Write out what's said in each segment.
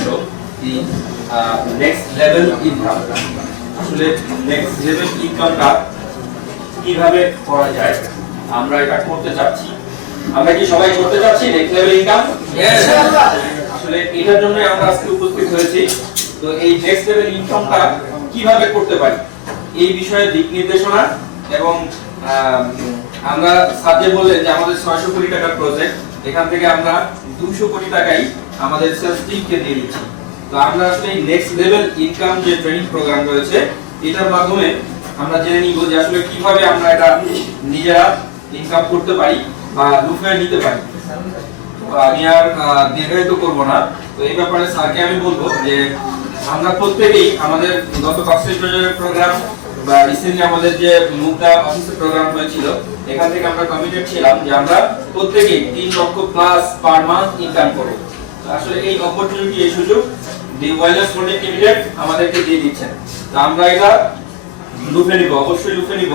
হলো the next level income। আসলে next level ইনকামটা কিভাবে করা যায় আমরা এটা করতে চাচ্ছি। আমরা কি সবাই করতে চাচ্ছি নেক্সট লেভেল ইনকাম? ইনশাআল্লাহ। আসলে এটার জন্য আমরা আজকে উপস্থিত হয়েছি। তো এই নেক্সট লেভেল ইনকামটা কিভাবে করতে পারি এই বিষয়ে দিক নির্দেশনা এবং আমরা সাবজেক্ট বললেন যে আমাদের 600 কোটি টাকার প্রজেক্ট, এখান থেকে আমরা 200 কোটি টাকাই আমাদের সেলস টিমকে দিয়ে দিচ্ছি। তো আমরা আসলে এই নেক্সট লেভেল ইনকাম যে ট্রেনিং প্রোগ্রাম রয়েছে এটার মাধ্যমে আমরা জেনে নিব যে আসলে কিভাবে আমরা এটা নিজেরা ইনকাম করতে পারি বা লুফে নিতে পারি। আমি আর দীর্ঘায়িত করব না। তো এই ব্যাপারে স্যারকে আমি বলবো যে আমরা প্রত্যেকেই আমাদের গত কক্সবাজারের প্রোগ্রাম বা রিসেন্টলি আমাদের যে মুগদা অফিসের প্রোগ্রাম হয়েছিল এখান থেকে আমরা কমিটেড ছিলাম যে আমরা প্রত্যেকেই 3 লক্ষ প্লাস পার মান্থ ইনকাম করব। আসলে এই অপরচুনিটি, এই সুযোগ দি ওয়েলনেস প্রজেক্ট লিমিটেড আমাদেরকে দিয়ে দিচ্ছেন। তো আমরা এটা লুফে নিব, অবশ্যই লুফে নিব।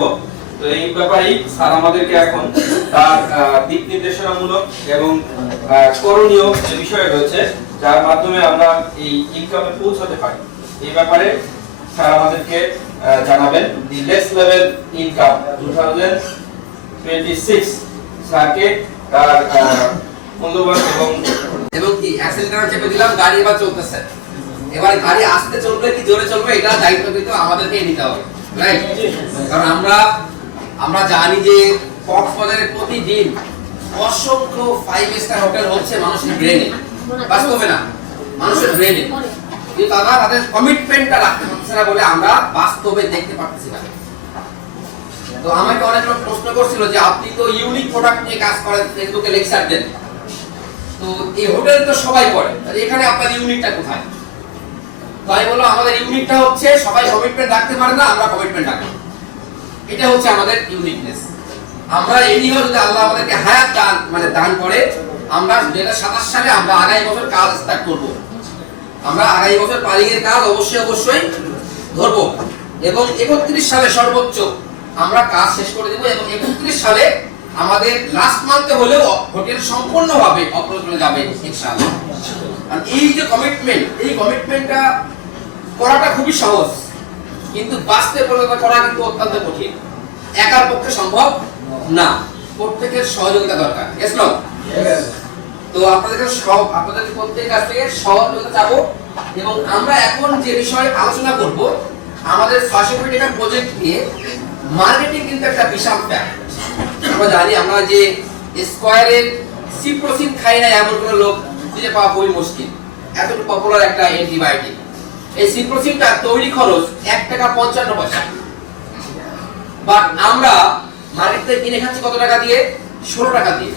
তো এই ব্যাপারেই স্যার আমাদেরকে এখন তার দিক নির্দেশনামূলক এবং করণীয় যে বিষয় রয়েছে যার মাধ্যমে আমরা এই ইনকামে পৌঁছাতে পারি এই ব্যাপারে স্যার আমাদেরকে জানাবেন। দি নেক্সট লেভেল ইনকাম 2026 স্যারকে তার মূল্যবান এবং কি অ্যাক্সেলারেটর চেপে দিলাম, গাড়ি এবার চলতেছে। এবার গাড়ি আস্তে চলবে কি জোরে চলবে এটা দায়িত্ব কিন্তু আমাদেরকেই নিতে হবে, রাইট? কারণ আমরা জানি যে কক্সবাজারে প্রতিদিন অসংখ্য 5 স্টার হোটেল হচ্ছে মানুষের ব্রেনে, বাস্তবে না, মানুষের ব্রেনে, কিন্তু তারা তাদের কমিটমেন্টটা রাখতে পারছে না বলে আমরা বাস্তবে দেখতে পাচ্ছি না। তো আমাকে অনেক লোক প্রশ্ন করছিল যে আপনি তো ইউনিক প্রোডাক্ট নিয়ে কাজ করেন, ফেসবুকে লেকচার দেন, তো এই হোটেল তো সবাই করে, তাহলে এখানে আপনার ইউনিকটা কোথায়? তো আমি বললাম আমাদের ইউনিকটা হচ্ছে সবাই কমিটমেন্ট রাখতে পারে না, আমরা কমিটমেন্ট রাখি। এটা হচ্ছে আমাদের ইউনিকনেস। আমরা এদিকেও যদি আল্লাহ আমাদেরকে হায়াত দান করে, আমরা 2027 সালে আমরা আগামী বছর কাজ স্টার্ট করব। আমরা আগামী বছর পালিংয়ের কাজ অবশ্যই ধরব এবং 31 সালে সর্বোচ্চ আমরা কাজ শেষ করে দেব এবং 31 সালে আমাদের লাস্ট মান্থে হলেও হোটেল সম্পূর্ণভাবে অপারেশনে যাবে ইনশাআল্লাহ। আর এই যে কমিটমেন্ট, এই কমিটমেন্টটা করাটা খুবই সহজ, কিন্তু বাস্তবে করা কিন্তু অত্যন্ত কঠিন, একার পক্ষে সম্ভব না, প্রত্যেকের সহযোগিতা দরকার। Yes no? তো আপনাদের প্রত্যেকের কাছ থেকে সহযোগিতা চাবো এবং আমরা এখন যে বিষয়ে আলোচনা করব আমাদের 600 কোটি টাকার প্রজেক্ট নিয়ে মার্কেটিং কিন্তু একটা বিশাল ফ্যাক্ট। আমরা জানি আমরা যে স্কয়ারের সিপ্রোসিন খাই না এমন কোনো লোক খুঁজে পাওয়া খুবই মুশকিল, এত পপুলার একটা অ্যান্টিবায়োটিক। এই সিপ্রোসিনটা তৈরি খরচ 1 টাকা 55 পয়সা, বাট আমরা মার্কেট থেকে কিনে খাচ্ছি কত টাকা দিয়ে? 16 টাকা দিয়ে।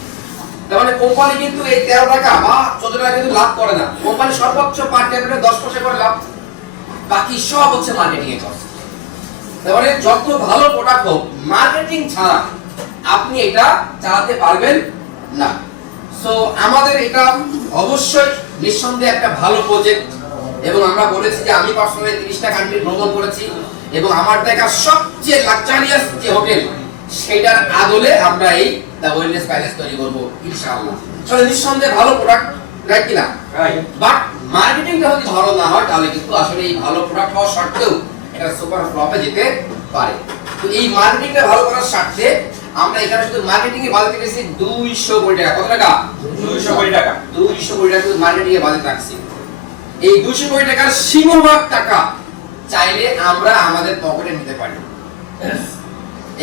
তার মানে কোম্পানি কিন্তু এই 13 টাকা বা 14 টাকা কিন্তু লাভ করে না, কোম্পানি সর্বোচ্চ পার ট্যাবলেটে 10 পয়সা করে লাভ, বাকি সব হচ্ছে মার্কেটিং এর খরচ। তার মানে যত ভালো প্রোডাক্ট হোক, মার্কেটিং ছাড়া আপনি এটা চালাতে পারবেন না। সো আমাদের এটা অবশ্যই নিঃসন্দেহে একটা ভালো প্রজেক্ট এবং আমরা বলেছি যে আমি পার্সোনালি 30টা কান্ট্রি ভ্রমণ করেছি এবং আমার দেখা সবচেয়ে লাক্সারিয়াস যে হোটেল সেটার আদলে আমরা এই দা ওয়েলনেস প্যালেস তৈরি করব ইনশাআল্লাহ। তাহলে নিঃসন্দেহে ভালো প্রোডাক্ট, রাইট কিনা? রাইট। বাট মার্কেটিংটা যদি ভালো না হয় তাহলে কিন্তু আসলে এই ভালো প্রোডাক্ট হওয়া সত্ত্বেও এটা সুপার ফ্লপে যেতে পারে। তো এই মার্কেটিংটা ভালো করার স্বার্থে আমরা এখানে শুধু মার্কেটিং এ বাজেট রেখেছি 200 কোটি টাকা। কত টাকা? 200 কোটি টাকা। 200 কোটি টাকা শুধু মার্কেটিং এ বাজেট রাখছি। এই 200 কোটি টাকার সিংহভাগ টাকা চাইলে আমরা আমাদের পকেটে নিতে পারি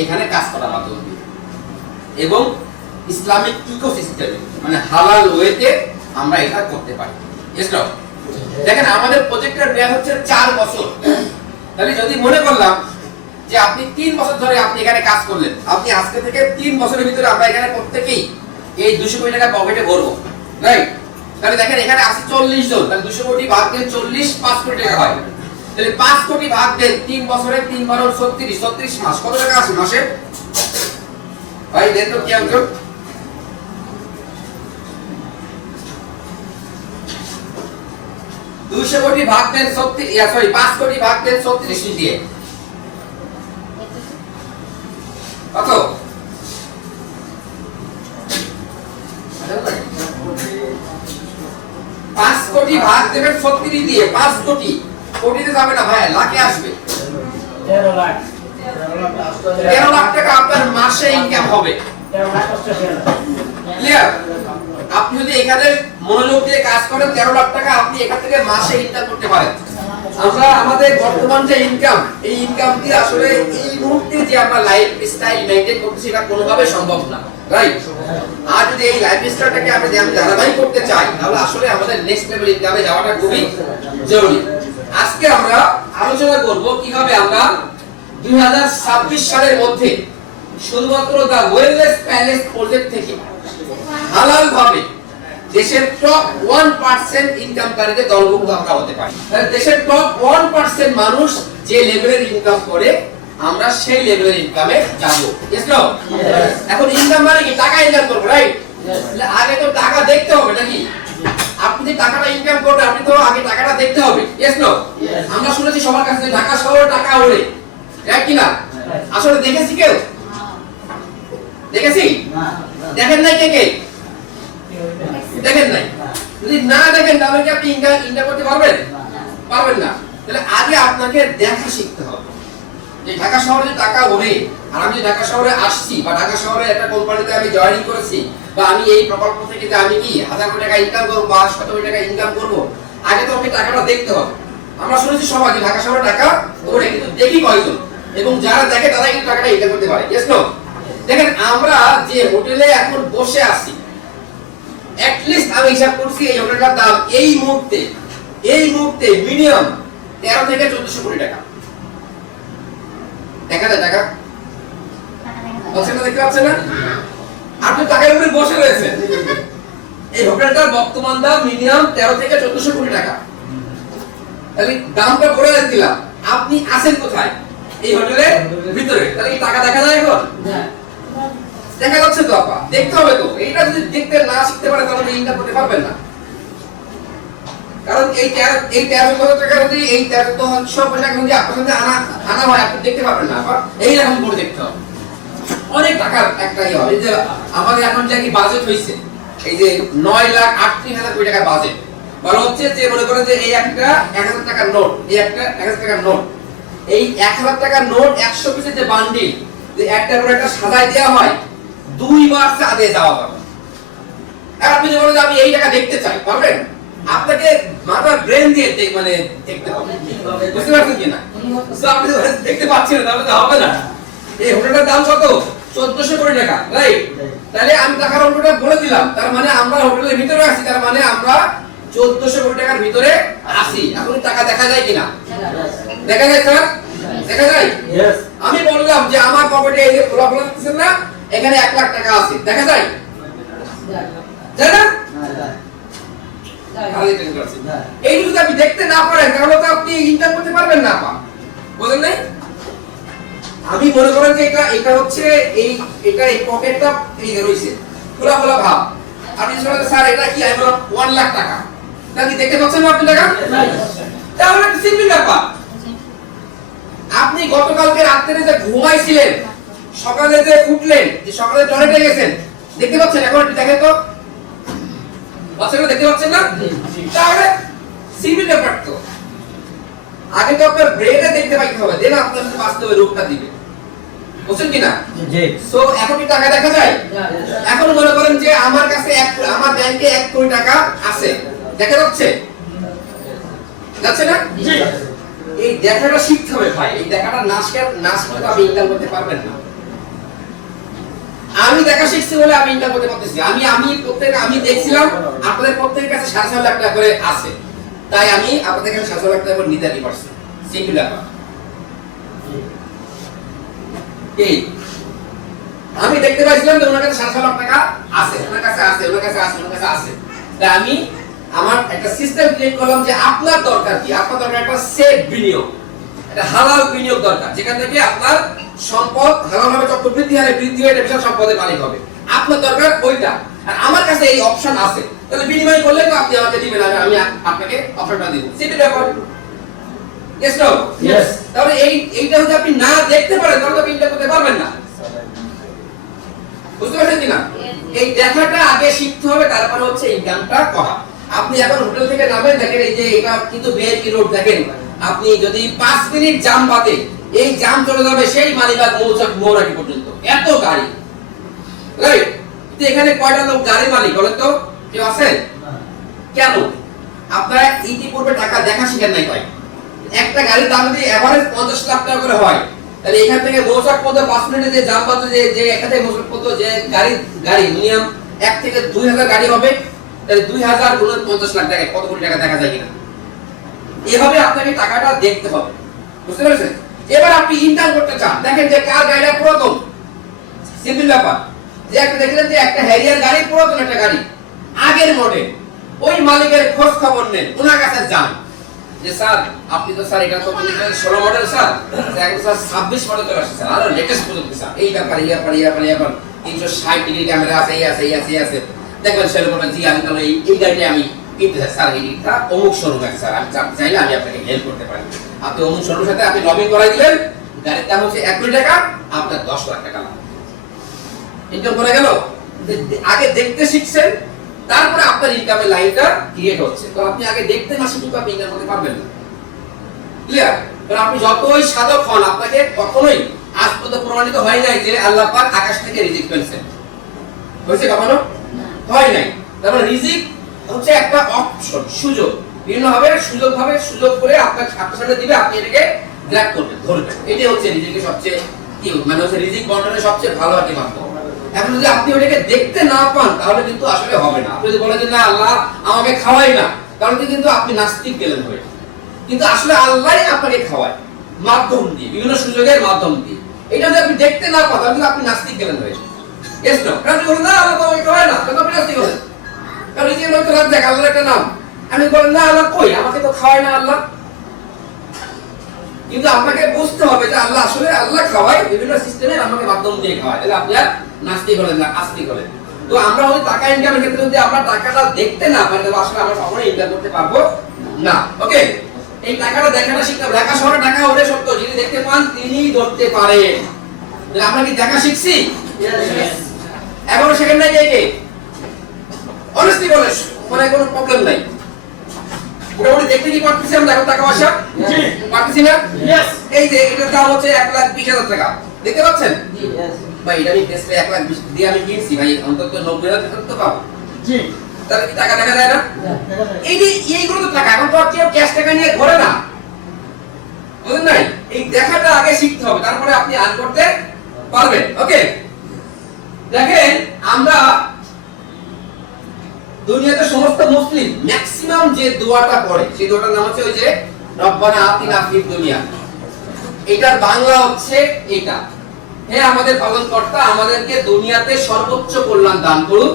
এখানে কাজ করার মাধ্যমে এবং ইসলামিক ইকোসিস্টেমে মানে হালাল ওয়েতে আমরা এটা করতে পারি। Yes no? দেখেন আমাদের প্রজেক্টের মেয়াদ হচ্ছে 4 বছর। তাহলে যদি মনে করলাম যে আপনি 3 বছর ধরে আপনি এখানে কাজ করলেন, আপনি আজকে থেকে 3 বছরের ভিতরে আমরা এখানে প্রত্যেকই এই 200 কোটি টাকা পকেটে ভরবো, রাইট? তাহলে দেখেন এখানে আছে 40 জন, তাহলে 200 কোটি ভাগ দেন 40, 5 কোটি টাকা হয়। তাহলে 5 কোটি ভাগ দেন 3 বছরে 3 বার 36 মাস, কত টাকা আসে মাসে? ভাই দেন তো কি অঙ্ক? 200 কোটি ভাগ দেন 5 কোটি ভাগ দেন 36 দিয়ে কত? 5 কোটি ভাগ দেবেন 36 দিয়ে 5 কোটি, কোটিতে যাবে না ভাই, লাখে আসবে। 13 লাখ 13 লাখ টাকা আপনার মাসে ইনকাম হবে। 13 লাখ 88 ক্লিয়ার? আপনি যদি এখানে মনোযোগ দিয়ে কাজ করেন 13 লাখ টাকা আপনি এখান থেকে মাসে ইনকাম করতে পারেন। আমরা আমাদের বর্তমান যে ইনকাম, এই ইনকাম দিয়ে আসলে এই মুহূর্তে যে আমরা লাইফ স্টাইল মেইনটেইন করতেছি এটা কোনোভাবে সম্ভব না, রাইট? আর যদি এই লাইফ স্টাইলটাকে আমরা ধারাবাহিক করতে চাই তাহলে আসলে আমাদের নেক্সট লেভেল ইনকামে যাওয়াটা খুবই জরুরি। আজকে আমরা আলোচনা করব কিভাবে আমরা 2026 সালের মধ্যে শুধুমাত্র দা ওয়েলনেস প্যালেস প্রজেক্ট থেকে হালাল ভাবে দেশের টপ 1% ইনকামকারীদের দলভুক্ত আমরা হতে পারি। তাহলে দেশের টপ 1% মানুষ যে লেভেলের ইনকাম করে আমরা সেই লেভেলের ইনকামে যাব। Yes no? এখন ইনকাম মানে কি? টাকা ইনকাম করব, রাইট? তাহলে আগে তো টাকা দেখতে হবে নাকি? আপনি যে টাকাটা ইনকাম করবেন আপনি তো আগে টাকাটা দেখতে হবে। Yes no? আমরা শুনেছি সবার কাছে যে ঢাকা শহরে টাকা ওড়ে, রাইট কি না? আসলে দেখেছি কেউ? দেখেছি? দেখেন নাই কে কে? দেখেন নাই? যদি না দেখেন তাহলে কি আপনি ইনকাম করতে পারবেন? পারবেন না। তাহলে আগে আপনাকে দেখা শিখতে হবে যে ঢাকা শহরে টাকা ওড়ে, আর আমি ঢাকা শহরে আসছি বা ঢাকা শহরে একটা কোম্পানিতে আমি জয়েনিং করেছি বা আমি এই প্রকল্প থেকে যে আমি কি 1000 কোটি টাকা ইনকাম করব বা 100 কোটি টাকা ইনকাম করব, আগে তো আপনি টাকাটা দেখতে হবে। আমরা শুনেছি সবাই যে ঢাকা শহরে টাকা ওড়ে, কিন্তু দেখি কয়জন? এবং যারা দেখে তারা কিন্তু টাকাটা ইনকাম করতে পারে। Yes no? দেখেন আমরা যে হোটেলে এখন বসে আছি, at least আমি হিসাব করছি এই হোটেলটার দাম এই মুহূর্তে মিনিমাম 13 থেকে 1400 কোটি টাকা। দেখা যায় টাকা? বলছেন না, দেখতে পাচ্ছেন না? আপনি টাকার উপরে বসে রয়েছেন। এই হোটেলটার বর্তমান দাম মিনিমাম 13 থেকে 1400 কোটি টাকা। তাহলে দামটা বলে দিলাম, আপনি আছেন কোথায়? এই হোটেলের ভিতরে। তাহলে কি টাকা দেখা যায় এখন? দেখা যাচ্ছে তো আপা, দেখতে হবে তো। এইটা যদি দেখতে না শিখতে পারে তাহলে ইনকাম করতে পারবেন না। কারণ এই 13,000 টাকা যদি এই 13,000 টাকা যদি আপনার সাথে আনা হয় আপনি দেখতে পারবেন না আপা। এই রকম করে দেখতে হবে। অনেক টাকার একটা ইয়ে হবে। এই যে আমাদের এখন যে কি বাজেট হইছে, এই যে 9,38,000 কোটি টাকার বাজেট বলা হচ্ছে যে মনে করেন যে এই একটা 1000 টাকার নোট, এই একটা 1000 টাকার নোট, এই 1000 টাকার নোট 100 পিসের যে বান্ডিল, যে একটা করে একটা সাজায় দেওয়া হয়, 2 বার চাঁদে যাওয়া হবে। আর আপনি যদি বলেন যে আমি এই টাকা দেখতে চাই, পারবেন? আপনাকে মাথার ব্রেন দিয়ে মানে দেখতে হবে। বুঝতে পারছেন কিনা? সো আপনি দেখতে পাচ্ছেন না তাহলে তো হবে না। এই হোটেলটার দাম কত? 1400 কোটি টাকা, রাইট? তাহলে আমি টাকার অঙ্কটা বলে দিলাম, তার মানে আমরা হোটেলের ভিতরে আছি, তার মানে আমরা 1400 কোটি টাকার ভিতরে আছি। এখন টাকা দেখা যায় কিনা? দেখা যায় স্যার? দেখা যায়? ইয়েস আমি বললাম যে আমার পকেটে এই যে খোলা খোলা দিচ্ছেন না, এখানে 1 লাখ টাকা আছে, দেখা যায়? যায় না? এই যদি আপনি দেখতে না পারেন তাহলে তো আপনি ইনকাম করতে পারবেন না আপা। বুঝলেন নাই? আমি মনে করেন যে এটা হচ্ছে এই পকেটটা এই যে রইছে খোলা খোলা ভাব। আপনি বলেন স্যার এটা কি? আমি বললাম 1 লাখ টাকা। নাকি দেখতে পাচ্ছেন না আপনি টাকা? তাহলে একটা সিম্পল ব্যাপার। আপনি গতকালকে রাতে যে ঘুমাইছিলেন, সকালে যে উঠলেন, যে সকালে টয়লেটে গেছেন, দেখতে পাচ্ছেন? এখন একটু দেখেন তো, বাচ্চারা দেখতে পাচ্ছেন না? তাহলে সিম্পল ব্যাপার তো। আগে তো আপনার ব্রেনে দেখতে পাইতে হবে, দেন আপনার বাস্তবে রূপটা দিবে। বুঝছেন কিনা? জি সো এখন কি টাকা দেখা যায়? এখন মনে করেন যে আমার কাছে আমার ব্যাংকে 1 কোটি টাকা আছে, দেখা যাচ্ছে? যাচ্ছে না? জি এই দেখাটা শিখতে হবে ভাই। এই দেখাটা না শিখলে আপনি ইনকাম করতে পারবেন না। আমি দেখা শিখছি বলে আমি ইনকাম করতে পারতেছি। আমি দেখছিলাম আপনাদের প্রত্যেকের কাছে 7.5 লাখ টাকা করে আছে, তাই আমি আপনাদের কাছে 7.5 লাখ টাকা করে নিতে পারছি। সিম্পল ব্যাপার। এই আমি দেখতে পাইছিলাম যে ওনার কাছে 7.5 লাখ টাকা আছে, ওনার কাছে আছে। তাই আমি আমার একটা সিস্টেম ক্রিয়েট করলাম যে আপনার দরকার কি? আপনার দরকার একটা সেফ বিনিয়োগ, একটা হালাল বিনিয়োগ দরকার, যেখান থেকে আপনার সম্পদ হালালভাবে চক্রবৃদ্ধি হারে বৃদ্ধি হয়ে বিশাল সম্পদের মালিক হবে। আপনার দরকার ওইটা, আর আমার কাছে এই অপশন আছে। তাহলে বিনিময় করলে তো আপনি আমাকে দিবেন, আমি আপনাকে অফারটা দিব। সেটা ব্যাপার। Yes no? ইয়েস তাহলে এইটা যদি আপনি না দেখতে পারেন তাহলে আপনি ইনকাম করতে পারবেন না। বুঝতে পারছেন কিনা? এই দেখাটা আগে শিখতে হবে, তারপরে হচ্ছে ইনকামটা করা। আপনি এখন হোটেল থেকে নামেন, দেখেন এই যে এটা কিন্তু ভিআইপি রোড, দেখেন আপনি যদি 5 মিনিট জাম বাদে এই জাম চলে যাবে সেই মালিবাগ মৌচাক মৌরাটি পর্যন্ত, এত গাড়ি, রাইট? তো এখানে কয়টা লোক গাড়ি মালিক বলেন তো, কেউ আছেন? কেন? আপনারা ইতিপূর্বে টাকা দেখা শিখেন নাই ভাই। একটা গাড়ির দাম যদি এভারেজ 50 লাখ টাকা করে হয়, তাহলে এখান থেকে মৌচাক পর্যন্ত 5 মিনিটে যে জাম বাদে যে এখান থেকে মৌচাক পর্যন্ত যে গাড়ি মিনিমাম 1 থেকে 2000 গাড়ি হবে, তাহলে 2000 গুণ 50 লাখ টাকা কত কোটি টাকা দেখা যায় কিনা? এভাবে আপনাকে টাকাটা দেখতে হবে, বুঝতে পেরেছেন? এবার আপনি ইনকাম করতে চান, দেখেন যে কার গাড়িটা পুরাতন, সিম্পল ব্যাপার, যে একটা দেখলেন যে একটা হ্যারিয়ার গাড়ি, পুরাতন একটা গাড়ি, আগের মডেল, ওই মালিকের খোঁজ খবর নেন, ওনার কাছে যান যে স্যার আপনি তো স্যার এটা তো 16 মডেল স্যার, এখন স্যার 26 মডেল চলে আসছে স্যার, আরো লেটেস্ট পর্যন্ত স্যার, এই ব্যাপার 360 ডিগ্রি ক্যামেরা আছে, এই আছে, দেখবেন সেটা বলবেন জি আমি তাহলে এই গাড়িটা আমি কিনতে চাই স্যার, এইটা অমুক শোরুম আছে স্যার, আমি চাইলে আমি আপনাকে হেল্প করতে পারি। আপনি অমুক শোরুমের সাথে আপনি লবিং করাই দিলেন, গাড়ির দাম হচ্ছে 1 কোটি টাকা, আপনার 10 লাখ টাকা লাভ। ইনকাম করে গেল। আগে দেখতে শিখছেন, তারপরে আপনার ইনকামের লাইনটা ক্রিয়েট হচ্ছে। তো আপনি আগে দেখতে না শিখলে আপনি ইনকাম করতে পারবেন না, ক্লিয়ার? কারণ আপনি যতই সাধক হন, আপনাকে কখনোই আজ পর্যন্ত প্রমাণিত হয় নাই যে আল্লাহ পাক আকাশ থেকে রিজিক ফেলছেন, হয়েছে কখনো? হয় নাই। তারপরে রিজিক হচ্ছে একটা অপশন, সুযোগ, বিভিন্ন ভাবে সুযোগ করে আপনার সামনে দিবে, আপনি এটাকে গ্র্যাব করবেন, ধরবেন। এটাই হচ্ছে রিজিকের সবচেয়ে কি, মানে হচ্ছে রিজিক বন্টনের সবচেয়ে ভালো একটা মাধ্যম। এখন যদি আপনি ওটাকে দেখতে না পান, তাহলে কিন্তু আসলে হবে না। আপনি যদি বলেন যে না আল্লাহ আমাকে খাওয়াই না, তাহলে কিন্তু আপনি নাস্তিক গেলেন হয়ে। কিন্তু আসলে আল্লাহই আপনাকে খাওয়ায় মাধ্যম দিয়ে, বিভিন্ন সুযোগের মাধ্যম দিয়ে। এটা যদি আপনি দেখতে না পান, তাহলে আপনি নাস্তিক গেলেন হয়ে। এস নো, কারণ বলেন না আল্লাহ আমাকে খাওয়ায় না, তাহলে আপনি নাস্তিক হলেন। কারণ এই যে নয়তো রাত দেখ আল্লাহর একটা নাম, আমি বলেন না আল্লাহ কই, আমাকে তো খাওয়ায় না আল্লাহ। কিন্তু আপনাকে বুঝতে হবে যে আল্লাহ আসলে আল্লাহ খাওয়ায়, বিভিন্ন সিস্টেমে আমাকে মাধ্যম দিয়ে খাওয়ায়, তাহলে আপনি আর নাস্তিক হলেন না, আস্তিক হলেন। তো আমরা যদি টাকা ইনকামের ক্ষেত্রে যদি আমরা টাকাটা দেখতে না পারি, তাহলে আসলে আমরা কখনোই ইনকাম করতে পারবো না। ওকে, এই টাকাটা দেখাটা শিখতে হবে। ঢাকা শহরে টাকা হলে সত্য, যিনি দেখতে পান তিনি ধরতে পারেন। আমরা কি দেখা শিখছি? এখনো সেকেন্ড নাই কে? অনেস্টলি বলে, মানে কোনো প্রবলেম নাই। মোটামুটি দেখতে কি পারতেছি আমরা এখন টাকা পয়সা? জি। পারতেছি না? यस। এই যে এটার দাম হচ্ছে 1,20,000 টাকা, দেখতে পাচ্ছেন? জি, यस। ভাই এটা আমি টেস্টে 1,20,000 দিয়ে আমি কিনছি ভাই, অন্তত 90,000 টাকা তো পাবো। জি। তাহলে কি টাকা দেখা যায় না? দেখা যায়। এইগুলো তো টাকা, এখন তো আর কেউ ক্যাশ টাকা নিয়ে ঘোরে না, বুঝলেন নাই? এই দেখাটা আগে শিখতে হবে, তারপরে আপনি আর্ন করতে পারবেন। ওকে, দেখেন আমরা দুনিয়াতে সমস্ত মুসলিম ম্যাক্সিমাম যে দোয়াটা পড়ে, সেই দোয়াটার নাম হচ্ছে ওই যে রব্বানা আতিনা ফিদ দুনিয়া। এটার বাংলা হচ্ছে এটা, হে আমাদের পালনকর্তা আমাদেরকে দুনিয়াতে সর্বোচ্চ কল্যাণ দান করুন,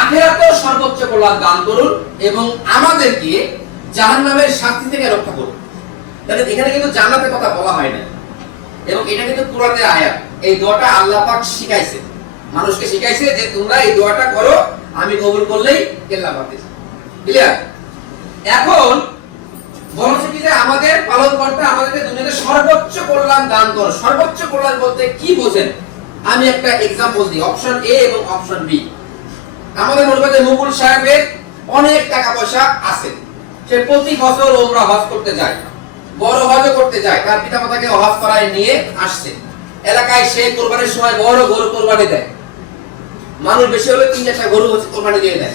আখিরাতেও সর্বোচ্চ কল্যাণ দান করুন, এবং আমাদেরকে জাহান্নামের শাস্তি থেকে রক্ষা করুন। তাহলে এখানে কিন্তু জান্নাতের কথা বলা হয় না, এবং এটা কিন্তু কুরআনের আয়াত। এই দোয়াটা আল্লাহ পাক শিখাইছে, মানুষকে শিখাইছে যে তোমরা এই দোয়াটা করো, আমি কবুল করলেই কেল্লা পাচ্ছি। ক্লিয়ার? এখন বলছে কি যে আমাদের পালনকর্তা আমাদেরকে দুনিয়াতে সর্বোচ্চ কল্যাণ দান করো। সর্বোচ্চ কল্যাণ বলতে কি বোঝেন? আমি একটা एग्जांपल দিই, অপশন এ এবং অপশন বি। আমাদের মনে করেন মুকুল সাহেবের অনেক টাকা পয়সা আছে, সে প্রতি বছর ওমরা হজ করতে যায়, বড় হজ করতে যায়, তার পিতামাতাকে হজ করায় নিয়ে আসছে। এলাকায় সে কুরবানির সময় বড় গরু কুরবানি দেয়, মানুষ বেশি হলে 3-4টা গরু কুরবানি দিয়ে দেয়।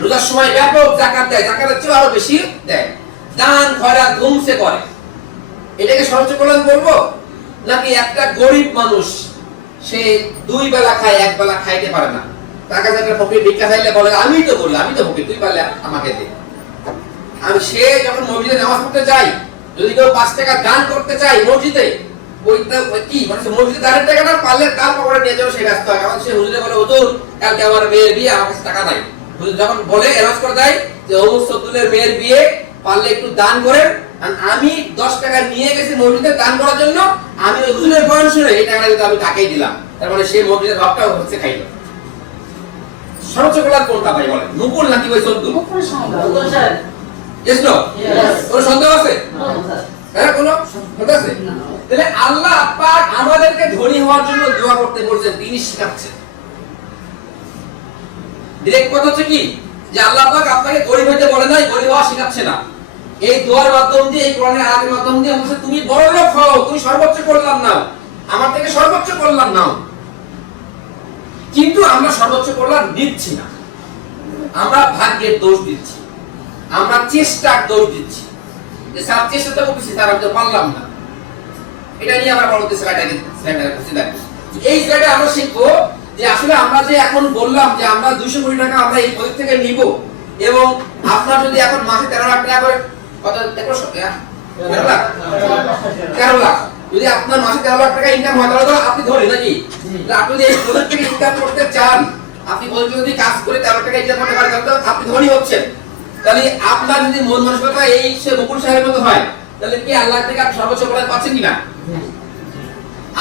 রোজার সময় ব্যাপক যাকাত দেয়, যাকাতের চেয়ে আরো বেশি দেয়, দান খয়রাত ধুমসে করে। এটাকে সর্বোচ্চ কল্যাণ বলবো? নাকি একটা গরিব মানুষ সে 2 বেলা খায়, 1 বেলা খাইতে পারে না, টাকা একটা ফকির ভিক্ষা চাইলে বলে আমি তো বলি, আমি তো ফকির, তুই পারলে আমাকে দে। আমি সে যখন মসজিদে নামাজ পড়তে যাই, যদি কেউ 5 টাকা দান করতে চাই মসজিদে, ওইটা কি মানে মসজিদে দানের টাকাটা পারলে তার পকেটে নিয়ে যাবে, সে ব্যস্ত হয়। কারণ সে হুজুরে বলে হুজুর কালকে আমার মেয়ের বিয়ে, আমার কাছে টাকা নাই। হুজুর যখন বলে অ্যানাউন্স করে দেয় যে অমুক সদ্দুলের মেয়ের বিয়ে, পারলে একটু দান করেন, কারণ আমি 10 টাকা নিয়ে গেছি মসজিদে দান করার জন্য, আমি ওই হুজুরের বয়ান শুনে এই টাকাটা কিন্তু আমি তাকেই দিলাম, তার মানে সে মসজিদের হকটা হচ্ছে খাইলো। সর্বোচ্চ কল্যাণ কোনটা ভাই বলেন? মুকুল নাকি ওই Saddu? Mukul sir. Yes no? Yes. কোনো সন্দেহ আছে? না স্যার। হ্যাঁ, কোনো সন্দেহ আছে? না। তাহলে আল্লাহ পাক আমাদেরকে ধনী হওয়ার জন্য দোয়া করতে বলছেন, তিনি শিখাচ্ছেন। ডাইরেক্ট কথা হচ্ছে কি যে আল্লাহ পাক আপনাকে গরিব হইতে বলে নাই, গরিব হওয়া শেখাচ্ছে না। এই দোয়ার মাধ্যম দিয়ে, এই কোরআনের আয়াতের মাধ্যম দিয়ে বলছে তুমি বড় লোক হও, তুমি সর্বোচ্চ কল্যাণ নাও, আমার থেকে সর্বোচ্চ কল্যাণ নাও। কিন্তু আমরা সর্বোচ্চ কল্যাণ নিচ্ছি না, আমরা ভাগ্যের দোষ দিচ্ছি, আমরা চেষ্টার দোষ দিচ্ছি, যে স্যার চেষ্টা তো করছি স্যার আমি তো পারলাম না। এটা নিয়ে আমরা পরবর্তী স্লাইডে এই স্লাইডে আমরা শিখবো যে আসলে আমরা যে এখন বললাম যে আমরা 200 কোটি টাকা আমরা এই প্রজেক্ট থেকে নিব, এবং আপনার যদি এখন মাসে 13 লাখ টাকা করে কত 13 লাখ 13 লাখ যদি আপনার মাসে 13 লাখ টাকা ইনকাম হয় তাহলে তো আপনি ধরে নাকি আপনি যদি এই প্রজেক্ট থেকে ইনকাম করতে চান, আপনি প্রজেক্টে যদি কাজ করে 13 লাখ টাকা ইনকাম করতে পারেন তাহলে তো আপনি ধনী হচ্ছেন। তাহলে আপনার যদি মন মানসিকতা এই সে মুকুল সাহেবের মতো হয় তাহলে কি আল্লাহ থেকে আপনি সর্বোচ্চ কল্যাণ পাচ্ছেন কিনা?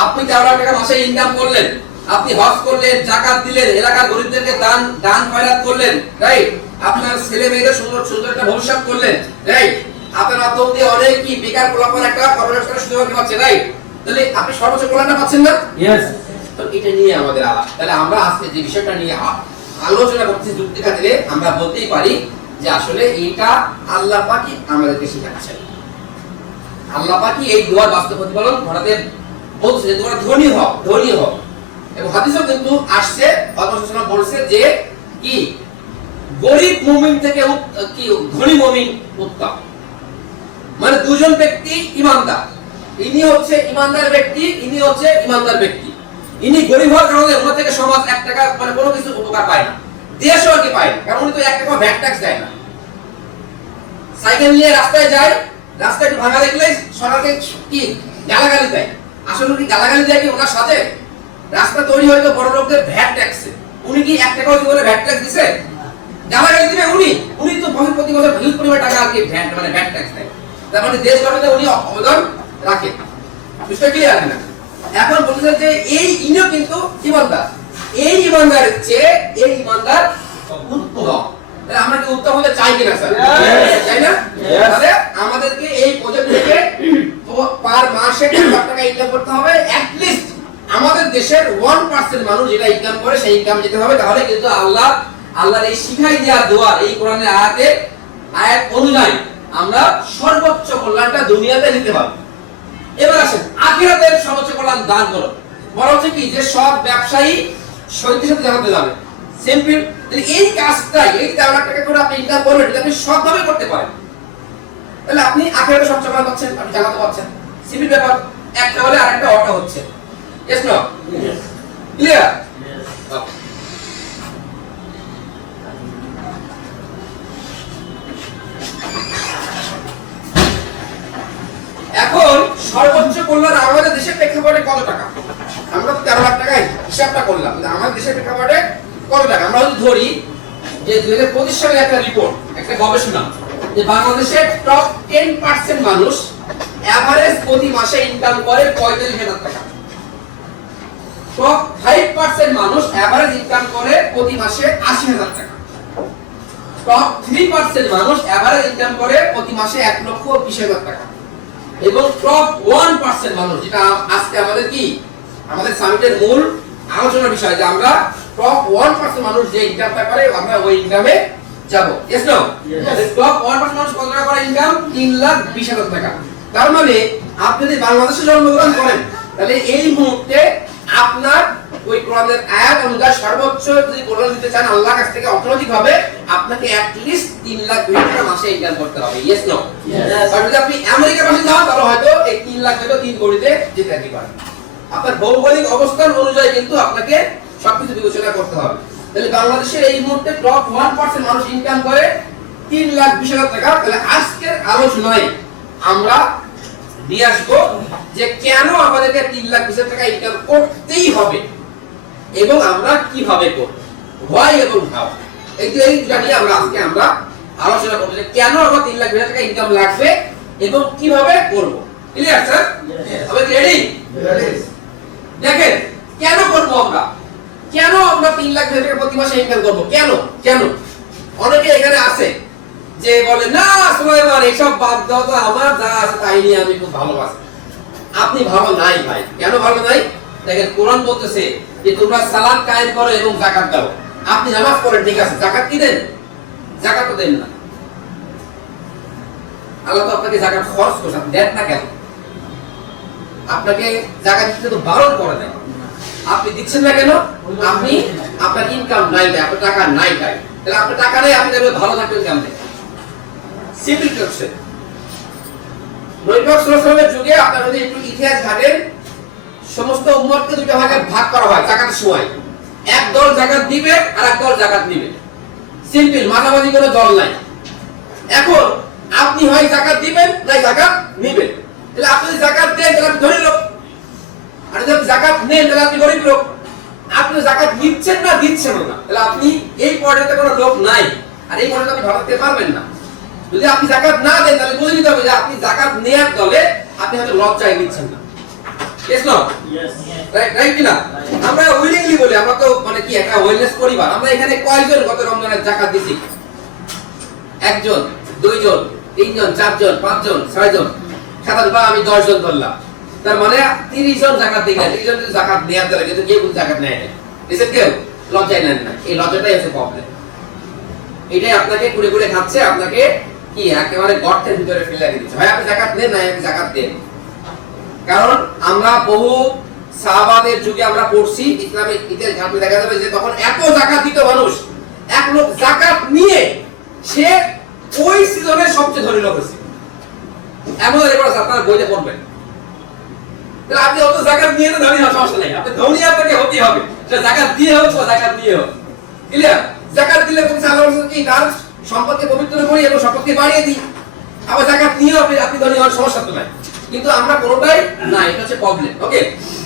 আপনি 13 লাখ টাকা মাসে ইনকাম করলেন, আপনি হজ করলেন, যাকাত দিলেন, এলাকার গরিবদেরকে দান খয়রাত করলেন, রাইট? আপনার ছেলে মেয়েদের সুন্দর সুন্দর একটা ভবিষ্যৎ করলেন, রাইট? আপনার মাধ্যম দিয়ে অনেক কি বেকার পোলাপান একটা কর্মসংস্থানের সুযোগ পাচ্ছে, রাইট? তাহলে আপনি সর্বোচ্চ কল্যাণটা পাচ্ছেন না? ইয়েস। তো এটা নিয়ে আমাদের আলাপ। তাহলে আমরা আজকে যে বিষয়টা নিয়ে আলোচনা করছি যুক্তি খাতিরে আমরা বলতেই পারি যে আসলে এটা আল্লাহ পাকই আমাদেরকে শেখাচ্ছেন। আল্লাহ পাকই এই দোয়ার বাস্তব প্রতিফলন ঘটাতে বলছে যে তোমরা ধনী হও, ধনী হও। এবং হাদিসেও কিন্তু আসছে, আল্লাহ বলছে যে কি গরিব মুমিন থেকে কি ধনী মুমিন উত্তম। মানে দুজন ব্যক্তি ইমানদার, ইনি হচ্ছে ইমানদার ব্যক্তি, ইনি হচ্ছে ইমানদার ব্যক্তি। ইনি গরিব হওয়ার কারণে ওনার থেকে সমাজ 1 টাকা মানে কোনো কিছু উপকার পায় না, দেশও আর কি পায় না, কারণ উনি তো 1 টাকা ভ্যাট ট্যাক্স দেয় না। সাইকেল নিয়ে রাস্তায় যায়, রাস্তায় একটু ভাঙা দেখলে সরকারকে কি গালাগালি দেয়। আসলে কি গালাগালি দেয় কি ওনার সাথে? রাস্তা তৈরি হয়তো বড় লোকদের ভ্যাট ট্যাক্সে, উনি কি 1 টাকাও জীবনে ভ্যাট ট্যাক্স দিছে? গালাগালি দিবে উনি, উনি তো প্রতি বছর হিউজ পরিমাণ টাকা আর কি ভ্যাট মানে ভ্যাট ট্যাক্স দেয়। তার মানে দেশ গঠনে উনি অবদান রাখে। বুঝতে ক্লিয়ার না? এখন বলতেছেন যে এই ইনিও কিন্তু ইমানদার, এই ইমানদারের চেয়ে এই ইমানদার উত্তম। তাহলে আমরা কি উত্তম হতে চাই কিনা স্যার? চাই না? তাহলে আমাদেরকে এই প্রজেক্ট থেকে পার মাসে 1 লাখ টাকা ইনকাম করতে হবে। অ্যাট লিস্ট আমাদের দেশের 1% মানুষ যেটা ইনকাম করে সেই ইনকাম যেতে হবে। তাহলে কিন্তু আল্লাহর এই শিখাই দেওয়া দোয়া, এই কোরআনের আয়াত অনুযায়ী আমরা সর্বোচ্চ কল্যাণটা দুনিয়াতে নিতে পারবো। এবার আসেন আখিরাতের সর্বোচ্চ কল্যাণ দান করো। বলা হচ্ছে কি যে সব ব্যবসায়ী শহীদের সাথে জানাতে যাবে। সিম্পল। তাহলে এই কাজটাই, এই 13 লাখ টাকা করে আপনি ইনকাম করবেন, এটা আপনি সবভাবে করতে পারেন। তাহলে আপনি আখিরাতে সবচেয়ে কল্যাণ পাচ্ছেন, আপনি জানাতে পাচ্ছেন। সিম্পল ব্যাপার। একটা হলে আরেকটা অটো হচ্ছে। Yes no? ক্লিয়ার? এখন সর্বোচ্চ কল্যাণ আমাদের দেশের প্রেক্ষাপটে কত টাকা? আমরা তো 13 লাখ টাকায় হিসাবটা করলাম, আমাদের দেশের প্রেক্ষাপটে কত টাকা? আমরা যদি ধরি যে 2025 সালে একটা রিপোর্ট, একটা গবেষণা, যে বাংলাদেশের টপ 10% মানুষ এভারেজ প্রতি মাসে ইনকাম করে 45,000 টাকা। টপ 5% মানুষ এভারেজ ইনকাম করে প্রতি মাসে 80,000 টাকা। টপ 3% মানুষ এভারেজ ইনকাম করে প্রতি মাসে 1,20,000 টাকা। এবং টপ 1% মানুষ, যেটা আজকে আমাদের কি আমাদের সামিটের মূল আলোচনার বিষয়, যে আমরা টপ 1% মানুষ যে ইনকামটা করে আমরা ওই ইনকামে যাব। Yes no? টপ 1% মানুষ কত টাকা করে ইনকাম? 3,20,000 টাকা। তার মানে আপনি যদি বাংলাদেশে জন্মগ্রহণ করেন তাহলে এই মুহূর্তে আপনার ওই কোরআনের আয়াত অনুযায়ী সর্বোচ্চ যদি কল্যাণ দিতে চান আল্লাহর কাছ থেকে অর্থনৈতিকভাবে, আপনাকে অ্যাট লিস্ট 3,20,000 টাকা মাসে ইনকাম করতে হবে। Yes no? আর যদি আপনি আমেরিকার পাশে যান তাহলে হয়তো এই 3 লাখ হয়তো 3 কোটিতে যেতে পারেন। আপনার ভৌগোলিক অবস্থান অনুযায়ী কিন্তু আপনাকে সবকিছু বিবেচনা করতে হবে। তাহলে বাংলাদেশের এই মুহূর্তে টপ 1% মানুষ ইনকাম করে 3,20,000 টাকা। তাহলে আজকের আলোচনায় আমরা দিয়ে আসবো যে কেন আমাদেরকে 3,20,000 টাকা ইনকাম করতেই হবে এবং আমরা কিভাবে করব, হোয়াই এবং হাউ। এই দুটো নিয়ে আমরা আজকে আলোচনা করব যে কেন আমার 3,20,000 টাকা ইনকাম লাগবে এবং কিভাবে করব। Clear sir? আমরা কি রেডি? দেখেন কেন করব আমরা, কেন আমরা 3,20,000 টাকা প্রতি মাসে ইনকাম করব, কেন কেন? অনেকে এখানে আছে যে বলে না সুলাইমান এইসব বাদ দাও তো, আমার যা আছে তাই নিয়ে আমি খুব ভালোবাসি। আপনি ভালো নাই ভাই। কেন ভালো নাই? দেখেন কোরআন বলতেছে যে তোমরা সালাত কায়েম করো এবং যাকাত দাও। আপনি নামাজ পড়েন, ঠিক আছে, যাকাত কি দেন? যাকাত তো দেন না। আল্লাহ তো আপনাকে যাকাত খরচ করছে, আপনি দেন না কেন? আপনাকে যাকাত দিতে তো বারণ করে দেয়, আপনি দিচ্ছেন না কেন? আপনি আপনার ইনকাম নাই, আপনার টাকা নাই, তাহলে আপনার টাকা নেই, আপনি দেখবেন ভালো থাকবেন কেমনে? Simple question. নবী পাক সাল্লাল্লাহু আলাইহি ওয়াসাল্লামের যুগে আপনারা যদি একটু ইতিহাস ঘাটেন, সমস্ত উম্মতকে দুটো ভাগে ভাগ করা হয় যাকাতের সময়। এক দল যাকাত দিবে আর এক দল যাকাত নিবে। সিম্পল, মাঝামাঝি কোনো দল নাই। এখন আপনি হয় যাকাত দিবেন না যাকাত নিবেন। তাহলে আপনি যদি যাকাত দেন তাহলে আপনি ধনী লোক, আর যদি যাকাত নেন তাহলে আপনি গরিব লোক। আপনি যাকাত নিচ্ছেন না দিচ্ছেন না, তাহলে আপনি এই পর্যায়ে কোনো লোক নাই, আর এই পর্যায়ে আপনি ভাবতে পারবেন না। যদি আপনি যাকাত না দেন তাহলে বুঝে নিতে হবে যে আপনি যাকাত নেয়ার দলে, আপনি হয়তো লজ্জায় নিচ্ছেন না। ঠিক না? রাইট কিনা? আমরা উইলিংলি বলি, আমরা তো মানে কি একটা ওয়েলনেস পরিবার। আমরা এখানে কয়জন গত রমজানের যাকাত দিছি? একজন, দুইজন, তিনজন, চারজন, পাঁচজন, ছয়জন, 7 বা আমি 10 জন ধরলাম। তার মানে 30 জন যাকাত দিলেন। 30 জন যদি যাকাত নেয়ার দলে, কিন্তু কেউ যাকাত নেয় না। দিছেন কেউ? লজ্জায় নেন না। এই লজ্জাটাই হচ্ছে প্রবলেম। এটাই আপনাকে কুড়ে কুড়ে খাচ্ছে, আপনাকে কি একেবারে গর্তের ভিতরে ফেলে দিচ্ছে। ভাই আপনি যাকাত নেন না, আপনি যাকাত দেন। কারণ আমরা বহু সাহাবাদের যুগে আমরা পড়ছি, ইসলামের ইতিহাস ঘাটলে দেখা যাবে যে তখন এত যাকাত দিত মানুষ, এক লোক যাকাত নিয়ে সে ওই সিজনের সবচেয়ে ধনী লোক হয়েছে। এমন রেকর্ড আপনারা বইতে পড়বেন। তাহলে আপনি অত যাকাত নিয়ে তো ধনী হওয়ার সমস্যা নেই, আপনি ধনী আপনাকে হতেই হবে। সেটা যাকাত দিয়ে হোক বা যাকাত দিয়ে হোক। ক্লিয়ার? যাকাত দিলে বলছে আল্লাহ রাসূল কি তার সম্পদকে পবিত্র করি এবং সম্পদকে বাড়িয়ে দিই। আবার যাকাত নিয়ে আপনি ধনী হওয়ার সমস্যা তো নাই। কিন্তু আমরা কোনোটাই না, এটা হচ্ছে প্রবলেম। ওকে,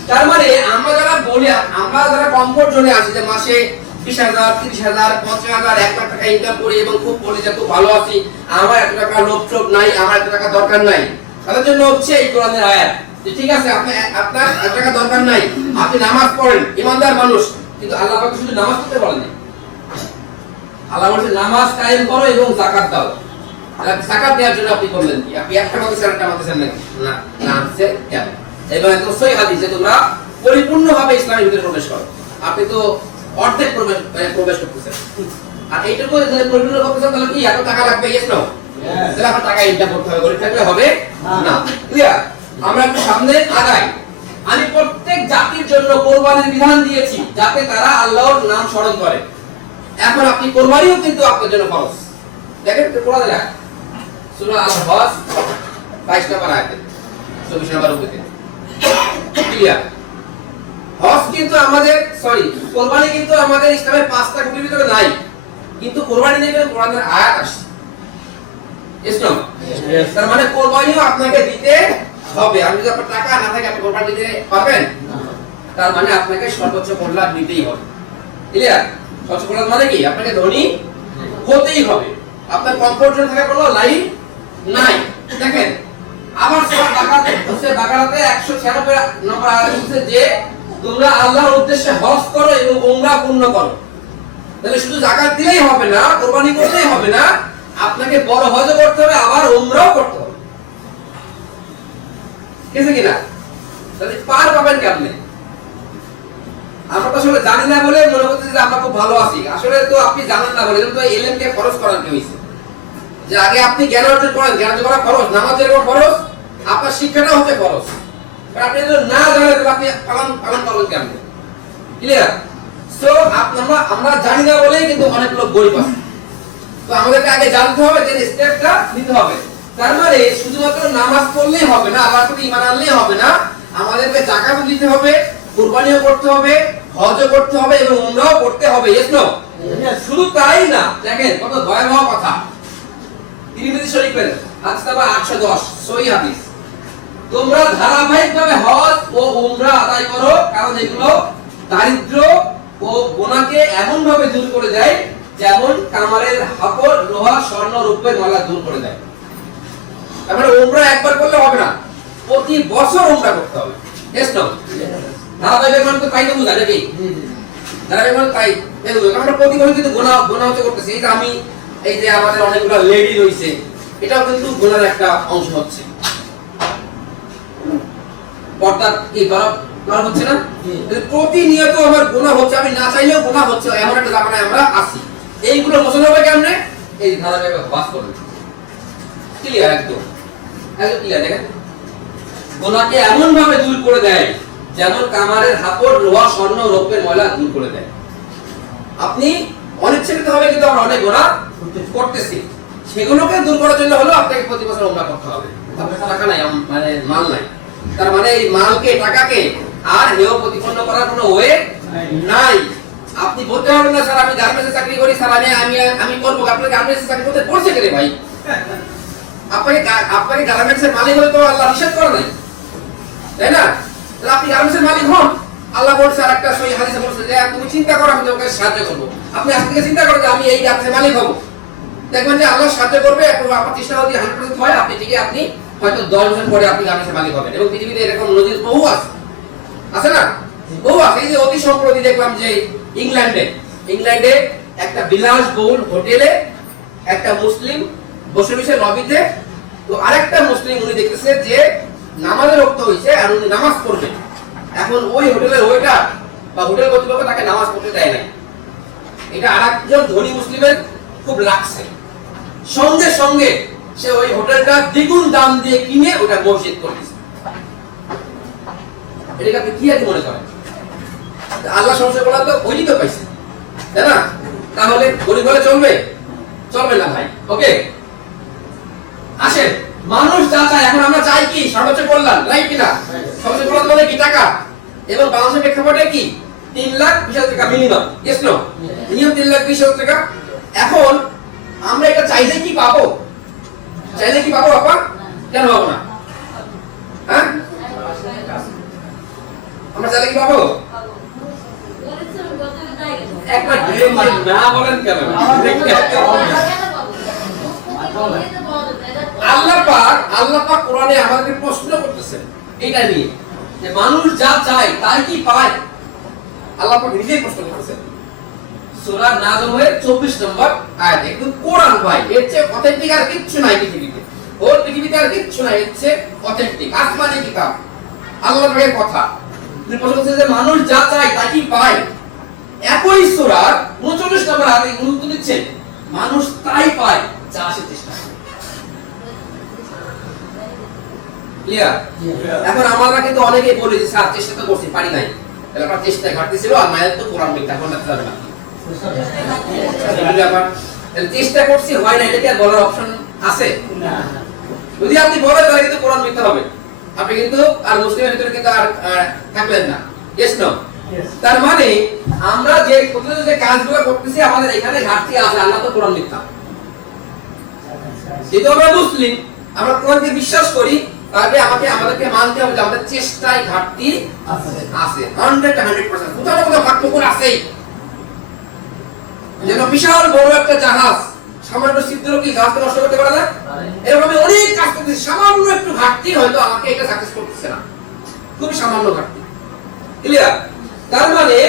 তার মানে আমরা যারা বলি, আমরা যারা কমফোর্ট জোনে আছি যে মাসে 20,000, 30,000, 50,000, 1 লাখ টাকা ইনকাম করি এবং খুব বলি যে খুব ভালো আছি, আমার এত টাকা লোভ টোভ নাই, আমার এত টাকা দরকার নাই, তাদের জন্য হচ্ছে এই কোরআনের আয়াত যে ঠিক আছে আপনার এত টাকা দরকার নাই, আপনি নামাজ পড়েন, ইমানদার মানুষ, কিন্তু আল্লাহ পাক শুধু নামাজ পড়তে বলেন না। আল্লাহ বলেছে নামাজ কায়েম করো এবং যাকাত দাও। যাকাত দেওয়ার জন্য আপনি করলেন কি? আপনি একটা মাসে একটা মাসে না না আছে কেন? এবং একদম সহিহ হাদিস যে তোমরা পরিপূর্ণভাবে ইসলামের ভিতরে প্রবেশ করো। আপনি তো অর্ধেক প্রবেশ করতেছেন, আর এইটুকু যদি পরিপূর্ণ করতেছেন তাহলে কি এত টাকা লাগবে? Yes no? তাহলে আপনার টাকা ইনকাম করতে হবে, গরিব থাকলে হবে না। ক্লিয়ার? আমরা একটু সামনে আগাই। আমি প্রত্যেক জাতির জন্য কোরবানির বিধান দিয়েছি যাতে তারা আল্লাহর নাম স্মরণ করে। এখন আপনি কোরবানিও কিন্তু আপনার জন্য ফরজ। দেখেন কোরআনে লেখা সূরা আল-হজ 22 নম্বর আয়াতে 24 নম্বর উক্তিতে ক্লিয়ার। হজ কিন্তু আমাদের কোরবানি কিন্তু আমাদের ইসলামের 5টা খুঁটির ভিতরে নাই, কিন্তু কোরবানি নিয়ে কিন্তু কোরআনের আয়াত আসছে। ইসলাম তার মানে কোরবানিও আপনাকে দিতে হবে। আপনি যদি আপনার টাকা না থাকে আপনি কোরবানি দিতে পারবেন না। তার মানে আপনাকে সর্বোচ্চ কল্যাণ নিতেই হবে। ক্লিয়ার? সর্বোচ্চ কল্যাণ মানে কি? আপনাকে ধনী হতেই হবে। আপনার কমফোর্ট জোন থাকা কোনো লাইন নাই। দেখেন আবার সূরা বাকারাতে 196 নম্বর আয়াতে বলছে যে তোমরা আল্লাহর উদ্দেশ্যে হজ করো এবং উমরা পূর্ণ করো। তাহলে শুধু যাকাত দিলেই হবে না, কুরবানি করলেই হবে না, আপনাকে বড় হজও করতে হবে, আবার উমরাও করতে হবে। ঠিক কি না? তাহলে পার পাবেন কেমনে? আমরা তো আসলে জানি না বলে মনে করতেছি যে আমরা খুব ভালো আছি। আসলে তো আপনি জানেন না বলে তো এলএম কে খরচ করানো হয়েছে যে আগে আপনি জ্ঞান অর্জন করেন, জ্ঞান অর্জন করা খরচ, নামাজ যেরকম খরচ, আপনার শিক্ষাটা হচ্ছে খরচ। আপনি যদি না জানেন তাহলে আপনি পালন করবেন কেমনে? ক্লিয়ার? সো আমরা জানি না বলেই কিন্তু অনেক লোক গরিব আছে। তো আমাদেরকে আগে জানতে হবে যে স্টেপটা নিতে হবে। তার মানে শুধুমাত্র নামাজ পড়লেই হবে না, আল্লাহর প্রতি ঈমান আনলেই হবে না, আমাদেরকে যাকাতও দিতে হবে, কুরবানিও করতে হবে, হজও করতে হবে এবং উমরাও করতে হবে। Yes no? শুধু তাই না, দেখেন কত ভয়াবহ কথা। তিরমিজি শরীফের হাদিস নাম্বার 810 সহিহ হাদিস, তোমরা ধারাবাহিকভাবে হজ ও উমরা আদায় করো, কারণ এগুলো দারিদ্র্য ও গুনাহকে এমন ভাবে দূর করে দেয় যেমন কামারের হাপড় লোহা স্বর্ণ রূপের মালা দূর করে দেয়। তার মানে উমরা একবার করলে হবে না, প্রতি বছর উমরা করতে হবে। Yes no? ধারাবাহিক মানে তো তাই তো বুঝা নাকি? ধারাবাহিক মানে তাই আমরা প্রতি বছর কিন্তু গুনাহ হতে করতেছি। এই যে আমি এই যে আমাদের অনেকগুলো লেডি রয়েছে, এটাও কিন্তু গুনার একটা অংশ হচ্ছে। পর্দা কি করা হচ্ছে না? প্রতিনিয়ত আমার গুনাহ হচ্ছে, আমি না চাইলেও গুনাহ হচ্ছে, এমন একটা জামানায় আমরা আছি। এইগুলো মোছানো হবে কেমনে? এই ধারাবাহিক বাস করবে ক্লিয়ার একদম একদম ক্লিয়ার দেখেন গোনাকে এমন ভাবে দূর করে দেয় যেমন কামারের হাপড় লোহা স্বর্ণ রৌপ্যের ময়লা দূর করে দেয় আপনি অনিচ্ছাকৃত ভাবে কিন্তু আমরা অনেক গোনা করতেছি সেগুলোকে দূর করার জন্য হলো আপনাকে প্রতি বছর ওমরা করতে হবে আপনার টাকা নাই মানে মাল নাই তার মানে এই মালকে টাকাকে আর হেয় প্রতিপন্ন করার কোনো ওয়ে নাই আপনি বলতে পারবেন না স্যার আমি গার্মেন্টসে চাকরি করি স্যার আমি করব আপনাকে গার্মেন্টসে চাকরি করতে পড়ছে কেন ভাই আপনাকে গার্মেন্টসের মালিক হলে তো আল্লাহ নিষেধ করে নাই তাই না তাহলে আপনি গার্মেন্টসের মালিক হন আল্লাহ বলছে আর একটা সহি হাদিসে বলছে যে তুমি চিন্তা করো আমি তোমাকে সাহায্য করব আপনি আজ থেকে চিন্তা করেন যে আমি এই গার্মেন্টসের মালিক হব দেখবেন যে আল্লাহ সাহায্য করবে একটু আপনার চেষ্টা যদি 100% হয় আপনি ঠিকই আপনি হয়তো 10 বছর পরে আপনি গার্মেন্টসের মালিক হবেন এবং পৃথিবীতে এরকম নজির বহু আছে না বহু আছে এই যে অতি সম্প্রতি দেখলাম যে ইংল্যান্ডে একটা বিলাসবহুল হোটেলে একটা মুসলিম বসে বসে লবিতে তো আরেকটা মুসলিম উনি দেখতেছে যে নামাজের ওয়াক্ত হইছে আর উনি নামাজ পড়বেন এখন ওই হোটেলের ওয়েটার বা হোটেল কর্তৃপক্ষ তাকে নামাজ পড়তে দেয় না এটা আরেকজন ধনী মুসলিমের খুব লাগছে সঙ্গে সঙ্গে সে ওই হোটেলটা দ্বিগুণ দাম দিয়ে কিনে ওটা মসজিদ করে দিয়েছে এটাকে আপনি কি আর মনে করেন আল্লাহ সংসার করার তো ওই তো পাইছে তাই না তাহলে গরিব হলে চলবে চলবে না ভাই ওকে আসেন মানুষ যা চায় এখন আমরা চাই কি সর্বোচ্চ কল্যাণ রাইট কিনা সর্বোচ্চ কল্যাণ মানে কি টাকা এবং বাংলাদেশের প্রেক্ষাপটে কি 3,20,000 টাকা মিনিমাম ইয়েস নো মিনিমাম 3,20,000 টাকা এখন আমরা এটা চাইলে কি পাবো আপা কেন পাবো না হ্যাঁ আমরা চাইলে কি পাবো একবার না বলেন কেন আল্লাহ পাক কোরআনে আমাদেরকে প্রশ্ন করতেছেন এটা নিয়ে যে মানুষ যা চায় তাই কি পায় আল্লাহ পাক নিজেই প্রশ্ন করতেছেন সূরা নাজমের 24 নম্বর আয়াত একদম কোরআন ভাই এর চেয়ে অথেন্টিক আর কিচ্ছু নাই পৃথিবীতে ওর পৃথিবীতে আর কিচ্ছু নাই এর চেয়ে অথেন্টিক আসমানি কিতাব আল্লাহর পাকের কথা তিনি প্রশ্ন করতেছেন যে মানুষ যা চায় তাই কি পায় একই সূরার 39 নম্বর আয়াতে উত্তর দিচ্ছেন মানুষ তাই পায় যা সে চেষ্টা করে ক্লিয়ার এখন আমরা কিন্তু অনেকেই বলি যে স্যার চেষ্টা তো করছি পারি নাই তাহলে আপনার চেষ্টা ঘাটতি ছিল আর মায়ের তো কোরআন মিথ্যা এখন না যাবে না চেষ্টা করছি হয় না এটা কি আর বলার অপশন আছে না যদি আপনি বলেন তাহলে কিন্তু কোরআন মিথ্যা হবে আপনি কিন্তু আর মুসলিমের ভিতরে কিন্তু আর থাকলেন না ইয়েস নো তার মানে আমরা যে প্রতিদিন যে কাজগুলো করতেছি আমাদের এখানে ঘাটতি আছে আল্লাহ তো কোরআন মিথ্যা যেহেতু আমরা মুসলিম আমরা কোরআনকে বিশ্বাস করি তাহলে আমাদেরকে মানতে হবে যে আমাদের চেষ্টায় ঘাটতি আছে 100% কোথাও না কোথাও ফাঁকফোকর আছেই যেন বিশাল বড় একটা জাহাজ সামান্য ছিদ্র কি জাহাজকে নষ্ট করতে পারে না এরকম অনেক কাজ করতেছি সামান্য একটু ঘাটতি হয়তো আমাকে এটা সাকসেস করতেছে না খুবই সামান্য ঘাটতি ক্লিয়ার তার মানে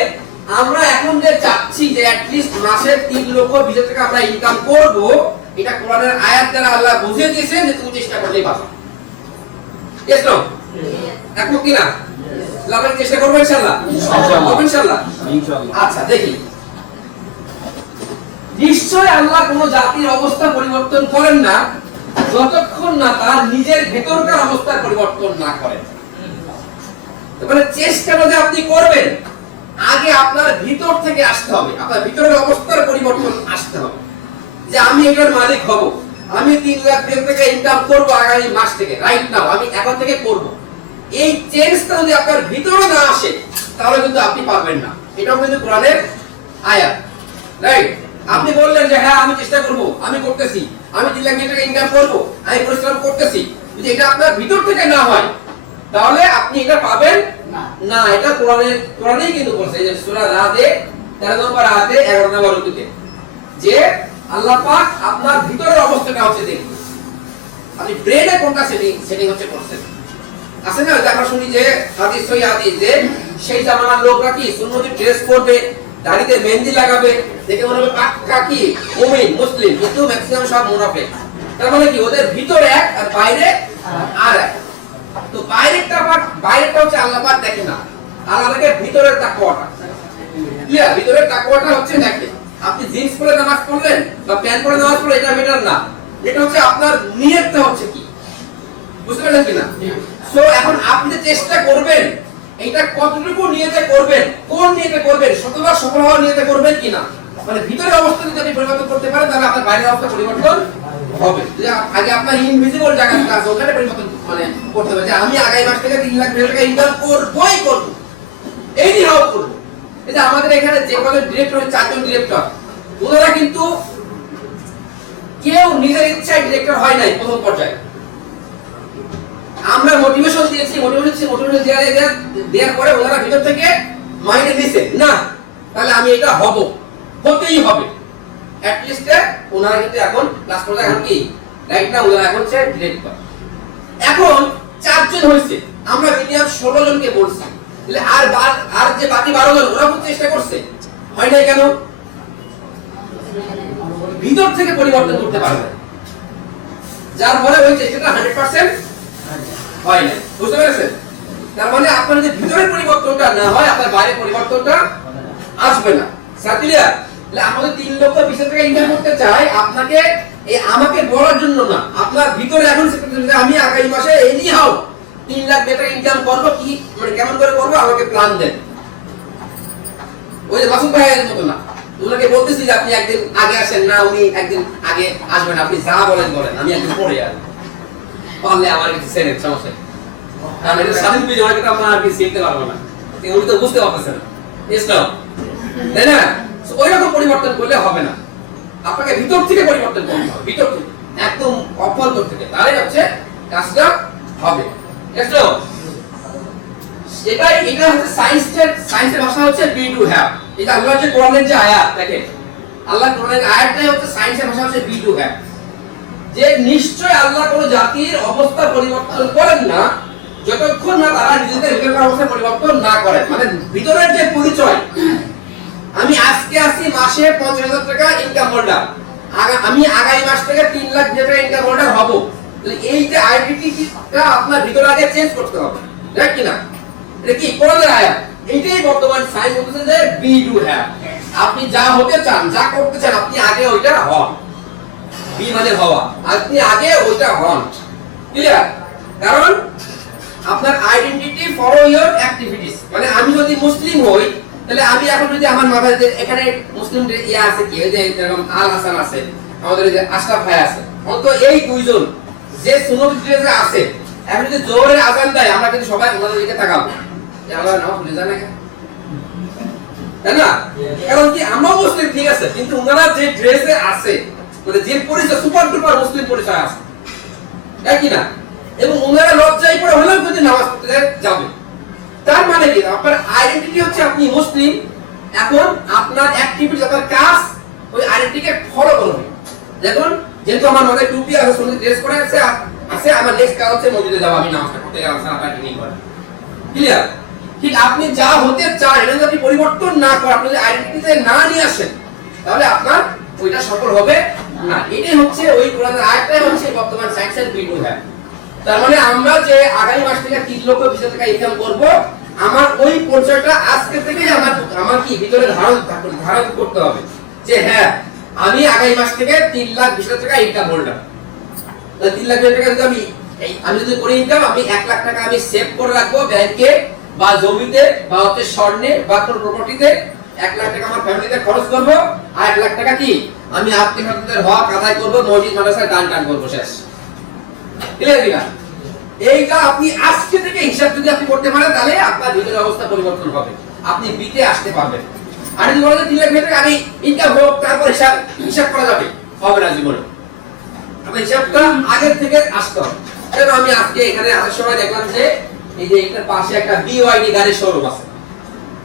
আমরা এখন যে চাচ্ছি যে at least মাসে 3,20,000 টাকা আমরা ইনকাম করব এটা কোরআনের আয়াত দ্বারা আল্লাহ বুঝিয়ে দিয়েছেন যে তুমি চেষ্টা করলেই পাবে ইয়েস নো একমত কি না আমরা চেষ্টা করব ইনশাআল্লাহ ইনশাআল্লাহ আচ্ছা দেখি নিশ্চয় আল্লাহ কোন জাতির অবস্থা পরিবর্তন করেন না যতক্ষণ না তার নিজের ভেতরকার অবস্থা পরিবর্তন না করেন মানে চেষ্টাটা যে আপনি করবেন আগে আপনার ভিতর থেকে আসতে হবে আপনার ভিতরের অবস্থার পরিবর্তন আসতে হবে যে আমি এটার মালিক হব আমি 3,00,000 টাকা ইনকাম করব আগামী মাস থেকে রাইট নাও আমি এখন থেকে করব এই চেঞ্জটা যদি আপনার ভিতরে না আসে তাহলে কিন্তু আপনি পারবেন না এটাও কিন্তু কোরআনের আয়াত রাইট আপনি বললেন যে হ্যাঁ আমি চেষ্টা করব আমি করতেছি আমি 3,00,000 টাকা ইনকাম করব আমি পরিশ্রম করতেছি যদি এটা আপনার ভিতর থেকে না হয় তাহলে আপনি এটা পাবেন না এটা কোরআনেই কিন্তু বলছে যে সূরা রাদে 13 নম্বর আয়াতে 11 নম্বর উক্তিতে যে আল্লাহ পাক আপনার ভিতরের অবস্থাটা হচ্ছে দেখুন আপনি ব্রেনে কোনটা সেটিং হচ্ছে করছেন আছে না যে আমরা শুনি যে হাদিস সহি হাদিস যে সেই জামানার লোকরা কি সুন্নতি ড্রেস পরবে দাড়িতে মেহেন্দি লাগাবে দেখে মনে হবে পাক্কা কি মুমিন মুসলিম কিন্তু ম্যাক্সিমাম সব মুনাফিক তার মানে কি ওদের ভিতরে এক আর বাইরে আর এক তো বাইরেটা হচ্ছে আল্লাহ পাক দেখে না আল্লাহ দেখে ভিতরের তাকওয়াটা ক্লিয়ার ভিতরের তাকওয়াটা হচ্ছে দেখে আপনি জিন্স পরে নামাজ পড়লেন বা প্যান্ট পরে নামাজ পড়লেন এটা ম্যাটার না, এটা হচ্ছে আপনার নিয়তটা হচ্ছে কি, বুঝতে পারলেন কিনা? সো এখন আপনি যে চেষ্টা করবেন এটা কতটুকু নিয়তে করবেন, কোন নিয়তে করবেন, শতভাগ সফল হওয়ার নিয়তে করবেন কিনা, মানে ভিতরের অবস্থা যদি আপনি পরিবর্তন করতে পারেন তাহলে আপনার বাইরের অবস্থা পরিবর্তন হবে। যে আগে আপনার ইনভিজিবল জায়গাটা আছে ওখানে পরিবর্তন মানে করতে হবে যে আমি আগামী মাস থেকে 3 লাখ টাকা ইনকাম করবই করব, এই নিয়ে হাও করব। এই যে আমাদের এখানে যে কজন ডিরেক্টর, 4 জন ডিরেক্টর, ওনারা কিন্তু কেউ নিজের ইচ্ছায় ডিরেক্টর হয় নাই প্রথম পর্যায়ে। আমরা মোটিভেশন দিয়েছি, মোটিভেশন দেওয়ার পরে ওনারা ভিতর থেকে মাইন্ডে দিয়েছে না তাহলে আমি এটা হব, হতেই হবে। অ্যাট লিস্ট ওনারা কিন্তু এখন ক্লাস করতে এখন কি রাইট না, ওনারা এখন হচ্ছে ডিরেক্টর। এখন 4 জন হইছে, আমরা মিনিমাম 16 জনকে বলছি, তাহলে আর যে বাকি 12 জন ওরা খুব চেষ্টা করছে, হয় নাই কেন? ভিতর থেকে পরিবর্তন করতে পারে না, যার ফলে হয়েছে সেটা 100% হয় না, বুঝতে পেরেছেন? তার মানে আপনার যে ভিতরের পরিবর্তনটা না হয় আপনার বাইরের পরিবর্তনটা আসবে না। সাথীরা, তাহলে আমাদের 3 লক্ষ 20 টাকা ইনকাম করতে চাই, আপনাকে এই আমাকে বলার জন্য না, আপনার ভিতরে এখন আমি আগামী মাসে এনি হাউ 3 লাখ টাকা ইনকাম করব, কি মানে কেমন করে করব আমাকে প্ল্যান দেন। ওই যে মাসুদ ভাইয়ের মতো না, উনাকে বলতেছি যে আপনি একদিন আগে আসেন না, উনি একদিন আগে আসবেন, আপনি যা বলেন আমি একদিন পরে আসবো, পারলে আমার কিছু সেনেট সমস্যা, কারণ এটা স্বাধীন পেয়ে যাওয়ার কথা আমরা আর কি শিখতে পারবো না, উনি তো বুঝতে পারতেছেন না, তাই না? ওই রকম পরিবর্তন করলে হবে না, আপনাকে ভিতর থেকে পরিবর্তন করতে হবে, ভিতর থেকে একদম অভ্যন্তর থেকে, তাহলে হচ্ছে কাজটা হবে। এটা হচ্ছে সায়েন্সের ভাষা হচ্ছে বি টু হ্যাভ। এটা আল্লাহর যে কোরআনের যে আয়াত, দেখেন আল্লাহ কোরআনের আয়াতটাই হচ্ছে সায়েন্সের ভাষা হচ্ছে বি টু হ্যাভ, যে নিশ্চয় আল্লাহ কোন জাতির অবস্থা পরিবর্তন করেন না যতক্ষণ না তারা নিজেদের ভিতরের অবস্থা পরিবর্তন না করে, মানে ভিতরের যে পরিচয়, আমি আজকে আসি মাসে 50,000 টাকা ইনকাম হোল্ডার, আমি আগামী মাস থেকে 3 লাখ টাকা ইনকাম হোল্ডার হব, তাহলে এই যে আইডেন্টিটিটা আপনার ভিতরে আগে চেঞ্জ করতে হবে, ঠিক কি না? এটা কি কোরআনের আয়াত, এইটাই বর্তমান সায়েন্স বলতেছে যে বি টু হ্যাভ। আপনি যা হতে চান, যা করতে চান, আপনি আগে ওইটা হন, বি মানে হওয়া, আপনি আগে ওইটা হন, ক্লিয়ার? কারণ আপনার আইডেন্টিটি ফলো ইওর অ্যাক্টিভিটিস, মানে আমি যদি মুসলিম হই তাহলে আমি এখন যদি আমার মাথায় যে এখানে মুসলিম ইয়া আছে কি, এই যে এরকম আল হাসান আছে, আমাদের যে আশরাফ ভাই আছে, অন্তত এই দুইজন যে সুন্নত ড্রেসে আছে, এখন যদি জোরে আযান দেয় আমরা কিন্তু সবাই ওনাদের দিকে তাকাবো যে আমরা নামাজ পড়ে যান না, তাই না? কারণ কি আমরা মুসলিম ঠিক আছে, কিন্তু ওনারা যে ড্রেসে আছে, মানে যে পরিচয় সুপার ডুপার মুসলিম পরিচয় আছে, তাই কি না? এবং ওনারা লজ্জায় পড়ে হলেও কিন্তু নামাজ পড়তে যাবে, তার মানে কি আপনার আইডেন্টিটি হচ্ছে আপনি মুসলিম, এখন আপনার অ্যাক্টিভিটি, আপনার কাজ ওই আইডেন্টিটিকে ফলো করবে। দেখুন যেহেতু আমার মাথায় টুপি আছে, সুন্নত ড্রেস পরে আছে, আমার নেক্সট কাজ হচ্ছে মসজিদে যাওয়া, আমি নামাজটা পড়তে গেলাম, সালাত আদায় করা, ক্লিয়ার? ঠিক আপনি যা হতে চান এটা যদি আপনি পরিবর্তন না করেন, আপনি যদি আইডেন্টিটিতে না নিয়ে আসেন, তাহলে আপনার ওইটা সফল হবে না। এটাই হচ্ছে ওই কোরআনের আয়াতটাই হচ্ছে বর্তমান সায়েন্সের বি টু হ্যাভ। তার মানে আমরা যে আগামী মাস থেকে 3 লক্ষ 20 টাকা ইনকাম করব, আমার ওই পরিচয়টা আজকে থেকেই আমার কি ভিতরে ধারণ করতে হবে যে হ্যাঁ আমি আগামী মাস থেকে 3 লাখ 20 টাকা ইনকাম হোল্ডার। 3 লাখ 20 টাকা যদি আমি যদি করি ইনকাম, আমি 1 লাখ টাকা আমি সেভ করে রাখবো ব্যাংকে বা জমিতে বা হচ্ছে স্বর্ণে বা কোন প্রপার্টিতে, 1 লাখ টাকা আমার ফ্যামিলিতে খরচ করব, আর 1 লাখ টাকা কি আমি আত্মীয়দের হক আদায় করব, মসজিদ মাদ্রাসায় দান করব, শেষ। ক্লিয়ার কিনা? এইটা আপনি আজকে থেকে হিসাব যদি আপনি করতে পারেন তাহলে আপনার ভিতরের অবস্থা পরিবর্তন হবে, আপনি বিতে আসতে পারবেন। আর যদি বলেন 3 লাখ টাকা আগে ইনকাম হোক তারপর হিসাব করা যাবে, হবে না জীবনে। আপনার হিসাবটা আগের থেকে আসতে হবে। কারণ আমি আজকে এখানে আসার সময় দেখলাম যে এই যে এটার পাশে একটা বিওআইডি গাড়ির শোরুম আছে,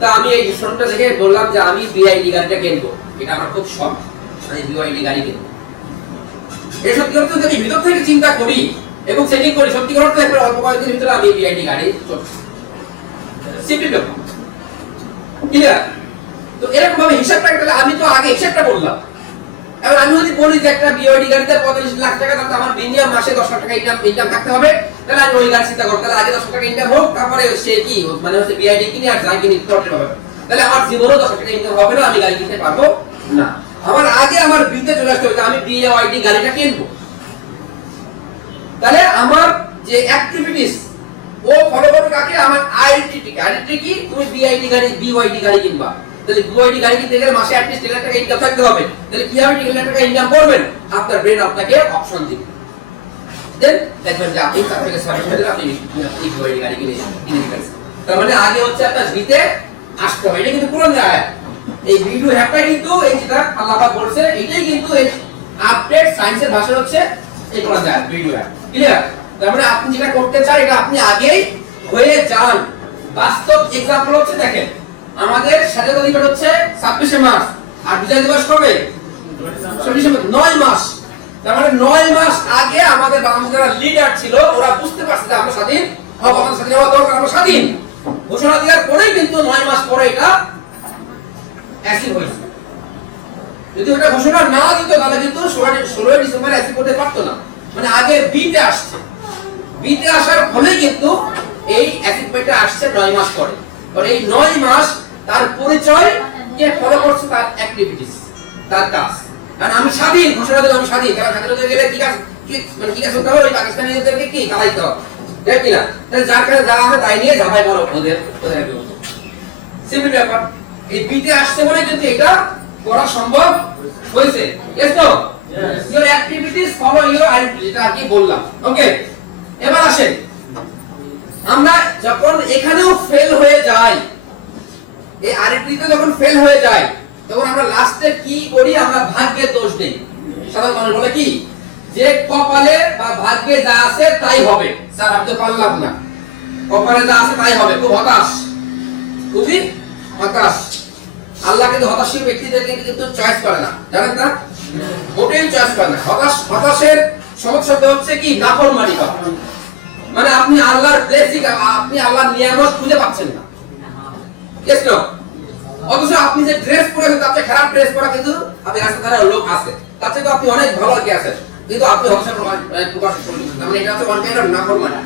তা আমি এই শোরুমটা দেখে বললাম যে আমি বিওআইডি গাড়িটা কিনবো, এটা আমার খুব শখ, আমি বিওআইডি গাড়ি কিনবো। এই সত্যি কথা যদি ভিতর থেকে চিন্তা করি এবং সেটিং করি, সত্যি কথা একবার অল্প কয়েকদিনের ভিতরে আমি বিআইডি গাড়ি সিম্পলি ব্যাপার, ক্লিয়ার? তো এরকম ভাবে হিসাবটা তাহলে আমি তো আগে হিসাবটা বললাম, এবার আমি যদি বলি যে একটা বিআইডি গাড়িতে 45 লাখ টাকা, তাহলে আমার মিনিমাম মাসে 10 লাখ টাকা ইনকাম থাকতে হবে, তাহলে আমি ওই গাড়ি চিন্তা করব, তাহলে আগে 10 লাখ টাকা ইনকাম হোক, তারপরে সে কি মানে হচ্ছে বিআইডি কিনে আর যাই কিনে করতে হবে, তাহলে আমার জীবনেও 10 লাখ টাকা ইনকাম হবে না, আমি গাড়ি কিনতে পারবো না। আমার আগে আমার বিতে চলে আসতে হবে, আমি BYD গাড়িটা কিনবো। তাহলে আমার যে অ্যাক্টিভিটিস ও ফলো করবে কাকে? আমার আইডেন্টিটি। আইডেন্টিটি কি? তুমি BYD গাড়ি কিনবা, তাহলে BYD গাড়ি কিনতে গেলে মাসে অ্যাট লিস্ট 1 লাখ টাকা ইনকাম থাকতে হবে। তাহলে কিভাবে 1 লাখ টাকা ইনকাম করবেন? আপনার ব্রেন আপনাকে অপশন দিবে, দেন দেখবেন যে আপনি তার থেকে সার্ভিস দিলে আপনি BYD গাড়ি কিনে দিবেন। তার মানে আগে হচ্ছে আপনার বিতে আসতে হবে। এটা কিন্তু পুরো আয়াত। এই ভিডিও হ্যাপটা কিন্তু এই যেটা আল্লাহ পাক বলছে, এটাই কিন্তু এই আপডেট সায়েন্সের ভাষা হচ্ছে এই কোরআন আয়াত ভিডিও হ্যাপ। ক্লিয়ার? তার মানে আপনি যেটা করতে চান এটা আপনি আগেই হয়ে যান। বাস্তব एग्जांपल হচ্ছে দেখেন, আমাদের স্বাধীনতা দিবস হচ্ছে 26শে মার্চ, আর বিজয় দিবস কবে? 26শে মার্চ, 9 মাস। তার মানে 9 মাস আগে আমাদের বাংলাদেশের যারা লিডার ছিল ওরা বুঝতে পারছে যে আমরা স্বাধীন হব, আমাদের স্বাধীন হওয়া দরকার, আমরা স্বাধীন। ঘোষণা দেওয়ার পরেই কিন্তু 9 মাস পরে এটা অ্যাসিড হয়েছে। যদি ওটা ঘোষণা না দিত তাহলে কিন্তু 16 ডিসেম্বর অ্যাসিড করতে পারতো না। মানে আগে বিতে আসছে, বিতে আসার ফলে কিন্তু এই অ্যাসিডমেন্টটা আসছে 9 মাস পরে। আর এই 9 মাস তার পরিচয় কে ফলো করছে, তার অ্যাক্টিভিটিস, তার কাজ। কারণ আমি স্বাধীন ঘোষণা দিলাম, আমি স্বাধীন। কারণ স্বাধীন হতে গেলে কি কাজ, মানে কি কাজ করতে হবে? ওই পাকিস্তানিদেরকে কি কালাইতে হবে, তাই কি না? তাহলে যার কাছে যা আছে তাই নিয়ে ঝাঁপাই করো ওদের সিম্পল ব্যাপার। এই বিতে আসছে বলে কিন্তু এটা করা সম্ভব হয়েছে। Yes no? Your activities follow your identity, এটা আর কি বললাম। ওকে, এবার আসেন, আমরা যখন এখানেও ফেল হয়ে যাই, এই আইডেন্টিটিতে যখন ফেল হয়ে যায়, তখন আমরা লাস্টে কি করি? আমরা ভাগ্যের দোষ দেই। সাধারণ মানুষ বলে কি যে কপালে বা ভাগ্যে যা আছে তাই হবে, স্যার আমি তো পারলাম না, কপালে যা আছে তাই হবে। খুব হতাশ, খুবই হতাশ। আল্লাহ কিন্তু হতাশী ব্যক্তিদেরকে কিন্তু চয়েস করে না, জানেন না? মোটেই চয়েস করে না। হতাশের সমস্যা হচ্ছে কি? নাফরমানি করা। মানে আপনি আল্লাহর ব্লেসিং, আপনি আল্লাহর নিয়ামত খুঁজে পাচ্ছেন না। Yes no? অথচ আপনি যে ড্রেস পরেছেন তার চেয়ে খারাপ ড্রেস পরা কিন্তু আপনি রাস্তায় লোক আছে, তার চেয়ে তো আপনি অনেক ভালো কি আছেন, কিন্তু আপনি হতাশা প্রকাশ করছেন। মানে এটা হচ্ছে ওয়ান কাইন্ড অফ নাফরমানি।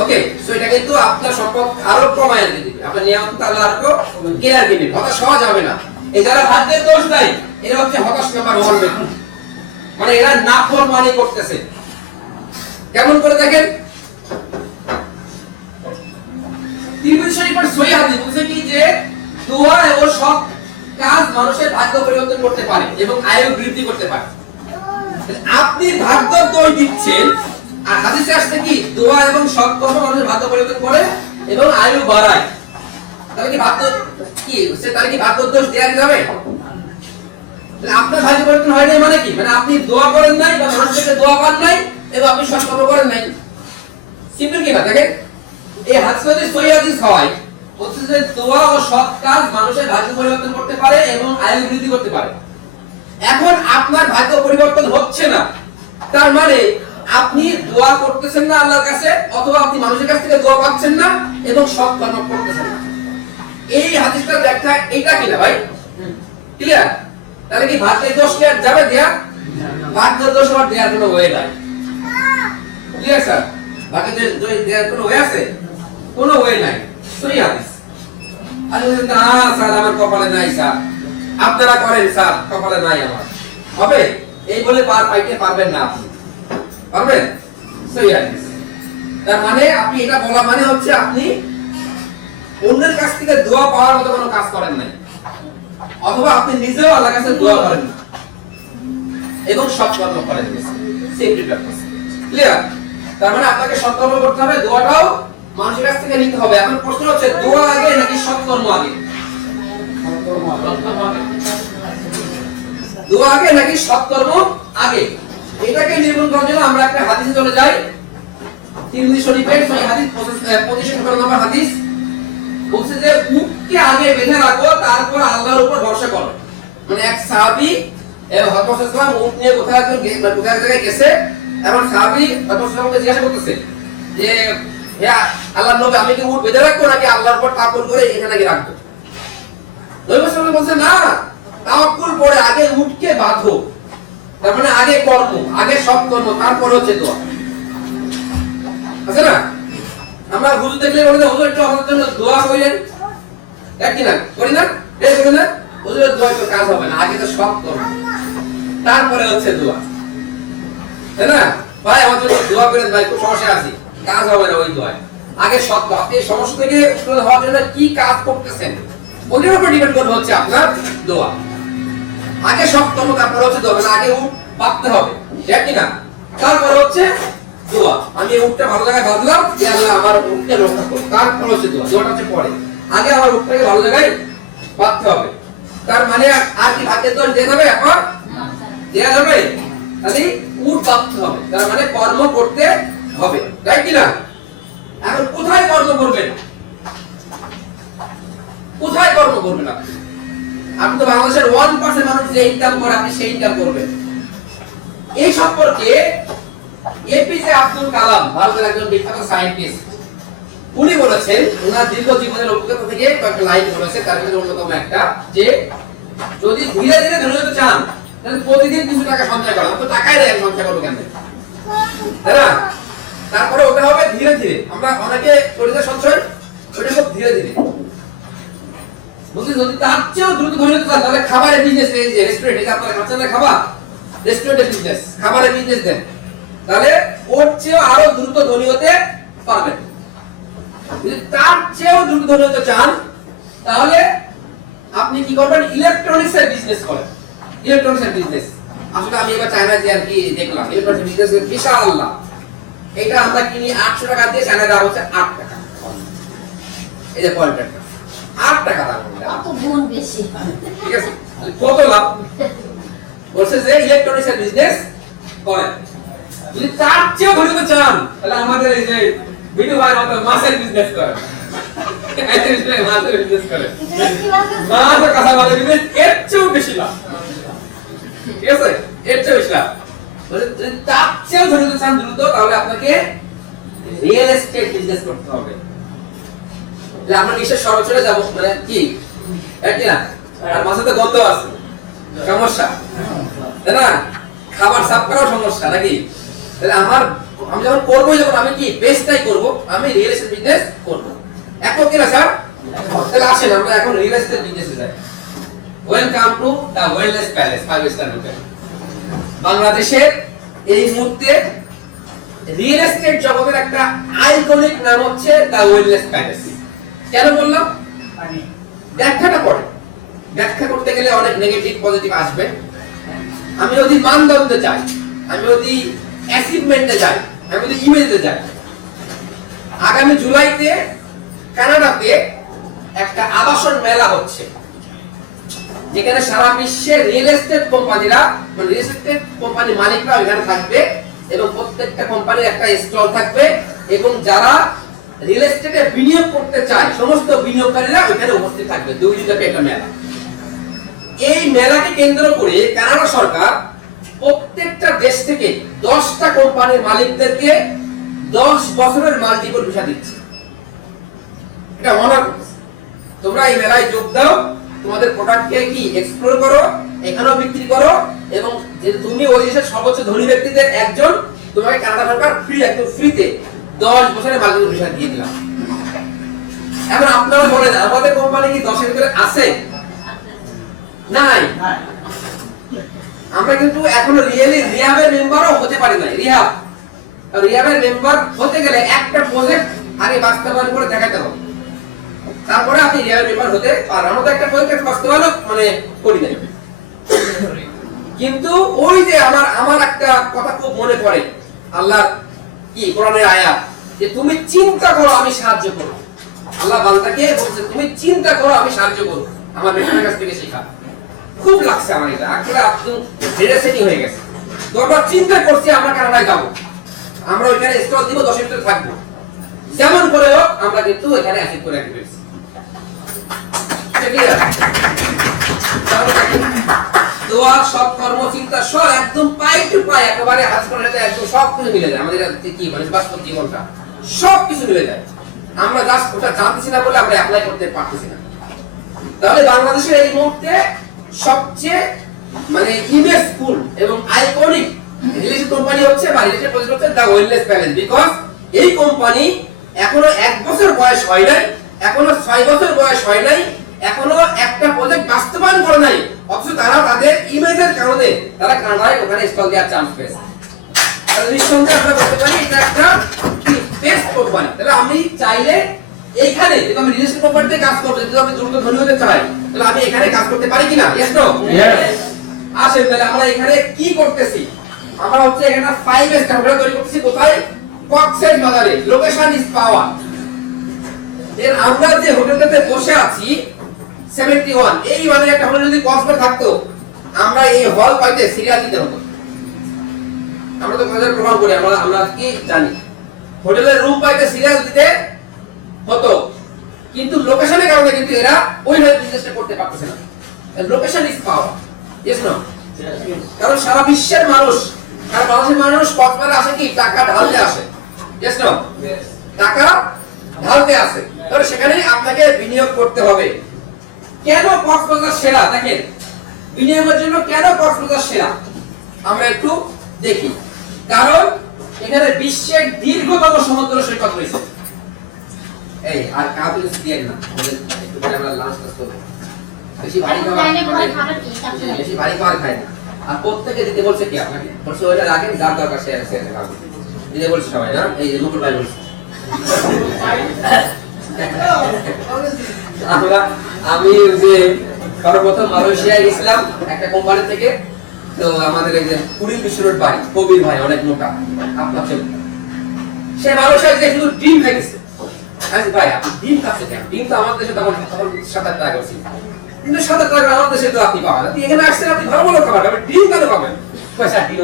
ওকে, সো এটা কিন্তু আপনার সম্পদ আরো কমায় দিবে, আপনার নিয়ামত আল্লাহ আরো কেয়ার দিবে। হতাশ হওয়া যাবে না। এই যারা ভাগ্যের দোষ দেয় এরা হচ্ছে হতাশ নাম্বার 1 ব্যক্তি। মানে এরা নাফরমানি করতেছে। কেমন করে দেখেন, তিরমিজি শরীফের সহিহ হাদিস বলছে কি যে দোয়া ও সৎ কাজ মানুষের ভাগ্য পরিবর্তন করতে পারে এবং আয়ু বৃদ্ধি করতে পারে। আপনি ভাগ্য দোষ দিচ্ছেন, আর হাদিসে আসছে কি দোয়া এবং সৎ কর্ম মানুষের ভাগ্য পরিবর্তন করে এবং আয়ু বাড়ায়। তাহলে কি ভাগ্য কি সে তাহলে কি ভাগ্য দোষ দেয়া যাবে? তাহলে আপনার ভাগ্য পরিবর্তন হয় না মানে কি? মানে আপনি দোয়া করেন নাই বা মানুষ থেকে দোয়া পান নাই এবং আপনি সৎ কর্ম করেন নাই। সিম্পল কি না? দেখেন, এই হাদিস যদি সহিহ হাদিস হয়, বলছে যে দোয়া ও সৎ কাজ মানুষের ভাগ্য পরিবর্তন করতে পারে এবং আয়ু বৃদ্ধি করতে পারে। এখন আপনার ভাগ্য পরিবর্তন হচ্ছে না, তার মানে আপনি দোয়া করতেছেন না আল্লাহর কাছে, অথবা আপনি মানুষের কাছ থেকে দোয়া পাচ্ছেন না এবং সৎ কর্ম করতেছেন না। এই হাদিসটা ব্যাখ্যা এটা কিনা ভাই? ক্লিয়ার? তাহলে কি ভাগ্যের দোষ কি আর যাবে দেয়া? ভাগ্যের দোষ আর দেয়ার কোনো ওয়ে নাই। Clear sir? ভাগ্যের দোষ দেয়ার কোনো ওয়ে আছে? কোনো ওয়ে নাই। সহি হাদিস। আর না স্যার আমার কপালে নাই স্যার, আপনারা করেন স্যার, কপালে নাই আমার, হবে? এই বলে পার পাইতে পারবেন না আপনি, পারবেন? সহি হাদিস। তার মানে আপনি এটা বলা মানে হচ্ছে আপনি অন্যের কাছ থেকে দোয়া পাওয়ার মতো কোনো কাজ করেন নাই, অথবা আপনি নিজেও আল্লাহর কাছে দোয়া করেন না এবং সৎ কর্ম করেন না। সিম্পল ব্যাপার। ক্লিয়ার? তার মানে আপনাকে সৎ কর্ম করতে হবে, দোয়াটাও মানুষের কাছ থেকে নিতে হবে। এখন প্রশ্ন হচ্ছে দোয়া আগে নাকি সৎকর্ম আগে? দোয়া আগে নাকি সৎকর্ম আগে? এটাকে নির্মূল করার জন্য আমরা একটা হাদিসে চলে যাই। তিরমিজি শরীফের সহিহ হাদিস 25 নম্বর হাদিস বলছে যে উটকে আগে বেঁধে রাখো, তারপর আল্লাহর উপর ভরসা করো। মানে এক সাহাবী হযরত মুহাম্মদ সাল্লাল্লাহু আলাইহি ওয়াসাল্লাম উট নিয়ে কোথায় জায়গায় গেছে, এবং সাহাবী হযরত মুহাম্মদ সাল্লাল্লাহু আলাইহি ওয়াসাল্লামকে জিজ্ঞাসা করতেছে যে হে আল্লাহর নবী, আমি কি উট বেঁধে রাখবো নাকি আল্লাহর উপর তাওয়াক্কুল করে এখানে গিয়ে রাখবো? নবী সাল্লাল্লাহু আলাইহি ওয়াসাল্লাম বলছে না, তাওয়াক্কুল পরে, আগে উটকে বাঁধো। তার মানে আগে কর্ম, আগে সৎ কর্ম, তারপর হচ্ছে দোয়া। আছে না? আমরা হুজুর দেখলে বলি হুজুর একটু আমাদের জন্য দোয়া করেন, এক কি না করি না? এই করি না? হুজুর দোয়া তো কাজ হবে না, আগে তো সব করো, তারপরে হচ্ছে দোয়া, তাই না? ভাই আমার জন্য দোয়া করেন ভাই, খুব সমস্যা আছে, কাজ হবে না ওই দোয়ায়, আগে সব দোয়া। আপনি এই সমস্যা থেকে উত্তোলন হওয়ার জন্য কি কাজ করতেছেন ওদের উপর ডিপেন্ড করবে হচ্ছে আপনার দোয়া। আগে সব তমক আপনার হচ্ছে দোয়া, মানে আগে উঠ পাততে হবে, ঠিক কি না? তারপরে হচ্ছে দোয়া। আমি এই উঠটা ভালো জায়গায় বাঁধলাম, যে আল্লাহ আমার উঠকে রক্ষা করো, তারপর হচ্ছে দোয়া। দোয়াটা হচ্ছে পরে, আগে আমার উঠটাকে ভালো জায়গায় বাঁধতে হবে। তার মানে আর কি ভাগ্যের দোষ দিয়ে দেবে এখন দেয়া যাবে, তাহলে উঠ বাঁধতে হবে, তার মানে কর্ম করতে হবে, তাই কি না? এখন কোথায় কর্ম করবেন, কোথায় কর্ম করবেন? আপনি তো বাংলাদেশের 1% মানুষ যে ইনকাম করে আপনি সেই ইনকাম করবেন। এই সম্পর্কে এপিজে আব্দুল কালাম, ভারতের একজন বিখ্যাত সায়েন্টিস্ট, উনি বলেছেন, ওনার দীর্ঘ জীবনের অভিজ্ঞতা থেকে কয়েকটা লাইন বলেছে, তার মধ্যে অন্যতম একটা, যে যদি ধীরে ধীরে ধনী হতে চান তাহলে প্রতিদিন কিছু টাকা সঞ্চয় করেন। তো টাকাই দেয়, সঞ্চয় করবো কেন, তাই না? তারপরে ওটা হবে ধীরে ধীরে। আমরা অনেকে করি না সঞ্চয়, ওটা খুব ধীরে ধীরে। যদি তার চেয়েও দ্রুত ধনী হতে চান তাহলে খাবারের বিজনেস, এই যে রেস্টুরেন্ট, এই যে আপনারা খাচ্ছেন না খাবার, রেস্টুরেন্টের বিজনেস, খাবারের বিজনেস দেন, তাহলে ওর চেয়েও আরো দ্রুত ধনী হতে পারবেন। যদি তার চেয়েও দ্রুত ধনী হতে চান তাহলে আপনি কি করবেন, ইলেকট্রনিক্স এর বিজনেস করেন। ইলেকট্রনিক্স এর বিজনেস আসলে আমি এবার চায়না যে আর কি দেখলাম, ইলেকট্রনিক্স বিজনেস বিশাল লাভ। এটা আমরা কিনি 800 টাকা দিয়ে, চায়না দাম হচ্ছে 8 টাকা। এই যে পয়েন্টটা 8 টাকা দাম, কত গুণ বেশি, ঠিক আছে? কত লাভ বলছে যে ইলেকট্রনিক্স এর বিজনেস করেন। যদি তার চেয়েও ধনী হতে চান তাহলে আমাদের এই যে ভিডিও ভাইয়ের মতো মাছের বিজনেস করেন, মাছের বিজনেস করেন, মাছের কাঁচা মাছের বিজনেস, এর চেয়েও বেশি লাভ, ঠিক আছে? এর চেয়েও বেশি লাভ। যদি তার চেয়েও ধনী হতে চান দ্রুত, তাহলে আপনাকে রিয়েল এস্টেট বিজনেস করতে হবে। যে আমরা নিশ্চয় শহরে চলে যাবো, মানে কি একই না, আর মাছে তো গন্ধ আছে, সমস্যা, তাই না? খাবার সাফ করাও সমস্যা নাকি? তাহলে আমি যখন করবো, যখন আমি কি বেস্টটাই করবো, আমি রিয়েল এস্টেট বিজনেস করবো। এখন কিনা স্যার, তাহলে আসেন আমরা এখন রিয়েল এস্টেট বিজনেসে যাই। Welcome to the wellness palace 5 star hotel. বাংলাদেশের এই মুহূর্তে রিয়েল এস্টেট জগতের একটা আইকনিক নাম হচ্ছে দ্য ওয়েলনেস প্যালেস। কেন বললাম? ব্যাখ্যাটা পড়ে, ব্যাখ্যা করতে গেলে অনেক নেগেটিভ পজিটিভ আসবে। আমি যদি মানদণ্ডে যাই, আমি যদি অ্যাচিভমেন্টে যাই, আমি যদি ইমেজে যাই, আগামী জুলাইতে কানাডাতে একটা আবাসন মেলা হচ্ছে, যেখানে সারা বিশ্বের রিয়েল এস্টেট কোম্পানিরা, মানে রিয়েল এস্টেট কোম্পানির মালিকরা এখানে থাকবে, এবং প্রত্যেকটা কোম্পানির একটা স্টল থাকবে, এবং যারা রিয়েল এস্টেটে বিনিয়োগ করতে চায় সমস্ত বিনিয়োগকারীরা ওখানে উপস্থিত থাকবে। 2 দিন ব্যাপী একটা মেলা। এই মেলাকে কেন্দ্র করে কানাডা সরকার প্রত্যেকটা দেশ থেকে 10টা কোম্পানির মালিকদেরকে 10 বছরের মাল্টিপল ভিসা দিচ্ছে। এটা অনার, তোমরা এই মেলায় যোগ দাও, তোমাদের প্রোডাক্টকে কি এক্সপ্লোর করো, এখানেও বিক্রি করো, এবং যে তুমি ওই দেশের সর্বোচ্চ ধনী ব্যক্তিদের একজন, তোমাকে কানাডা সরকার ফ্রি, একদম ফ্রিতে 10 বছরের মাল্টিপল ভিসা দিয়ে দিলাম। এখন আপনারা বলেন, আমাদের কোম্পানি কি 10 এর ভিতরে আছে? নাই। আমরা কিন্তু এখনো রিয়েলি রিহাবের মেম্বারও হতে পারি নাই। রিহাবের মেম্বার হতে গেলে একটা প্রজেক্ট আগে বাস্তবায়ন করে দেখাতে হবে, তারপরে আপনি রিহাবের মেম্বার হতে পারেন। আমরা তো একটা প্রজেক্ট বাস্তবায়ন মানে করি নাই। কিন্তু ওই যে আমার একটা কথা খুব মনে পড়ে, আল্লাহ কি কোরআনের আয়াত, যে তুমি চিন্তা করো আমি সাহায্য করব। আল্লাহ বান্দাকে বলছে তুমি চিন্তা করো আমি সাহায্য করব। আমার বেটার কাছ থেকে শেখা খুব লাগছে আমার, এটা আসলে একদম জেরে সেটিং হয়ে গেছে। তো আমরা চিন্তা করছি আমরা কানাডায় যাবো, আমরা ওইখানে স্টল দিব, 10 মিনিট থাকবো, যেমন করে হোক আমরা কিন্তু এখানে অ্যাচিভ করে রাখতে পেরেছি। দোয়া, সব কর্ম, চিন্তা সব একদম পাই টু পাই, একেবারে হাসপাতালে একদম সব কিছু মিলে যায়। আমাদের কি মানে বাস্তব জীবনটা সব কিছু মিলে যায়। আমরা জাস্ট ওটা জানতেছি না বলে আমরা অ্যাপ্লাই করতে পারতেছি না। তাহলে বাংলাদেশের এই মুহূর্তে সবচেয়ে মানে ইমেজফুল এবং আইকনিক রিলেশন কোম্পানি হচ্ছে বা রিলেশন প্রজেক্ট হচ্ছে দ্য ওয়েলনেস প্যালেস। বিকজ এই কোম্পানি এখনো 1 বছর বয়স হয় নাই, এখনো 6 বছর বয়স হয় নাই, এখনো একটা প্রজেক্ট বাস্তবায়ন করে নাই, অথচ তারা তাদের ইমেজের কারণে তারা কানাডায় ওখানে স্টল দেওয়ার চান্স পেয়েছে। তাহলে নিঃসন্দেহে আমরা বলতে পারি এটা একটা বেস্ট কোম্পানি। তাহলে আমি চাইলে এইখানে যদি আমি রিয়েল এস্টেট প্রপার্টিতে কাজ করব, যদি আমি দ্রুত ধনী হতে চাই, তাহলে আমি এখানে কাজ করতে পারি কিনা? Yes no? আসেন তাহলে আমরা এখানে কি করতেছি? আমরা হচ্ছে এখানে 5 স্টার হোটেল তৈরি করতেছি। কোথায়? কক্সেস বাজারে। লোকেশন ইজ পাওয়ার। এর আমরা যে হোটেলটাতে বসে আছি 71, এই মানে একটা হোটেল যদি কক্সবাজার থাকতো, আমরা এই হল পাইতে সিরিয়াল দিতে হতো। আমরা তো বাজার প্রমাণ করি, আমরা কি জানি হোটেলের রুম পাইতে সিরিয়াল দিতে হতো, কিন্তু লোকেশনের কারণে কিন্তু এরা ওইভাবে বিজনেসটা করতে পারতেছে না। Location is power. Yes no? কারণ সারা বিশ্বের মানুষ, আর বাংলাদেশের মানুষ কক্সবাজারে আসে কি? টাকা ঢালতে আসে। Yes no? টাকা ঢালতে আসে। তাহলে সেখানে আপনাকে বিনিয়োগ করতে হবে। কেন কক্সবাজার সেরা? দেখেন, বিনিয়োগের জন্য কেন কক্সবাজার সেরা আমরা একটু দেখি। কারণ এখানে বিশ্বের দীর্ঘতম সমুদ্র সৈকত রয়েছে। এই আর কাউকে দিয়ে না, একটু পরে আমরা লাঞ্চ করব। বেশি ভারী খাবার খায় না। আর প্রত্যেকে দিতে বলছে কি আপনাকে? বলছে ওইটা রাখেন, যার দরকার সে খাবে। দিতে বলছে সবাই না? এই যে মুকুল ভাই বলছে। আমি যে সর্বপ্রথম মালয়েশিয়ায় গেছিলাম একটা কোম্পানি থেকে। তো আমাদের এই যে কুড়িল বিশ্ব রোড বাড়ি, কবির ভাই অনেক মোটা, আপনার সে মালয়েশিয়ায় যে শুধু ডিম খাইতেছে। আচ্ছা ভাই, আপনি ডিম খাচ্ছেন কেন? ডিম তো আমাদের দেশে তখন 7 টাকা করছি, কিন্তু 7 টাকা আমাদের দেশে তো আপনি পাবেন। আপনি এখানে আসছেন, আপনি ভালো ভালো খাবার খাবেন, ডিম কেন পাবেন? পয়সা ডিম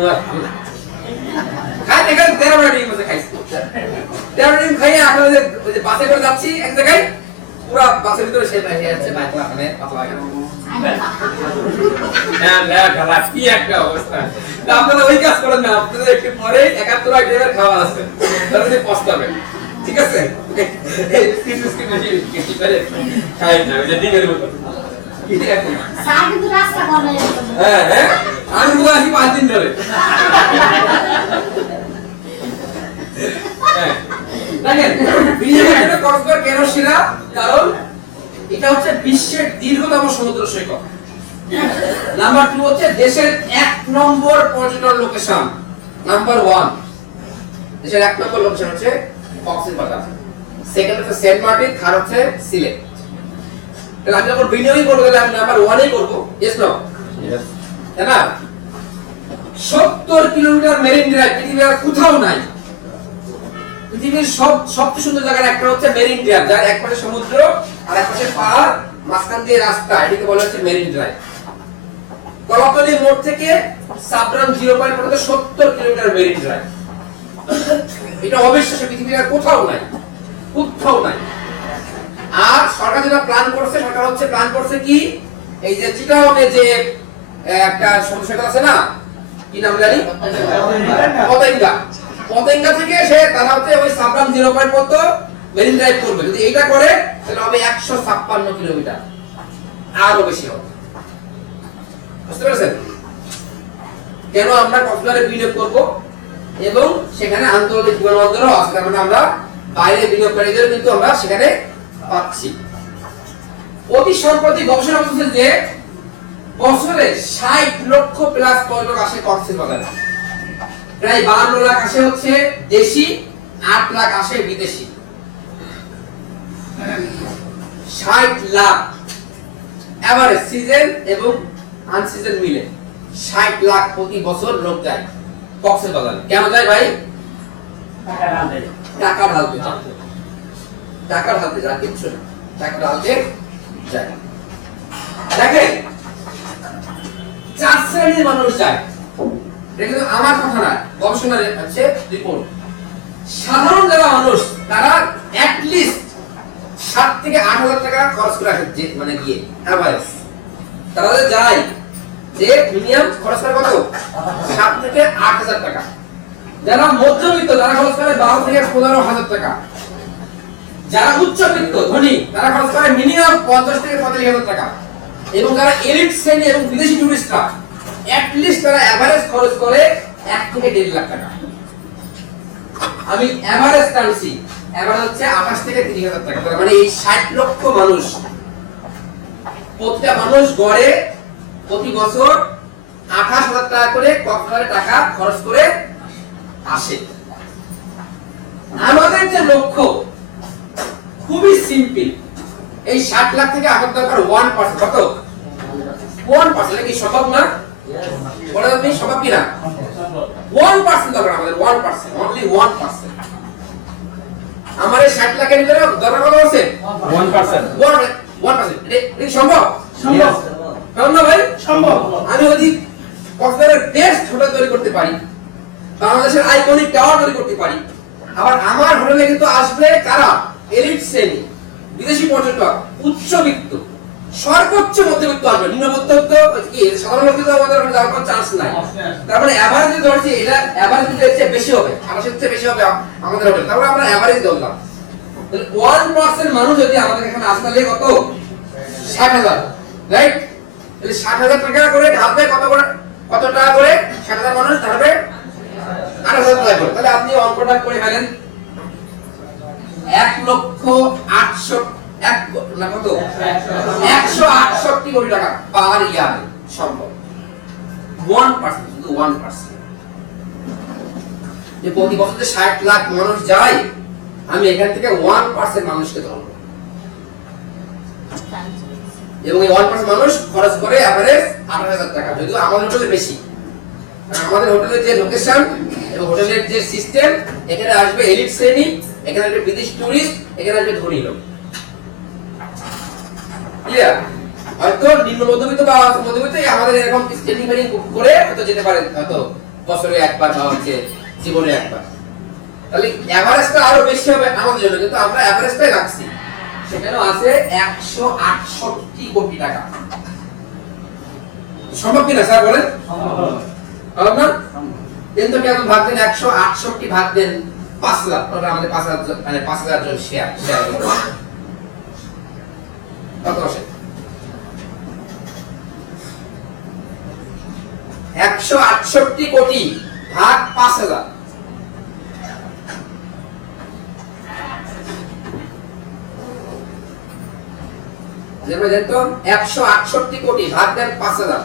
খাই দেখেন 13 ডিম মধ্যে খাইছি। 13 ডিম খাইয়ে আমরা ওই যে বাসে করে যাচ্ছি এক জায়গায়, পুরো বাসের ভিতরে সে বাইরে আছে, বাইরে ওখানে পাতলা গেল। হ্যাঁ না খালা কি একটা অবস্থা। তা আপনারা ওই কাজ করেন না, আপনাদের একটু পরে 71 আইটেমের খাওয়া আছে, তাহলে পস্তাবেন। ঠিক আছে? এই সিরিয়াসলি বেশি কিছু করে খাই না, ওই যে ডিমের মতো। স্যার কিন্তু রাস্তা বলে। হ্যাঁ হ্যাঁ, আমি পুরো আসি 5 দিন ধরে। হ্যাঁ দেখেন, বিনিয়োগের কক্সবাজার কেন সেরা? কারণ এটা হচ্ছে বিশ্বের দীর্ঘতম সমুদ্র সৈকত। নাম্বার 2 হচ্ছে দেশের 1 নম্বর পর্যটন লোকেশন। নাম্বার 1 দেশের 1 নম্বর লোকেশন হচ্ছে কক্সবাজার, সেকেন্ড হচ্ছে সেন্ট মার্টিন, থার্ড হচ্ছে সিলেট। তাহলে আমি যখন বিনিয়োগ করব তাহলে আমি নাম্বার 1 এই করব। Yes no? ইয়েস। তাই না? 70 কিলোমিটার মেরিন ড্রাইভ পৃথিবীর আর কোথাও নাই। পৃথিবীর সবচেয়ে সুন্দর জায়গা একটা হচ্ছে মেরিন ড্রাইভ, যার এক পাশে সমুদ্র আর এক পাশে পাহাড়, মাঝখান দিয়ে রাস্তা, এটাকে বলা হচ্ছে মেরিন ড্রাইভ। কলাতলি মোড় থেকে সাবরাম জিরো পয়েন্ট পর্যন্ত 70 কিলোমিটার মেরিন ড্রাইভ। এটা অবিশ্বাস্য, পৃথিবীর আর কোথাও নাই, কোথাও নাই। আর সরকার যেটা প্ল্যান করছে, সরকার হচ্ছে প্ল্যান করছে কি, এই যে চিটাগংয়ে যে একটা সমস্যা আছে না, কি নাম জানি, পতেঙ্গা থেকে সে তারা হচ্ছে ওই সাবরাম জিরো পয়েন্ট পর্যন্ত মেরিন ড্রাইভ করবে। যদি এইটা করে তাহলে হবে 156 কিলোমিটার, আরো বেশি হবে। বুঝতে পেরেছেন কেন আমরা কক্সবাজারে বিনিয়োগ করব? এবং সেখানে আন্তর্জাতিক বিমানবন্দরও আছে, তার মানে আমরা বাইরে বিনিয়োগকারীদের কিন্তু আমরা সেখানে পাচ্ছি। অতি সম্প্রতি গবেষণা করছে যে বছরে 60 লক্ষ প্লাস পর্যটক আসে কক্সবাজারে। প্রায় 52 লাখ আসে হচ্ছে দেশি, 8 লাখ আসে বিদেশি। 60 লাখ এভারেজ সিজন এবং আনসিজন মিলে 60 লাখ প্রতি বছর লোক যায় কক্সবাজারে। কেন যায় ভাই? টাকা ঢালতে যায়, টাকা ঢালতে যায়, কিচ্ছু না, টাকা ঢালতে যায়। দেখেন 4 শ্রেণীর মানুষ যায়, এটা কিন্তু আমার কথা না, গবেষণার আছে রিপোর্ট। সাধারণ যারা মানুষ তারা অ্যাট লিস্ট 7 থেকে 8 হাজার টাকা খরচ করে আসে, যে মানে গিয়ে এভারেজ তারা যায় যে মিনিমাম খরচ করে কত? 7 থেকে 8 হাজার টাকা। যারা মধ্যবিত্ত তারা খরচ করে 12 থেকে 15 হাজার টাকা। যারা উচ্চবিত্ত ধনী তারা খরচ করে মিনিমাম 50 থেকে 45 হাজার টাকা। এবং যারা এলিট শ্রেণী এবং বিদেশি টুরিস্টরা অ্যাট লিস্ট তারা এভারেজ খরচ করে 1 থেকে 1.5 লাখ টাকা। আমি এভারেজ টানছি, এভারেজ হচ্ছে 28 থেকে 30 হাজার টাকা। তার মানে এই 60 লক্ষ মানুষ প্রতিটা মানুষ গড়ে প্রতি বছর 28,000 টাকা করে কক্সবাজারে টাকা খরচ করে আসে। আমাদের যে লক্ষ্য খুবই সিম্পল, এই 60 লাখ থেকে আমার দরকার 1%। কত? 1%। কি সম্ভব না? বলে আপনি সম্ভব কিনা? 1% দরকার আমাদের, 1%, অনলি 1%। আমার এই 60 লাখের ভিতরে দরকার কত আছে? 1%। 1%। এটা সম্ভব? সম্ভব। সম্ভব না ভাই? সম্ভব। আমি যদি কক্সবাজারের বেস্ট হোটেল তৈরি করতে পারি, বাংলাদেশের আইকনিক টাওয়ার তৈরি করতে পারি, আবার আমার হোটেলে কিন্তু আসবে কারা? এলিট শ্রেণী, বিদেশি পর্যটক, উচ্চবিত্ত, সর্বোচ্চ মধ্যবিত্ত আসবে। নিম্নবিত্ত কি সাধারণ লোক তো আমাদের যাওয়ার কোনো চান্স নাই। তার মানে এভারেজ ধরছি, এটা এভারেজ এর চেয়ে বেশি হবে, আকাশের চেয়ে বেশি হবে আমাদের হোটেল। তারপরে আমরা এভারেজ ধরলাম, তাহলে 1% মানুষ যদি আমাদের এখানে আসতে লাগে কত? 60,000, রাইট? তাহলে 60,000 টাকা করে ঢালবে কত টাকা করে? 60,000 মানুষ ঢালবে 8,000 টাকা করে। তাহলে আপনি অঙ্কটা করে ফেলেন, 1,68,168 কোটি টাকা পার ইয়ার সম্ভব। 1%, শুধু 1%। যে প্রতি বছর 60 লাখ মানুষ যায়, আমি এখান থেকে 1% মানুষকে ধরবো, এবং এই 1% মানুষ খরচ করে এভারেজ 8,000 টাকা। যদিও আমাদের হোটেলে বেশি, আমাদের হোটেলের যে লোকেশন এবং হোটেলের যে সিস্টেম, এখানে আসবে এলিট শ্রেণী, এখানে আসবে বিদেশি টুরিস্ট, এখানে আসবে ধনী লোক। ক্লিয়ার? হয়তো নিম্ন মধ্যবিত্ত বা মধ্যবিত্ত আমাদের এরকম স্টেডিং ফেডিং করে হয়তো যেতে পারে, হয়তো বছরে একবার বা হচ্ছে জীবনে একবার। তাহলে এভারেজটা আরো বেশি হবে আমাদের জন্য, কিন্তু আমরা এভারেজটাই রাখছি। সেখানেও আছে 168 কোটি টাকা। সম্ভব কিনা স্যার বলেন? সম্ভব না? কিন্তু কেমন ভাগ দেন? 168 ভাগ দেন 5 লাখ, আমাদের 5,000 মানে 5,000 জন শেয়ার কত আসে? 168 কোটি ভাগ 5,000, যেভাবে দেন তো 168 কোটি ভাগ দেন 5,000।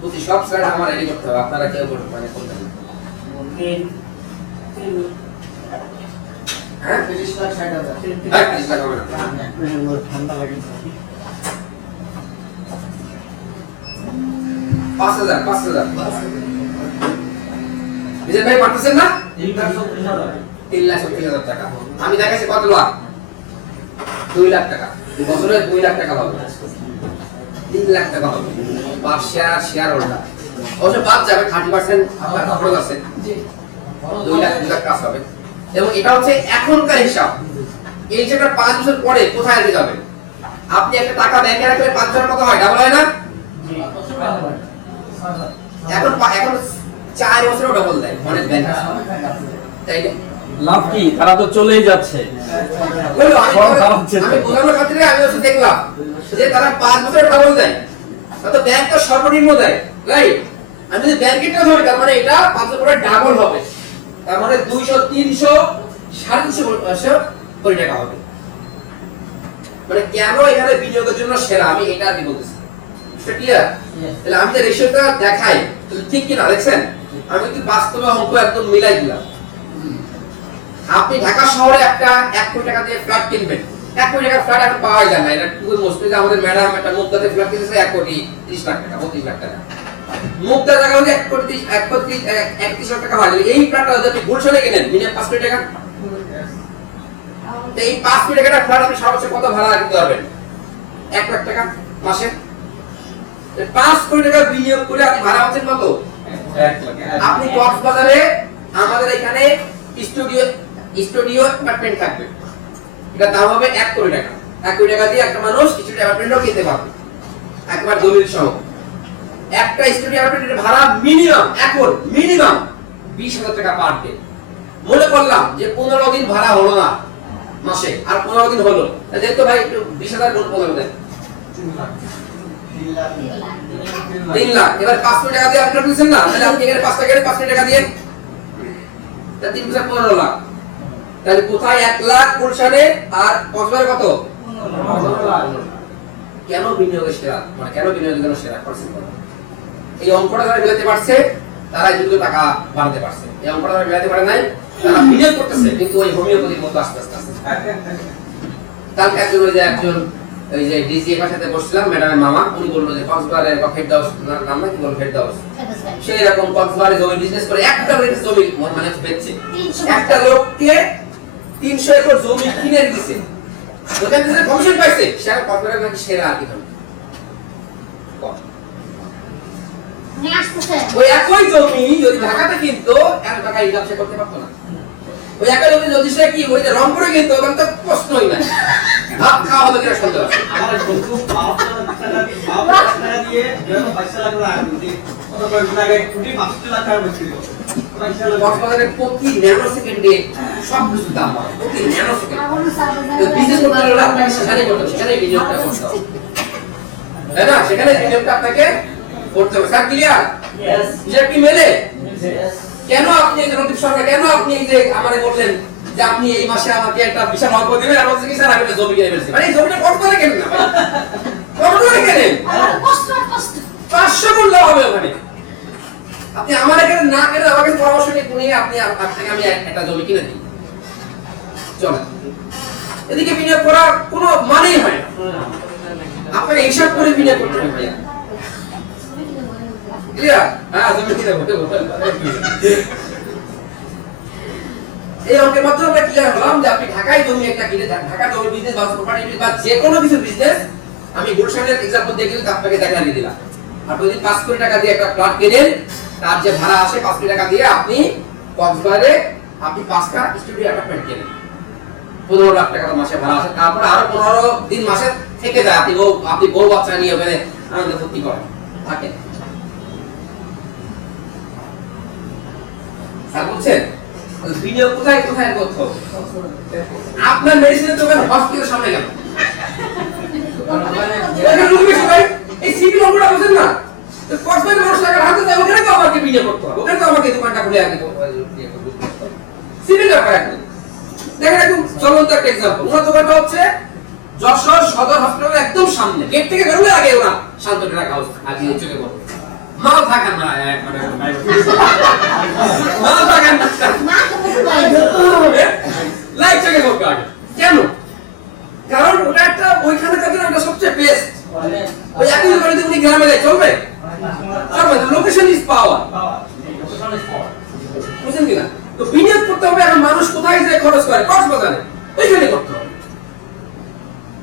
বুঝি সব স্লাইড আমার রেডি করতে হবে, আপনারা কেউ মানে করবেন না। হ্যাঁ 30 লাখ 60,000, 30 লাখ হবে না। ঠান্ডা লাগে। 5,000 বিজয় ভাই পারতেছেন না? 3,30,000 টাকা। আমি দেখাচ্ছি কত লাখ? 2 লাখ টাকা। বছরে 2 লাখ টাকা হবে, 3 লাখ টাকা হবে। পার শেয়ার হোল্ডার অবশ্য বাদ যাবে, 30% আপনার খরচ আছে, 2 লাখ কাজ হবে। এবং এটা হচ্ছে এখনকার হিসাব। এই যেটা 5 বছর পরে কোথায় যাবে? আপনি একটা টাকা ব্যাংকে রাখলে 5 বছর কত হয়? ডাবল হয় না? এখন 4 বছরেও ডাবল দেয় অনেক ব্যাংক, তাই না? লাভ কি? তারা তো চলেই যাচ্ছে। আমি বোঝানোর খাতিরে আমি হচ্ছে দেখলাম যে তারা 5 বছর ডাবল দেয়, তো ব্যাংক তো সর্বনিম্ন দেয়, রাইট? আমি যদি ব্যাংকেরটা ধরি, তার মানে এটা 5 বছর পরে ডাবল হবে, তার মানে 200, 300, 350 কোটি টাকা হবে। মানে কেন এখানে বিনিয়োগের জন্য সেরা, আমি এটা আর কি বলতেছি। সেটা ক্লিয়ার? তাহলে আমি যে রেশিওটা দেখাই ঠিক কি না দেখছেন? আমি কিন্তু বাস্তবে অঙ্ক একদম মিলাই দিলাম। আপনি ঢাকা শহরে একটা 1 কোটি টাকা দিয়ে ফ্ল্যাট কিনবেন, 1 কোটি টাকার ফ্ল্যাট এখন পাওয়া যায় না। এটা খুবই মুশকিল। যে আমাদের ম্যাডাম একটা মুক্তাতে ফ্ল্যাট কিনেছে 1 কোটি 30 লাখ টাকা, 32 লাখ টাকা। মুক্তা জায়গা হলে 1 কোটি 31 লাখ টাকা হয়। এই ফ্ল্যাটটা যদি আপনি গুলশানে কিনেন মিনিমাম 5 কোটি টাকা। তো এই 5 কোটি টাকার ফ্ল্যাট আপনি সর্বোচ্চ কত ভাড়া দিতে পারবেন? 1 লাখ টাকা মাসে। 5 কোটি টাকা বিনিয়োগ করে আপনি ভাড়া পাচ্ছেন কত? 1 লাখ। আপনি কক্সবাজারে আমাদের এখানে স্টুডিও অ্যাপার্টমেন্ট থাকবে, এটা দাম হবে 1 কোটি টাকা। 1 কোটি টাকা দিয়ে একটা মানুষ স্টুডিও অ্যাপার্টমেন্টও কিনতে পারবে, একবার দলিল সহ। একটা স্টুডিও অ্যাপার্টমেন্টের ভাড়া মিনিমাম এখন 20,000 টাকা পার ডে। মনে করলাম যে 15 দিন ভাড়া হলো না মাসে, আর 15 দিন হলো, তাহলে তো ভাই একটু 20,000 গুণ 15 দেন, 3 লাখ। এবার 5 কোটি টাকা দিয়ে আপনি বলছেন না, তাহলে আপনি এখানে 5 কোটি টাকা দিয়ে 3 বছর 15 লাখ। তাহলে কোথায় 1 লাখ গুলশানে আর কক্সবাজারে কত? কেন বিনিয়োগের সেরা মানে কেন বিনিয়োগের জন্য সেরা পার্সেন্ট বলো? এই অঙ্কটা যারা মিলাতে পারছে তারা দ্রুত টাকা বাড়াতে পারছে। এই অঙ্কটা যারা মিলাতে পারে নাই তারা বিনিয়োগ করতেছে কিন্তু ওই হোমিওপ্যাথির মতো আস্তে আস্তে আস্তে। কালকে একজন ওই যে ডিজি এর সাথে বসছিলাম, ম্যাডামের মামা, উনি বললো যে কক্সবাজারের ফেরদাউস নাম না কি বল ফেরদাউস, সেই রকম কক্সবাজারে জমি বিজনেস করে একটা লোকের জমি মানে বেচছে, একটা লোককে 300 একর জমি কিনে দিয়েছে, ওখান থেকে কমিশন পাইছে, সে কক্সবাজারের নাকি সেরা আর কি ধরনের। ওই একই জমি যদি ঢাকাতে কিনতো 1 টাকা ইনকাম সে করতে পারতো না। ওই একই জমি যদি সে কি ওই যে রংপুরে কিনতো ওখানে তো প্রশ্নই নাই, ভাত খাওয়া হবে কিনা সন্দেহ আছে। আমার বন্ধু 5 টাকা দিয়ে যেন 5 লাখ টাকা দিতে কত কয়েকদিন আগে কোটি 5 লাখ টাকা বেচছিল। কক্সবাজারের প্রতি ন্যানো সেকেন্ডে সব কিছু দাম বাড়ে, প্রতি ন্যানো সেকেন্ড। তো বিজনেস করতে হলে আপনাকে সেখানে করতে হবে, সেখানে বিনিয়োগটা করতে হবে, তাই না? সেখানে বিনিয়োগটা আপনাকে করতে হবে। Sir clear? यस হিসাব কি মেলে? यस কেন আপনি এই জনদীপ সরকার কেন আপনি এই যে আমারে বললেন যে আপনি এই মাসে আমাকে একটা বিশাল অঙ্ক দিবেন আর বলছেন কি স্যার আমি একটা জমি কিনে ফেলছি, মানে এই জমিটা কত করে কেনেন না ভাই, কত করে কেনেন? 500 মূল্য হবে ওখানে। আপনি আমার এখানে না কেনে আমাকে পরামর্শ নিয়ে আপনি আপনাকে আমি একটা জমি কিনে দিই, চলে এদিকে বিনিয়োগ করার কোনো মানেই হয় না। আপনাকে হিসাব করে বিনিয়োগ করতে হবে ভাইয়া, ক্লিয়ার? হ্যাঁ জমি কিনে বলতে এই অঙ্কের মাধ্যমে আমরা ক্লিয়ার হলাম যে আপনি ঢাকায় জমি একটা কিনে ঢাকা জমি বিজনেস বা প্রপার্টি বিজনেস বা যে কোনো কিছু বিজনেস, আমি গুলশানের এক্সাম্পল দিয়ে কিন্তু আপনাকে দেখাই দিলাম। আর যদি 5 কোটি টাকা দিয়ে একটা প্লট কিনেন, তার যে ভাড়া আসে 5 কোটি টাকা দিয়ে আপনি কক্সবাজারে আপনি 5টা স্টুডিও অ্যাপার্টমেন্ট কিনেন, 15 লাখ টাকা মাসে ভাড়া আসে, তারপর আরো 15 দিন মাসে থেকে যায়, আপনি বউ বাচ্চা নিয়ে ওখানে আনন্দ ফুর্তি করেন থাকেন। স্যার বুঝছেন বিনিয়োগ কোথায় কোথায় করতে হবে? আপনার মেডিসিনের দোকান হসপিটালের সামনে গেল, এখানে লোক বেশি ভাই, এই সিপি লোকটা বুঝেন না, তো কক্সবাজার মানুষ টাকা হাতে যায়, ওখানে তো আমাকে বিনিয়োগ করতে হবে, ওখানে তো আমাকে দোকানটা খুলে আগে সিপি ব্যাপার। এখন দেখেন একদম চলন্ত একটা এক্সাম্পল, ওনার দোকানটা হচ্ছে যশোর সদর হসপিটালের একদম সামনে, গেট থেকে বেরোলে আগে ওরা শান্ত টাকা হাউস আগে চোখে পড়ে মাল থাকার না মানে মাল থাকার না লাইট চোখে পড়বে আগে। কেন? কারণ ওটা একটা ওইখানে কাছে একটা সবচেয়ে বেস্ট, ওই একই দোকানে উনি গ্রামে যায় চলবে, চলবে লোকেশন ইজ পাওয়ার, বুঝছেন কিনা? তো বিনিয়োগ করতে হবে। এখন মানুষ কোথায় যায় খরচ করে? কক্সবাজারে, ওইখানে করতে হবে,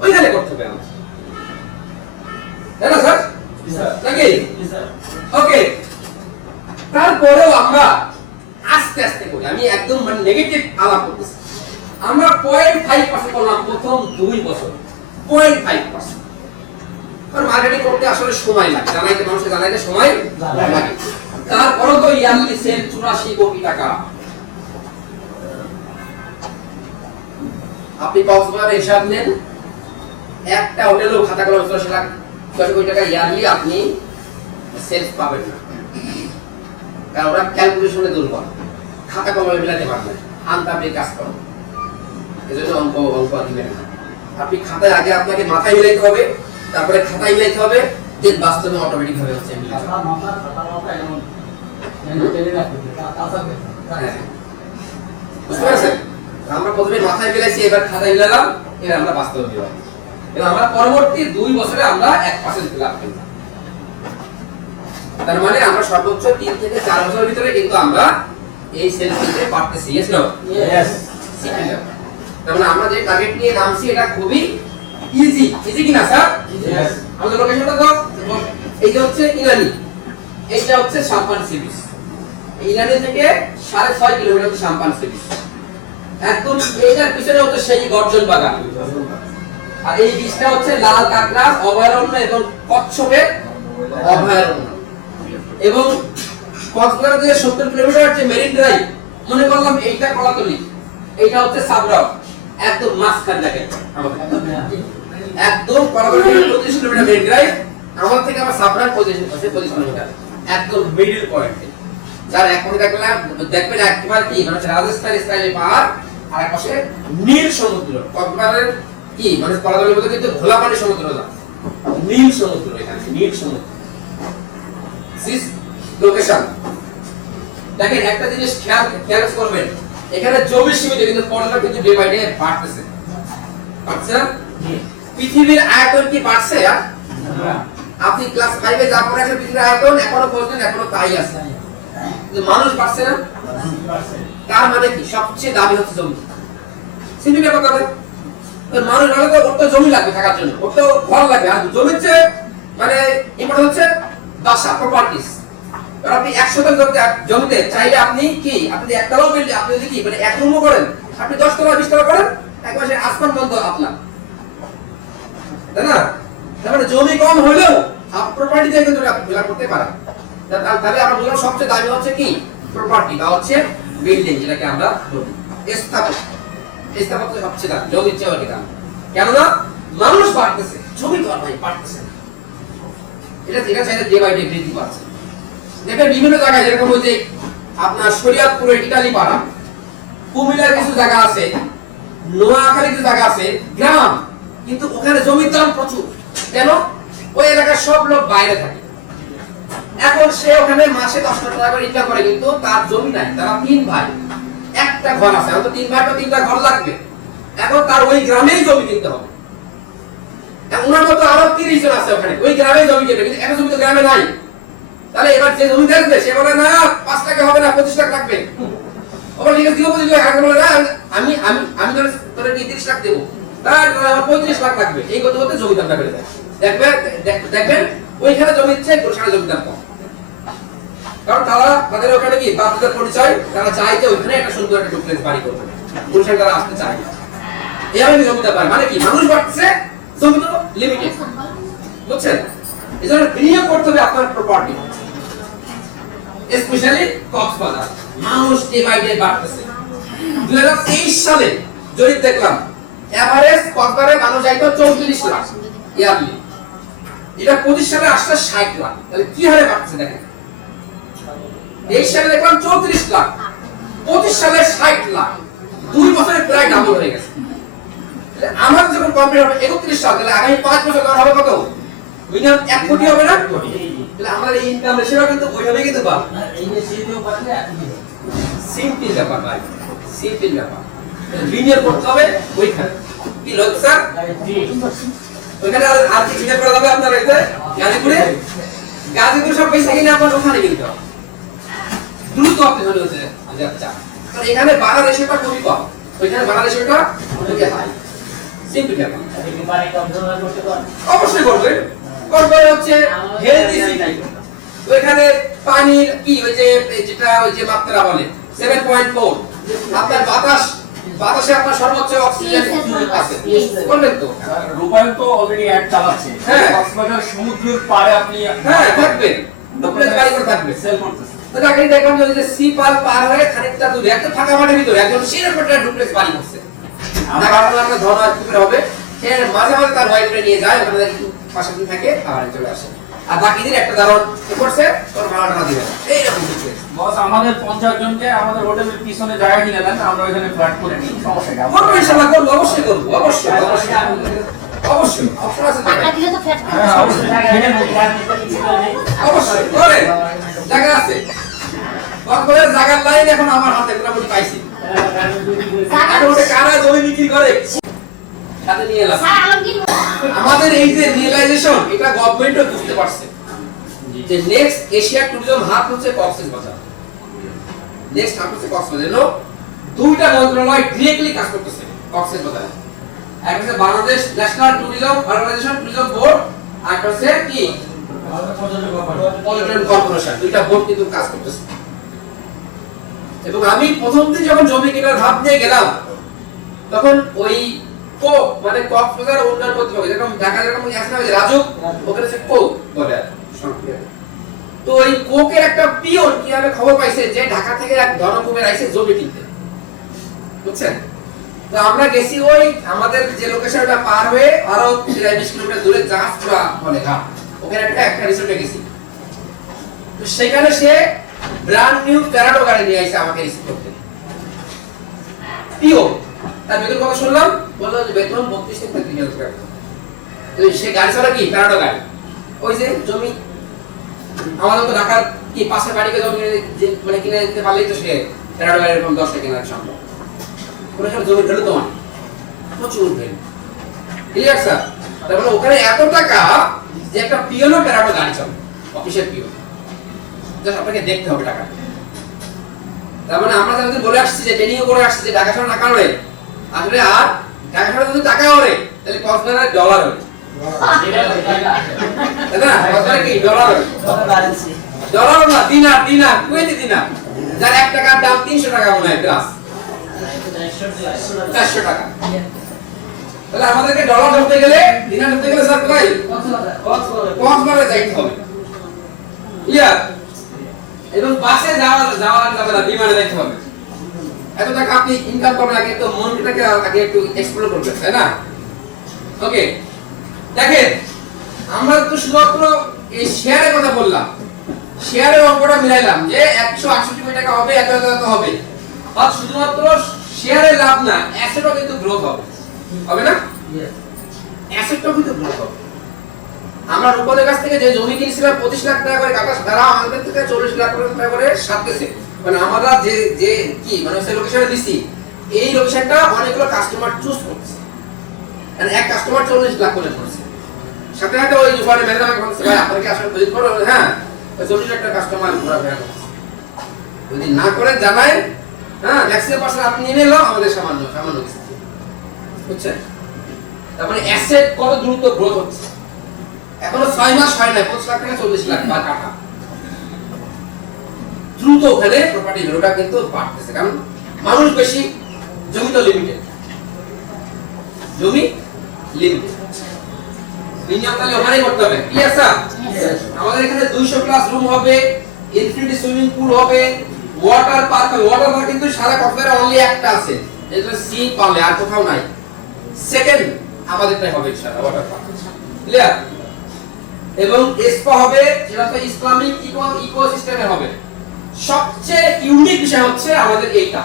ওইখানে করতে হবে আমাদের, তাই না স্যার? নাকি? ওকে, তারপরেও আমরা আস্তে আস্তে করি, আমি একদম মানে নেগেটিভ আলাপ করতেছি, আমরা 0.5% করলাম প্রথম 2 বছর, 0.5%। আর মার্কেটিং করতে আসলে সময় লাগে, জানাইতে মানুষকে জানাইতে সময় লাগে। তারপরে তো ইয়ারলি সেল 84 কোটি টাকা। আপনি কক্সবাজারে হিসাব নেন, একটা হোটেলেও খাতা কলম 84 কোটি টাকা ইয়ারলি আপনি সেলস পাবেন না, কারণ ওরা ক্যালকুলেশনে দুর্বল, খাতা কলমে মিলাতে পারবে না, আনতাবলিক কাজ করে, এজন্য অঙ্ক দিবেন না। আপনি খাতায় আগে আপনাকে মাথায় মিলাইতে হবে, তারপরে খাতায় মিলাইতে হবে, দেন বাস্তবে অটোমেটিক ভাবে হচ্ছে মিলাতে হবে। বুঝতে পারছেন? আমরা প্রথমে মাথায় মিলাইছি, এবার খাতায় মিলালাম, এবার আমরা বাস্তবে মিলাবো, এবং আমরা পরবর্তী 2 বছরে আমরা 1% লাভ করব। তার মানে আমরা সর্বোচ্চ 3 থেকে 4 বছরের ভিতরে কিন্তু আমরা এই সেলস করতে পারতেছি। Yes no? यस তার মানে আমরা যে টার্গেট নিয়ে নামছি এটা খুবই ইজি, ইজি কিনা স্যার? यस আমাদের লোকেশনটা তো এই যে হচ্ছে ইলানি, এইটা হচ্ছে সাম্পান সি বিচ, ইলানি থেকে 6.5 কিলোমিটার হচ্ছে সাম্পান সি বিচ, একদম এইটার পিছনে হচ্ছে সেই গর্জন বাগান, আর এই বিচটা হচ্ছে লাল কাঁকড়া অভয়ারণ্য এবং কচ্ছপের অভয়ারণ্য। এবং কক্সবাজার থেকে 70 কিলোমিটার যে মেরিন ড্রাইভ, মনে করলাম এইটা কলাতলি, এইটা হচ্ছে সাবরাও, একদম মাঝখান দেখেন একদম কলাতলি থেকে 25 কিলোমিটার মেরিন ড্রাইভ, আমার থেকে আমার সাবরাও 25 কিলোমিটার, একদম মিডল পয়েন্টে। যার এক পাশে দেখবেন একেবারে কি মানে রাজস্থান স্টাইলে পাহাড়, আর এক পাশে নীল সমুদ্র। কক্সবাজারের কি মানে কলাতলির মধ্যে কিন্তু ঘোলা পানি সমুদ্র না, নীল সমুদ্র, এখানে নীল সমুদ্র। দিস লোকেশন দেখেন, একটা জিনিস খেয়াল করবেন, এখানে জমি সীমিত কিন্তু পড়াশোনা কিন্তু ডে বাই ডে বাড়তেছে, বাড়ছে না? পৃথিবীর আয়তন কি বাড়ছে? আপনি ক্লাস 5 এ যা পড়েছেন পৃথিবীর আয়তন এখনো পর্যন্ত এখনো তাই আছে, কিন্তু মানুষ বাড়ছে না। তার মানে কি সবচেয়ে দামি হচ্ছে জমি। সিম্পল কথা বলে, মানুষ ভালো তো ওর তো জমি লাগবে থাকার জন্য, ওর তো ঘর লাগবে, আর জমির চেয়ে মানে ইম্পর্টেন্ট হচ্ছে বাসা, প্রপার্টিজ। আর আপনি 100 শতাংশ জমিতে চাইলে আপনি কি আপনি একতলাও বিল্ডিং, আপনি যদি কি মানে এক রুমও করেন, আপনি 10 তলা 20 তলা করেন, একবার সে আসমান বন্ধ আপনার, তাই না? তার মানে জমি কম হলেও হাফ প্রপার্টি দিয়ে কিন্তু আপনি ফিল করতে পারেন। তাহলে আমরা বললাম সবচেয়ে দামি হচ্ছে কি প্রপার্টি বা হচ্ছে বিল্ডিং, যেটাকে আমরা বলি স্থাপত্য সবচেয়ে দামি, জমির চেয়ে অনেক দামি। কেননা মানুষ বাড়তেছে, জমি তো আর ভাই বাড়তেছে না, এটা চাইলে ডে বাই ডে বৃদ্ধি পাচ্ছে। দেখেন বিভিন্ন জায়গায় যেরকম ওই যে আপনার শরীয়তপুরের ইটালি পাড়া, কুমিল্লার কিছু জায়গা আছে, নোয়াখালীর কিছু জায়গা আছে গ্রাম, কিন্তু ওখানে জমির দাম প্রচুর। কেন? ওই এলাকার সব লোক বাইরে থাকে, এখন সে ওখানে মাসে 10 লাখ টাকা করে ইনকাম করে, কিন্তু তার জমি নাই। তারা 3 ভাই, একটা ঘর আছে, হয়তো 3 ভাই তো 3টা ঘর লাগবে, এখন তার ওই গ্রামেই জমি কিনতে হবে। ওনার মতো আরো 30 জন আছে ওখানে, ওই গ্রামেই জমি কিনবে, কিন্তু এত জমি তো গ্রামে নাই। তাহলে এবার যে জমি দেখবে সে বলে না 5 টাকা হবে না, 25 লাখ লাগবে। ওরা ঠিক আছে দিব 25 লাখ, আগে বলে না আমি আমি আমি তোরে কি 30 লাখ দেব, তার 35 লাখ লাগবে। এই কথা বলতে জমি দামটা বেড়ে যায়। দেখবেন ওইখানে জমির চেয়ে গুলশানে জমির দাম কম, কারণ তাদের ওখানে কি বাপদাদার পরিচয়, তারা চায় যে ওইখানে একটা সুন্দর একটা ডুপ্লেক্স বাড়ি করবে, গুলশান তারা আসতে চায় না। এইভাবে জমিটা পায়, মানে কি মানুষ বাড়ছে, জমি তো লিমিটেড, বুঝছেন? এজন্য বিনিয়োগ করতে হবে আপনার প্রপার্টি, স্পেশালি কক্সবাজার। মানুষ ডে বাই ডে বাড়তেছে। 2023 সালে জরিপ দেখলাম, এভারেজ কক্সবাজারে মানুষ যাইতো 34 লাখ ইয়ারলি, এটা 25 সালে আসছে 60 লাখ। তাহলে কি হারে বাড়ছে দেখেন, 23 সালে দেখলাম 34 লাখ, 25 সালে 60 লাখ, 2 বছরে প্রায় ডাবল হয়ে গেছে। আমার যখন কমপ্লিট হবে 31 সাল, তাহলে আগামী 5 বছর পর হবে কত? মিনিমাম 1 কোটি হবে না? তাহলে আমাদের এই ইনকাম রেশিও কিন্তু ওইভাবেই কিন্তু বাড়বে। এই যে সিপিও বাড়লে সিম্পল ব্যাপার ভাই, সিম্পল ব্যাপার। বিনিয়োগ করতে হবে ওইখানে। কি লোক স্যার? ওইখানে আর কি বিনিয়োগ করা যাবে আপনার এতে গাজীপুরে? গাজীপুর সব পয়সা কিনে আপনার ওখানে কিনতে হবে, দ্রুত আপনি হলে হচ্ছে আচ্ছা। কারণ এখানে বাড়ার রেশিওটা খুবই কম, ওইখানে বাড়ার রেশিওটা খুবই হাই। সিম্পল ব্যাপার। অবশ্যই করবে, করবে হচ্ছে হেলদি সিটি। ওইখানে পানির কি ওই যে যেটা ওই যে মাত্রা বলে 7.4, আপনার বাতাসে আপনার সর্বোচ্চ অক্সিজেন আছে, বললেন তো? রূপায়ণ তো অলরেডি অ্যাড চালাচ্ছে, হ্যাঁ। কক্সবাজার সমুদ্রের পাড়ে আপনি হ্যাঁ থাকবেন, ডুপ্লেক্স বাড়ি করে থাকবে, সেল করতেছেন। তো আগে দেখলাম যে সি পার হয়ে খানিকটা দূরে একটা ফাঁকা মাঠের ভিতরে একজন সেরকম একটা ডুপ্লেক্স বাড়ি করছে। আমরা ধন আর পুকুর হবে, এর মাঝে মাঝে তার ওয়াইফ নিয়ে যায়, ওখানে একটু পাশে দিন থাকে আবার চলে আসে, আর বাকি দিন একটা দারণ করছে তোর ভাড়াটা দিবে, এইরকম ডুপ্লেক্স। বস আমাদের 50 জনকে আমাদের হোটেলের পিছনে জায়গা কিনে দেন, আমরা ওখানে ফ্ল্যাট করে নিই, সমস্যা কি? করবো ইনশাআল্লাহ, করবো, অবশ্যই করবো, অবশ্যই অবশ্যই অবশ্যই অপশন আছে তো টাকা ভাই। দিলে তো ফ্যাট হ্যাঁ, অবশ্যই। অবশ্যই করে জায়গা আছে, কক্সবাজার জায়গার লাইন এখন আমার হাতে মোটামুটি পাইছি। এখন ওটা কারা জমি বিক্রি করে সাথে নিয়ে এলাম। স্যার আলমগীর আমাদের এই যে রিয়েলাইজেশন, এটা গভর্নমেন্টও বুঝতে পারছে যে নেক্সট এশিয়া ট্যুরিজম হাব হচ্ছে কক্সবাজার, নেক্সট হাব হচ্ছে কক্সবাজার। এর দুইটা মন্ত্রণালয় ডিরেক্টলি কাজ করতেছে কক্সবাজারে, একটা হচ্ছে Bangladesh national tourism organisation tourism board, আর একটা হচ্ছে কি পর্যটন কর্পোরেশন, দুইটা বোর্ড কিন্তু কাজ করতেছে। এবং আমি প্রথম দিন যখন জমি কেনার ভাব নিয়ে গেলাম, তখন ওই কোক মানে কক্সবাজার উন্নয়ন কর্তৃপক্ষ, যেরকম ঢাকা যেরকম আছে না রাজুক, ওখানে হচ্ছে কোক বলে আর সংক্ষেপে। তো ওই কোকের একটা পিওন কিভাবে খবর পাইছে যে ঢাকা থেকে এক ধনকুবের আইছে জমি কিনতে, বুঝছেন? তো আমরা গেছি ওই আমাদের যে লোকেশনটা পার হয়ে আরো 20 কিলোমিটার দূরে জাহাজপুরা বলে ঘাট, ওখানে একটা রিসোর্টে গেছি। তো সেখানে সে ব্র্যান্ড নিউ প্যারাডো গাড়ি নিয়ে আইছে আমাকে রিসিভ করতে, পিওন। তার বেতন কত শুনলাম, বললো যে বেতন 32 থেকে 33,000 টাকা। তো সে গাড়ি চালা কি প্যারাডো গাড়ি, ওই যে জমি আমাদের তো ঢাকার কি পাশের বাড়িকে জমি মানে কিনে দিতে পারলেই তো সে প্যারাডো গাড়ি এরকম 10 টাকা কেনার সম্ভব। কোনো একটা জমি ভ্যালু তো মানে প্রচুর ভ্যালু, ক্লিয়ার স্যার? তার মানে ওখানে এত টাকা যে একটা পিওনও প্যারাডো গাড়ি চলে, অফিসের পিওন। জাস্ট আপনাকে দেখতে হবে টাকা। তার মানে আমরা যাদের বলে আসছি যে ট্রেনিং করে আসছি যে টাকা ছাড়া টাকা ওড়ে, আসলে আর টাকা ছাড়া যদি টাকা ওড়ে তাহলে কক্সবাজারে ডলার ওড়ে, তাই না? কক্সবাজারে কি ডলার ওড়ে? ডলার না, দিনার, দিনার, কুয়েতি দিনার, যার 1 টাকার দাম 300 টাকা মনে হয় প্লাস 400 টাকা। তাহলে আমাদেরকে ডলার ধরতে গেলে, দিনার ধরতে গেলে স্যার ভাই কক্সবাজারে যাইতে হবে, ক্লিয়ার? এবং বাসে যাওয়া যাবে না, বিমানে যাইতে হবে। এত টাকা আপনি ইনকাম করবেন আগে তো মনটাকে আগে একটু এক্সপ্লোর করবেন, তাই না? ওকে, দেখেন আমরা তো শুধুমাত্র এই শেয়ারের কথা বললাম, শেয়ারের অঙ্কটা মিলাইলাম যে 168 কোটি টাকা হবে, এত হবে। আর শুধুমাত্র শেয়ারের লাভ না, অ্যাসেটও কিন্তু গ্রোথ হবে, হবে না? অ্যাসেটও কিন্তু গ্রোথ হবে। আমরা রূপদের কাছ থেকে যে জমি কিনেছিলাম 25 লাখ টাকা করে, কাটা তারা আমাদের থেকে 40 লাখ টাকা করে সাথেছে। মানে আমরা যে যে কি মানে সেই লোকেশনে দিছি, এই লোকেশনটা অনেকগুলো কাস্টমার চুজ করছে, মানে এক কাস্টমার 40 লাখ করে পড়ছে। সাথে সাথে ওই দোকানে ম্যানেজার বলছে ভাই আপনাকে আসলে ভিজিট করো, হ্যাঁ 40 লাখ টাকা কাস্টমার ঘোরা ফেরা করছে। যদি না করে জানাই, হ্যাঁ ম্যাক্সিমাম পার্সেন্ট আপনি নিয়ে নাও, আমাদের সামান্য কিছু, বুঝছেন? তারপরে অ্যাসেট কত দ্রুত গ্রোথ হচ্ছে, এখনো 6 মাস হয় না 25 লাখ থেকে 40 লাখ বা কাটা দ্রুত ওখানে প্রপার্টি ভ্যালুটা কিন্তু বাড়তেছে, কারণ মানুষ বেশি, জমি তো লিমিটেড, জমি লিমিটেড, বিনিয়োগ তাহলে ওখানেই করতে হবে, ক্লিয়ার স্যার? আমাদের এখানে 200 প্লাস রুম হবে, ইনফিনিটি সুইমিং পুল হবে, ওয়াটার পার্ক হবে। ওয়াটার পার্ক কিন্তু সারা কক্সবাজারে অনলি একটা আছে, যেটা সি পালে, আর কোথাও নাই। সেকেন্ড আমাদেরটাই হবে ইনশাআল্লাহ ওয়াটার পার্ক, ক্লিয়ার? এবং এসপা হবে, যেটা তো ইসলামিক ইকোসিস্টেমে হবে। সবচেয়ে ইউনিক বিষয় হচ্ছে আমাদের এইটা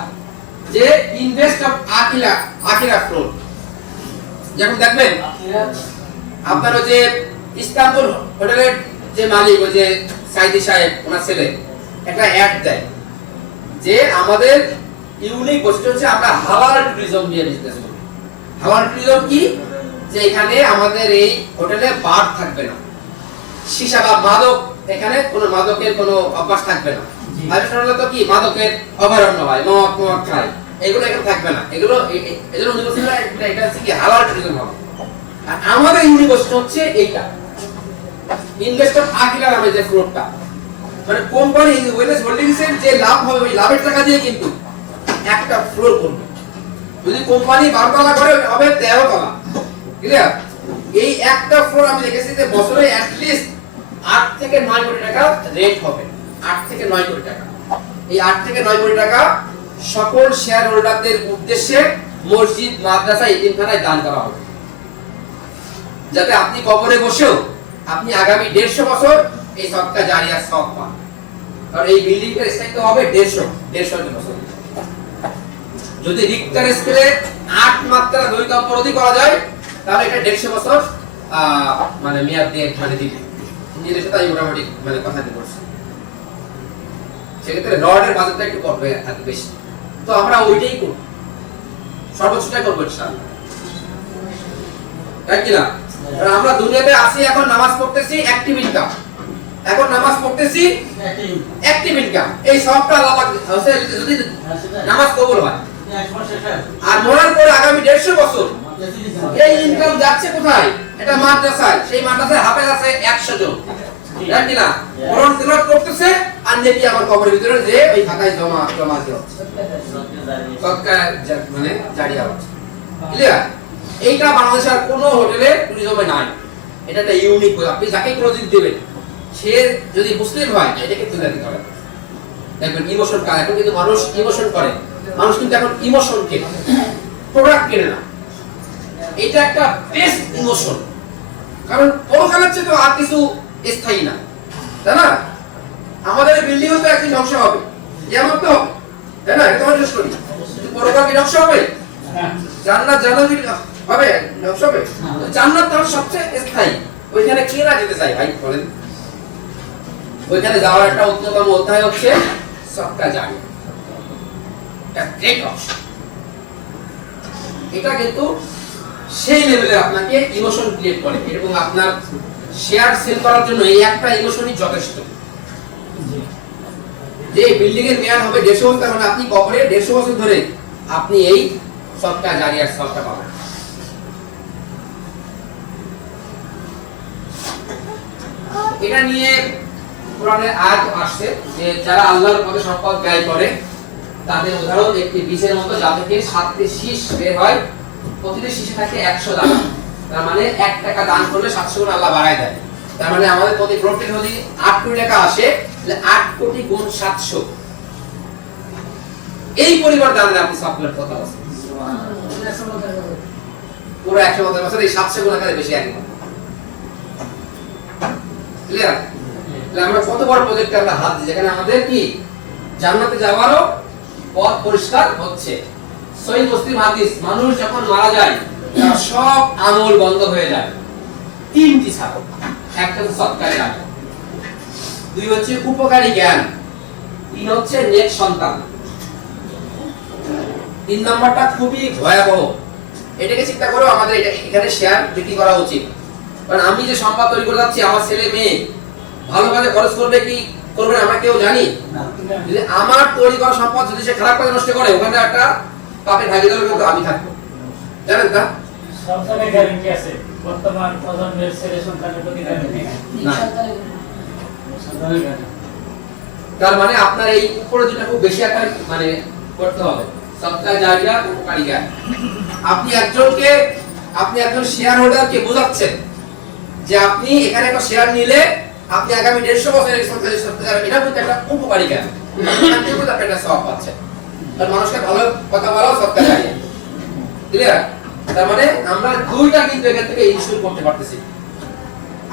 যে ইনভেস্ট অফ আকিরা ফ্লোর। যেমন দেখবেন আপনার ওই যে ইস্তাম্বুল হোটেলের যে মালিক, ওই যে সাইদি সাহেব, ওনার ছেলে একটা অ্যাড দেয় যে আমাদের ইউনিক বৈশিষ্ট্য হচ্ছে আমরা হালাল ট্যুরিজম নিয়ে বিজনেস করি। হালাল ট্যুরিজম কি? যে এখানে আমাদের এই হোটেলে বার থাকবে না, সীসা বা মাদক, এখানে কোনো মাদকের কোনো অভ্যাস থাকবে না। আরেকটা তো কি মাদকের অভয়ারণ্য হয়, মদ খায়, এগুলো এখানে থাকবে না। এগুলো এজন্য ইউনিভার্সিটি এটা হচ্ছে কি হালাল ট্যুরিজম হবে। আর আমাদের ইউনিভার্সিটি হচ্ছে এইটা ইনভেস্টর আকিলা নামে যে ফ্লোরটা, মানে কোম্পানি ওয়েলনেস হোল্ডিংস এর যে লাভ হবে ওই লাভের টাকা দিয়ে কিন্তু একটা ফ্লোর করবে। যদি কোম্পানি 12 তলা করে হবে 13 তলা, ক্লিয়ার? এই একটা ফ্লোর আমি দেখেছি যে বছরে অ্যাট লিস্ট 8 থেকে 9 কোটি টাকা রেট হবে, 8 থেকে 9 কোটি টাকা। এই 8 থেকে 9 কোটি টাকা সকল শেয়ার হোল্ডারদের উদ্দেশ্যে মসজিদ, মাদ্রাসা, ইতিমখানায় দান করা হবে, যাতে আপনি কবরে বসেও আপনি আগামী 150 বছর এই সদকা জারিয়ার সওয়াব পান। কারণ এই বিল্ডিংটার স্থায়িত্ব হবে 150 বছর। যদি রিক্টার স্কেলে 8 মাত্রা ভূমিকম্প রোধী করা যায় তাহলে এটা 150 বছর মানে মেয়াদ দিয়ে মানে দিবে। নিজের সাথে আমি মোটামুটি মানে কথা বলছি, সেক্ষেত্রে রডের বাজেটটা একটু করবে আর বেশি, তো আমরা ওইটাই করব, সর্বোচ্চটাই করবো ইনশাআল্লাহ, তাই কি না? আমরা দুনিয়াতে আসি, এখন নামাজ পড়তেছি অ্যাক্টিভ ইনকাম, এখন নামাজ পড়তেছি অ্যাক্টিভ ইনকাম, এই সবটা আল্লাহ পাক যদি নামাজ কবুল হয় আর মরার পরে আগামী 150 বছর এই ইনকাম যাচ্ছে কোথায়? এটা মাদ্রাসায়, সেই মাদ্রাসায় হাফেজ আছে 100 জন, তাই কি না? কোরআন তেলাওয়াত করতেছে আর নেকি আমার কবরের ভিতরে যে ওই খাতায় জমা দিয়ে হচ্ছে, সদকা মানে জারিয়া হচ্ছে, ক্লিয়ার? এইটা বাংলাদেশের কোনো হোটেলে ট্যুরিজমে নাই, এটা একটা ইউনিক। আপনি যাকে ক্রোজিট দিবেন সে যদি মুসলিম হয় এটাকে তুলে দিতে হবে। দেখবেন ইমোশন কাজ, এখন কিন্তু মানুষ ইমোশন করে, মানুষ কিন্তু এখন ইমোশন কেনে, প্রোডাক্ট কেনে না। এটা একটা বেস্ট ইমোশন, কারণ পরকালের চেয়ে তো আর কিছু স্থায়ী না, তাই না? আমাদের বিল্ডিং তো একদিন ধ্বংস হবে, যেমন তো হবে, তাই না? এটা তোমার জিজ্ঞেস করি, পরকাল কি ধ্বংস হবে? জান্নাত জান্নাতি হবে নকশ হবে জান্নাত তার সবচেয়ে স্থায়ী ওইখানে কে না যেতে চায় ভাই বলেন ওইখানে যাওয়ার একটা অন্যতম অধ্যায় হচ্ছে সবটা জানি এটা গ্রেট অপশন এটা কিন্তু সেই লেভেলে আপনাকে ইমোশন ক্রিয়েট করে এবং আপনার শেয়ার সেল করার জন্য এই একটা ইমোশনই যথেষ্ট যে বিল্ডিং এর মেয়াদ হবে 150 বছর মানে আপনি কবরে 150 বছর ধরে আপনি এই সবটা জারিয়ার সবটা পাবেন এটা নিয়ে কোরআনের আয়াত আসছে যে যারা আল্লাহর পথে সম্পদ ব্যয় করে তাদের উদাহরণ একটি বীজের মতো যা থেকে 7টি শীষ বের হয় প্রতিটি শীষে থাকে 100 দানা তার মানে 1 টাকা দান করলে 700 গুণ আল্লাহ বাড়ায় দেয় তার মানে আমাদের প্রতি প্রত্যেক যদি 8 কোটি টাকা আসে তাহলে 8 কোটি গুণ 700 এই পরিমাণ দানের আপনি সাপ্লাইর কথা আছে পুরো 100 বছর এই 700 গুণ আকারে বেশি আসবে ক্লিয়ার তাহলে আমরা কত বড় প্রজেক্টে আমরা হাত দিই যেখানে আমাদের কি জান্নাতে যাওয়ারও পথ পরিষ্কার হচ্ছে সহিহ মুসলিম হাদিস মানুষ যখন মারা যায় তার সব আমল বন্ধ হয়ে যায় তিনটি ছাড়ো একটা হচ্ছে সৎকারী আমল দুই হচ্ছে উপকারী জ্ঞান তিন হচ্ছে নেক সন্তান তিন নাম্বারটা খুবই ভয়াবহ এটাকে চিন্তা করো আমাদের এটা এখানে শেয়ার বিক্রি করা উচিত কারণ আমি যে সম্পদ তৈরি করে যাচ্ছি আমার ছেলে মেয়ে ভালো কাজে খরচ করবে কি করবে না আমরা কেউ জানি যদি আমার তৈরি করা সম্পদ যদি সে খারাপ কাজে নষ্ট করে ওখানে একটা পাপের ভাগিদার কিন্তু আমি থাকবো জানেন না সব জায়গায় গ্যারান্টি আছে বর্তমান প্রজন্মের ছেলে সন্তানের প্রতি গ্যারান্টি না সন্তানের গ্যারান্টি তার মানে আপনার এই উপরে যেটা খুব বেশি আকারে মানে করতে হবে সৎকার জারিয়া উপকারী জ্ঞান আপনি একজন শেয়ার হোল্ডারকে বোঝাচ্ছেন যে আপনি এখানে একটা শেয়ার নিলে আপনি আগামী 150 বছরের সৎকার এটা কিন্তু একটা উপকারী জ্ঞান আপনি কিন্তু একটা সওয়াব পাচ্ছেন আর মানুষকে ভালো কথা বলাও সৎকার জারিয়া ক্লিয়ার তার মানে আমরা দুইটা কিন্তু এখান থেকে ইনস্টল করতে পারতেছি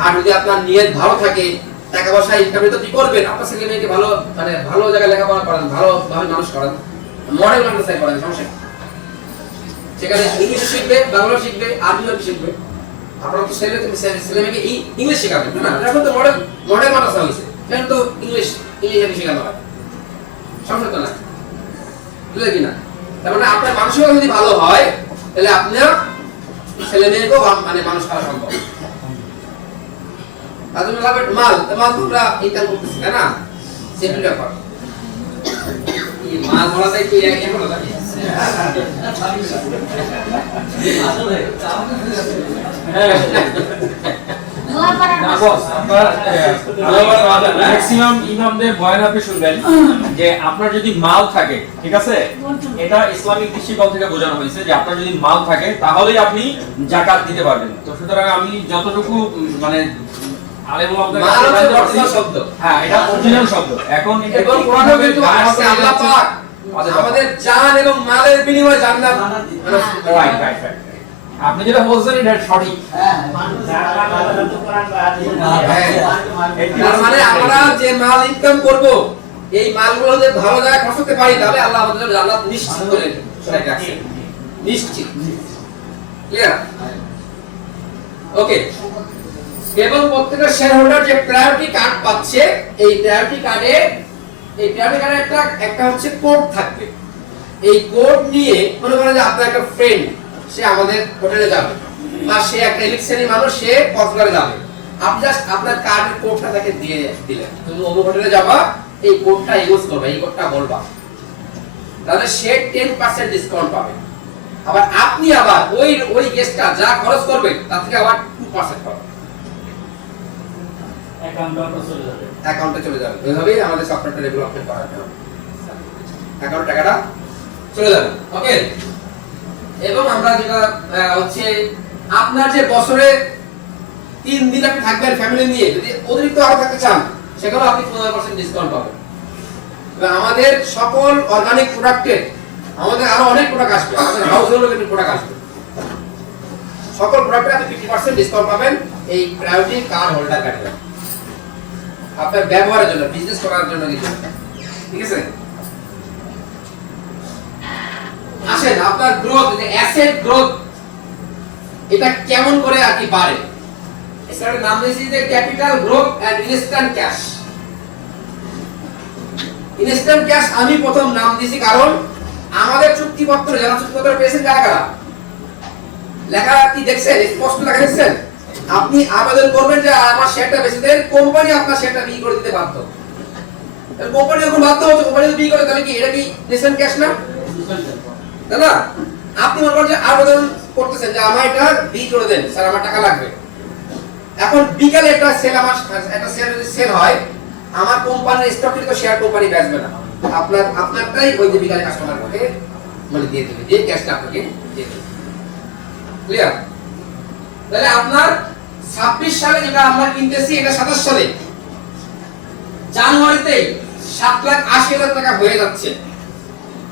আর যদি আপনার নিয়ত ভালো থাকে টাকা পয়সা ইনকাম তো কি করবেন আপনার ছেলে মেয়েকে ভালো মানে ভালো জায়গায় লেখাপড়া করেন ভালো ভাবে মানুষ করেন মডেল মাদ্রাসায় করেন সমস্যা সেখানে ইংলিশ শিখবে বাংলা শিখবে আরবিও শিখবে আপনার তো ছেলে মেয়েকে ইংলিশ শেখাবেন না এখন তো মডেল মাদ্রাসা হয়েছে সেখানে তো ইংলিশ শেখানো হয় সমস্যা তো না বুঝলে কিনা তার মানে আপনার মানসিকতা যদি ভালো হয় তাহলে আপনার ছেলে মেয়েকেও মানে মানুষ করা সম্ভব আদম লাভের মাল তোমরা ইনকাম করতেছ না সেটা ব্যাপার এই মাল বলা যায় কি এখন না আসলে ম্যাক্সিমাম ইমামদের বয়ান আপনি শুনবেন যে আপনার যদি মাল থাকে ঠিক আছে এটা ইসলামিক দৃষ্টিকোণ থেকে বোঝানো হয়েছে যে আপনার যদি মাল থাকে তাহলেই আপনি যাকাত দিতে পারবেন তো সুতরাং আমি যতটুকু মানে আলেম ওলামাদের কাছে জানতে পারছি শব্দ হ্যাঁ এটা অরিজিনাল শব্দ এখন এটা এবং কোরআনে কিন্তু আসছে আল্লাহ পাক আমাদের জান এবং মালের বিনিময়ে জান্নাত রাইট রাইট রাইট আপনি যেটা বলছেন এটা সঠিক তার মানে আমরা যে মাল ইনকাম করব এই মালগুলো যদি ভালো জায়গায় খরচ করতে পারি তাহলে আল্লাহ আমাদের জন্য জান্নাত নিশ্চিত করে রাখছে নিশ্চিত ক্লিয়ার ওকে এবং প্রত্যেকটা শেয়ার হোল্ডার যে প্রায়োরিটি কার্ড পাচ্ছে এই প্রায়োরিটি কার্ডে একটা হচ্ছে কোড থাকবে এই কোড নিয়ে মনে করেন যে আপনার একটা ফ্রেন্ড সে আমাদের হোটেলে যাবে বা সে একটা এলিট শ্রেণীর মানুষ সে কক্সবাজারে যাবে আপনি জাস্ট আপনার কার্ডের কোডটা তাকে দিয়ে দিলেন তুমি অমুক হোটেলে যাবা এই কোডটা ইউজ করবে এই কোডটা বলবা তাহলে সে 10% ডিসকাউন্ট পাবে আবার আপনি আবার ওই গেস্টটা যা খরচ করবে তার থেকে আবার 2% পাবে অ্যাকাউন্টে চলে যাবে এইভাবেই আমাদের সফটওয়্যারটা ডেভেলপমেন্ট করা হবে অ্যাকাউন্ট টাকাটা চলে যাবে ওকে এবং আমরা যেটা হচ্ছে আপনার যে বছরে 3 দিন আপনি থাকবেন ফ্যামিলি নিয়ে যদি অতিরিক্ত আরো থাকতে চান সেখানেও আপনি 15% ডিসকাউন্ট পাবেন এবং আমাদের সকল অর্গানিক প্রোডাক্টের আমাদের আরো অনেক প্রোডাক্ট আসবে আমাদের হাউস হোল্ডের কিছু প্রোডাক্ট আসবে সকল প্রোডাক্টে আপনি 50% ডিসকাউন্ট পাবেন এই প্রায়োরিটি কার্ড হোল্ডার কার্ডে আপনার ব্যবহারের জন্য বিজনেস করার জন্য কিছু ঠিক আছে আশা আসেন আপনার গ্রোথ, যে অ্যাসেট গ্রোথ এটা কেমন করে আর কি বাড়ে, এটার নাম দিয়েছি যে capital growth and instant cash. Instant cash আমি প্রথম নাম দিয়েছি কারণ আমাদের চুক্তিপত্র, যারা চুক্তিপত্র পেয়েছেন কারা কারা, লেখা কি দেখছেন, স্পষ্ট লেখা দেখছেন, আপনি আবেদন করবেন যে আমার শেয়ারটা বেচে দেন, কোম্পানি আপনার শেয়ারটা বিক্রি করে দিতে বাধ্য। কোম্পানি যখন বাধ্য হচ্ছে, কোম্পানি যদি বিক্রি করে তাহলে কি এটা কি ইনস্ট্যান্ট ক্যাশ না? দাদা আপনি মনে করেন যে আবেদন করতেছেন যে আমার এটা বিক্রি করে দেন স্যার, আমার টাকা লাগবে। এখন বিকালে একটা সেল, আমার একটা সেল হয়, আমার কোম্পানির স্টককৃত শেয়ার কোম্পানি বেচবে না, আপনারটাই ওই যে বিকালে কাস্টমারকে মানে দিয়ে দেবে, যে ক্যাশটা আপনাকে দিয়ে দেবে। ক্লিয়ার? তাহলে আপনার 26 সালে যেটা আমরা কিনতেছি, এটা 27 সালে জানুয়ারিতে 7,80,000 টাকা হয়ে যাচ্ছে।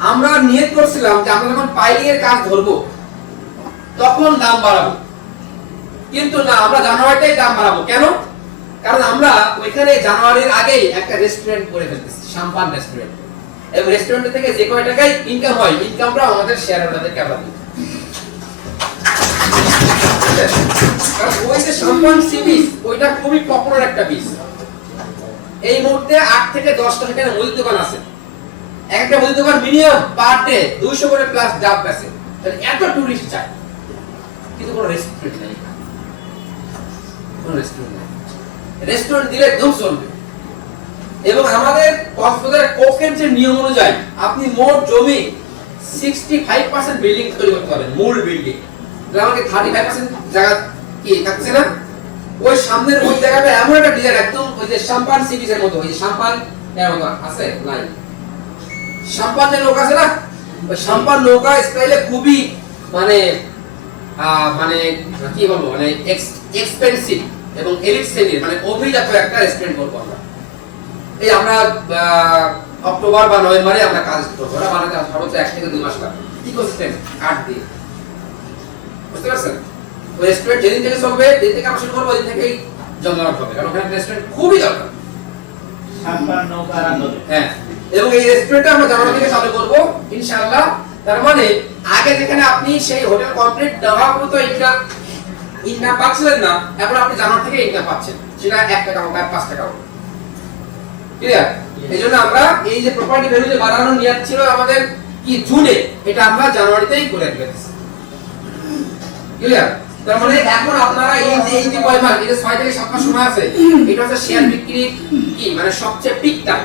আমরা নিয়ত করছিলাম যে আমরা যখন পাইলিং এর কাজ ধরবো তখন দাম বাড়াবো, কিন্তু না, আমরা জানুয়ারিতেই দাম বাড়াবো। কেন? কারণ আমরা ওইখানে জানুয়ারির আগেই একটা রেস্টুরেন্ট করে ফেলতেছি, শাম্পান রেস্টুরেন্ট, এবং রেস্টুরেন্ট থেকে যে কয় টাকায় ইনকাম হয়, ইনকামটা আমাদের শেয়ার হোল্ডারদেরকে আমরা দিই। কারণ ওই যে শাম্পান সি বিচ, ওইটা খুবই পপুলার একটা বিচ। এই মুহূর্তে 8 থেকে 10টা সেখানে মুদির দোকান আছে, একটা মুদির দোকান মিনিমাম পার ডে 200 করে প্লাস ডাব বেচে। তাহলে এত টুরিস্ট যায়, কিন্তু কোনো রেস্টুরেন্ট নেই, কোনো রেস্টুরেন্ট নেই। রেস্টুরেন্ট দিলে একদম চলবে। এবং আমাদের কক্সবাজারের কোকের যে নিয়ম অনুযায়ী আপনি মোট জমি 65% বিল্ডিং তৈরি করতে পারবেন, মূল বিল্ডিং। তাহলে আমাকে 35% জায়গা কি থাকছে না? ওই সামনের ওই জায়গাটা এমন একটা ডিজাইন, একদম ওই যে শাম্পান সি বিচের মতো, ওই যে শাম্পান এর মতো আছে নাই, শাম্পান যে নৌকা আছে না, ওই শাম্পান নৌকা স্টাইলে খুবই মানে মানে কি বলবো, মানে এক্সপেন্সিভ এবং এলিট শ্রেণীর মানে অভিজাত একটা রেস্টুরেন্ট করবো আমরা। এই আমরা অক্টোবর বা নভেম্বরে আমরা কাজ করবো, ওরা বানাতে সর্বোচ্চ 1 থেকে 2 মাস লাগবে, ইকোসিস্টেম কাট দিয়ে। বুঝতে পারছেন? ওই রেস্টুরেন্ট যেদিন থেকে চলবে, যেদিন থেকে আমরা শুরু করবো, ওই থেকেই জমজমাট হবে, কারণ ওখানে রেস্টুরেন্ট খুবই দরকার। শাম্পান নৌকার আন্দোলন। হ্যাঁ, এবং এই রেস্টুরেন্টটা আমরা জানুয়ারি থেকে চালু করবো ইনশাআল্লাহ। তার মানে আগে যেখানে আপনি সেই হোটেল কমপ্লিট দেওয়া মতো ইনকাম পাচ্ছিলেন না, এখন আপনি জানুয়ারি থেকে ইনকাম পাচ্ছেন, সেটা 1 টাকা হোক আর 5 টাকা হোক। ক্লিয়ার? এইজন্য আমরা এই যে প্রপার্টি ভ্যালু যে বাড়ানোর নিয়ত ছিল আমাদের কি জুনে, এটা আমরা জানুয়ারিতেই করে ফেলেছি। ক্লিয়ার? তার মানে এখন আপনারা এই যে কয় মাস, এই যে 6 থেকে 7 মাস সময় আছে, এটা হচ্ছে শেয়ার বিক্রি কি মানে সবচেয়ে পিক টাইম।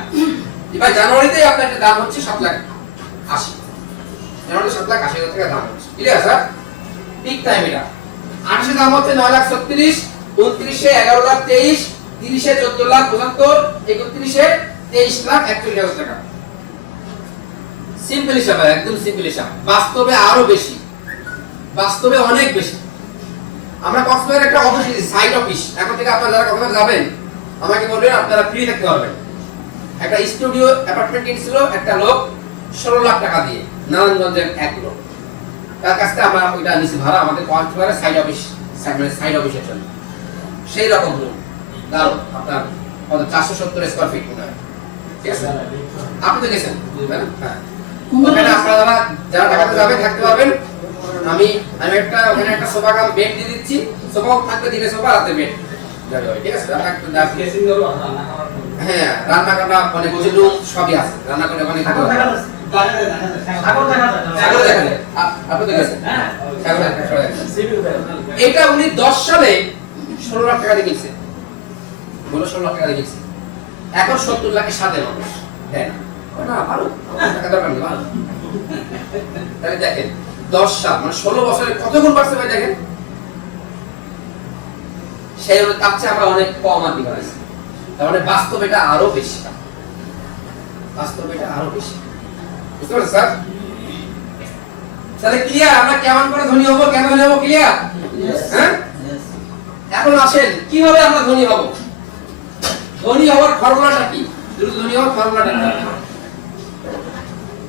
এবার জানুয়ারিতেই আপনার একটা দাম হচ্ছে 7,80,000, জানুয়ারি 7,80,000 টাকা দাম হচ্ছে। Clear sir? পিক টাইম এটা। 28 দাম হচ্ছে 9,36,000, 29 11,23,000, 30 14,75,000, 31 23,41,000 টাকা। সিম্পল হিসাব, একদম সিম্পল হিসাব। বাস্তবে আরো বেশি, বাস্তবে অনেক বেশি। আমরা কক্সবাজারে একটা অফিস দিয়েছি, সাইট অফিস। এখন থেকে আপনারা যারা কক্সবাজার যাবেন আমাকে বলবেন, আপনারা ফ্রি থাকতে পারবেন। একটা স্টুডিও অ্যাপার্টমেন্ট কিনছিল একটা লোক 16 লাখ টাকা দিয়ে, নারায়ণগঞ্জের এক লোক, তার কাছ থেকে আমরা ওইটা নিছি ভাড়া, আমাদের কক্সবাজারের সাইট অফিস, সাইট অফিসের জন্য। সেই রকম রুম, দারুণ, আপনার 470 স্কয়ার ফিট মনে হয়, ঠিক আছে? আপনি তো গেছেন, হ্যাঁ। ওখানে আপনারা যারা ঢাকাতে যাবেন থাকতে পারবেন। আমি একটা ওখানে একটা সোফা কাম বেড দিয়ে দিচ্ছি, সোফাও থাকবে, দিনে সোফা, রাতে বেড যাবে, ঠিক আছে? হ্যাঁ, রান্না করা মানে গোসল রুম সবই আছে, রান্না করে ওখানে থাকতে পারবেন। এটা উনি 10 সালে 16 লাখ টাকা দিয়ে কিনছে, বলো 16 লাখ টাকা দিয়ে কিনছে, এখন 70 লাখের সাথে মানুষ দেয় না, ভালো টাকা দরকার নেই, ভালো। তাহলে দেখেন 10 সাল মানে 16 বছরে কত গুণ বাড়ছে ভাই, দেখেন। সেই তার চেয়ে আমরা অনেক কম আদি বাড়াইছি, তার মানে বাস্তব এটা আরো বেশি, বাস্তব এটা আরো বেশি। বুঝতে পারছেন স্যার? তাহলে ক্লিয়ার আমরা কেমন করে ধনী হব, কেন ধনী হব, ক্লিয়ার? হ্যাঁ, এখন আসেন কিভাবে আমরা ধনী হব। ধনী হওয়ার ফর্মুলাটা কি? দ্রুত ধনী হওয়ার ফর্মুলাটা কি?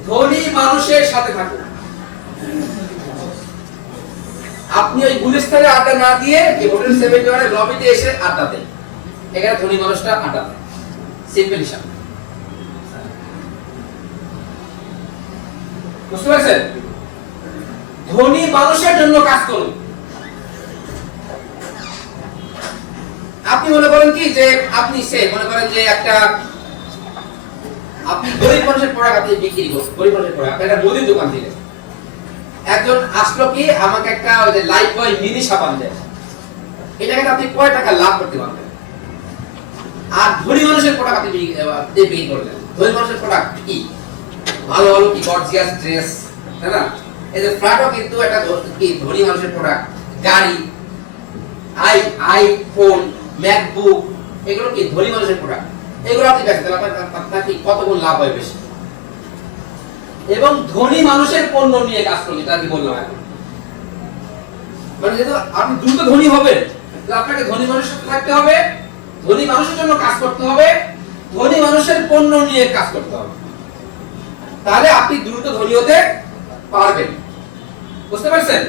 ধনী মানুষের সাথে থাকুন। আপনি ওই গুলিস্তানে আড্ডা না দিয়ে এই হোটেল 71 এর লবিতে এসে আড্ডা দেন, এখানে ধনী মানুষটা আড্ডা দেয়। সিম্পল হিসাব। বুঝতে পারছেন? ধনী মানুষের জন্য কাজ করুন। আপনি মনে করেন কি যে আপনি মনে করেন যে একটা আপনি গরিব মানুষের প্রোডাক্ট আপনি বিক্রি করছেন, গরিব মানুষের প্রোডাক্ট আপনি একটা মুদির দোকান দিলেন। একজন আসলো কি আমাকে একটা ওই যে লাইফ বয় মিনি সাবান দেয়, এটাকে আপনি কয় টাকা লাভ করতে পারবেন? আর ধনী মানুষের প্রোডাক্ট আপনি বিক্রি করলেন। ধনী মানুষের প্রোডাক্ট কি? ভালো ভালো কি গর্জিয়াস ড্রেস, তাই না? এই যে ফ্ল্যাটও কিন্তু একটা কি ধনী মানুষের প্রোডাক্ট। গাড়ি, আইফোন, ম্যাকবুক, এগুলো কি ধনী মানুষের প্রোডাক্ট। এগুলো আপনি বেচতে আপনার কি কত গুণ লাভ হয় বেশি। এবং ধনী মানুষের পণ্য নিয়ে কাজ করলে যেটা আমি বললাম এখন, মানে যেহেতু আপনি দ্রুত ধনী হবেন, তাহলে আপনাকে ধনী মানুষের সাথে থাকতে হবে, ধনী মানুষের জন্য কাজ করতে হবে, ধনী মানুষের পণ্য নিয়ে কাজ করতে হবে, তাহলে আপনি দ্রুত ধনী হতে পারবেন। বুঝতে পারছেন?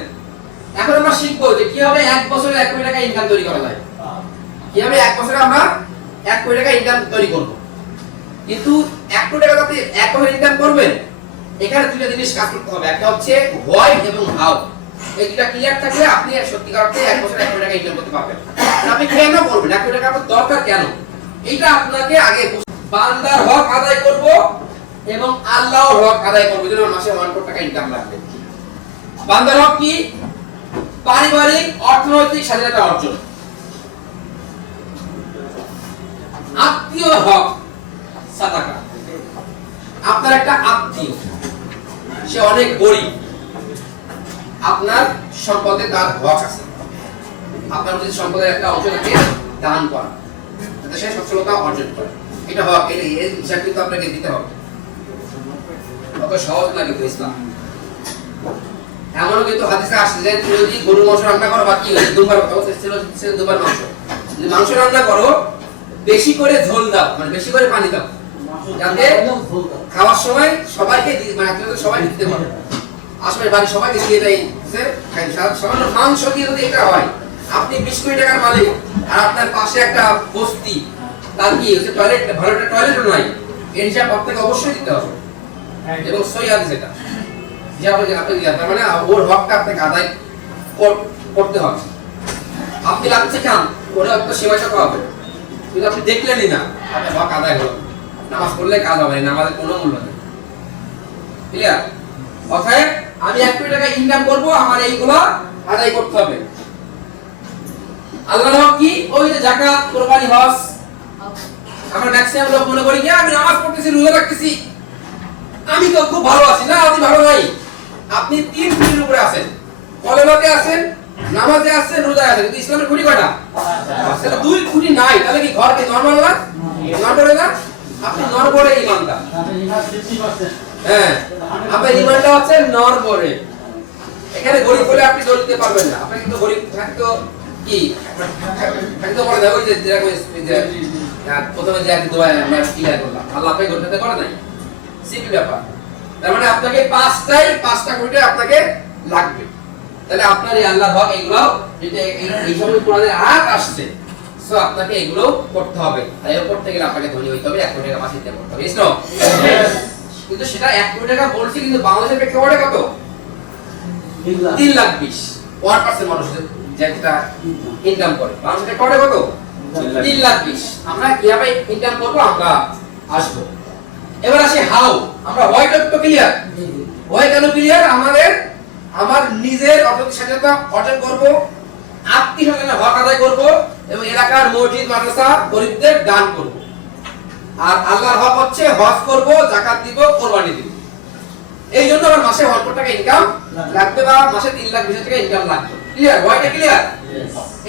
এখন আমরা শিখবো যে কিভাবে 1 বছরে 1 কোটি টাকা ইনকাম তৈরি করা যায়। কিভাবে 1 বছরে আমরা 1 কোটি টাকা ইনকাম তৈরি করব। কিন্তু 1 কোটি টাকা আপনি 1 বছরে ইনকাম করবেন, এখানে দুটো জিনিস কাজ করতে হবে। একটা হচ্ছে হোয়াই এবং হাউ। এই দুটো ক্লিয়ার থাকলে আপনি সত্যিকার অর্থে 1 বছরে 1 কোটি টাকা ইনকাম করতে পারবেন। আপনি কেন করবেন? 1 কোটি টাকা আপনার দরকার কেন? এটা আপনাকে আগে বান্দার হক আদায় করব এবং আল্লাহর হক আদায় করব। যেন মাসে 1 কোটি টাকা ইনকাম লাগবে। বান্দার হক কি? পারিবারিক অর্থনৈতিক স্বাধীনতা অর্জন। আত্মীয় হক সাদাকা। আপনার একটা আত্মীয়, সে অনেক গরিব, আপনার সম্পদে তার হক আছে, আপনার যদি সম্পদের একটা অংশ তাকে দান করা, যাতে সে সচ্ছলতা অর্জন করে, এটা হক। এই হিসাব কিন্তু আপনাকে দিতে হবে। অত সহজ না কিন্তু ইসলাম। এমনও কিন্তু হাদিসে আসছে যে তুমি যদি গরু মাংস রান্না করো বা কি দুবার দুবার মাংস, যদি মাংস রান্না করো বেশি করে ঝোল দাও, মানে বেশি করে পানি দাও, যাতে খাওয়ার সময় সবাইকে মানে সবাই দিতে পারে। আসলে বাড়ি সবাইকে দিয়ে দেয় যে সামান্য মাংস দিয়ে যদি এটা হয়, আপনি 20 কোটি টাকার মালিক আর আপনার পাশে একটা বস্তি, তার কি হচ্ছে টয়লেট, ভালো একটা টয়লেটও নাই, এর হিসাব আপনাকে অবশ্যই দিতে হবে। এবং সই হাদিস এটা যে আপনি তার মানে ওর হকটা আপনাকে আদায় করতে হবে। আপনি লাগছে খান, ওরা আপনার সেবাটা হবে, কিন্তু আপনি দেখলেনই না, আপনার হক আদায় হলো। নামাজ পড়লে কাজ হবে না, নামাজের কোনো মূল্য নেই। ক্লিয়ার? অতএব আমি 1 কোটি টাকা ইনকাম করব, আমার এইগুলো আদায় করতে হবে। আল্লাহর হক কি? ওই যে যাকাত, কুরবানি, হজ। আমরা ম্যাক্সিমাম লোক মনে করি যে আমি নামাজ পড়তেছি, রোজা রাখতেছি, আমি তো খুব ভালো আছি। না, আপনি ভালো নাই। আপনি 3 খুঁটির উপরে আছেন, কলেমাতে আছেন, নামাজে আছেন, রোজায় আছেন, কিন্তু ইসলামের খুঁটি কয়টা? আসলে 2 খুঁটি নাই, তাহলে কি ঘর কি নরমাল না? নরমাল না? আপনি নরবরে ইমানদার। হ্যাঁ, আপনার ইমানটা হচ্ছে নরবরে। এখানে গরিব বলে আপনি দৌড় দিতে পারবেন না। আপনি কিন্তু গরিব থাকতো কি থাকতে পারে না। ওই যে প্রথমে যে দোয়া আমরা ক্লিয়ার করলাম, আল্লাহ আপনাকে করতে পারে নাই, সিম্পল ব্যাপার। তার মানে আপনাকে 5টা কোটি আপনাকে লাগবে। তাহলে আপনার এই আল্লাহর হক এগুলো যেটা এই সময় কোরআনের আয়াত আসছে, সো আপনাকে এগুলো করতে হবে। তাই করতে গেলে আপনাকে ধনী হইতে হবে, 1 কোটি টাকা মাসে ইনকাম করতে হবে। কিন্তু সেটা 1 কোটি টাকা বলছি, কিন্তু বাংলাদেশের প্রেক্ষাপটে কত? 3,20,000 1% মানুষ যেটা ইনকাম করে বাংলাদেশের প্রেক্ষাপটে কত? 3,20,000। আমরা কিভাবে ইনকাম করব আমরা আসবো। এবার আসি হাউ। আমরা হোয়াইট তো ক্লিয়ার। হোয়াই কেন ক্লিয়ার? আমার নিজের অর্থনৈতিক স্বাধীনতা অর্জন করব, আত্মীয় স্বজনের হক আদায় করব এবং এলাকার মসজিদ মাদ্রাসা গরিবদের দান করব। আর আল্লাহর হক হচ্ছে হজ করব, যাকাত দিব, কুরবানি দিব। এই জন্য আমার মাসে 1 কোটি টাকা ইনকাম লাগবে বা মাসে 3,20,000 টাকা ইনকাম লাগবে। ক্লিয়ার? হোয়াইটা ক্লিয়ার?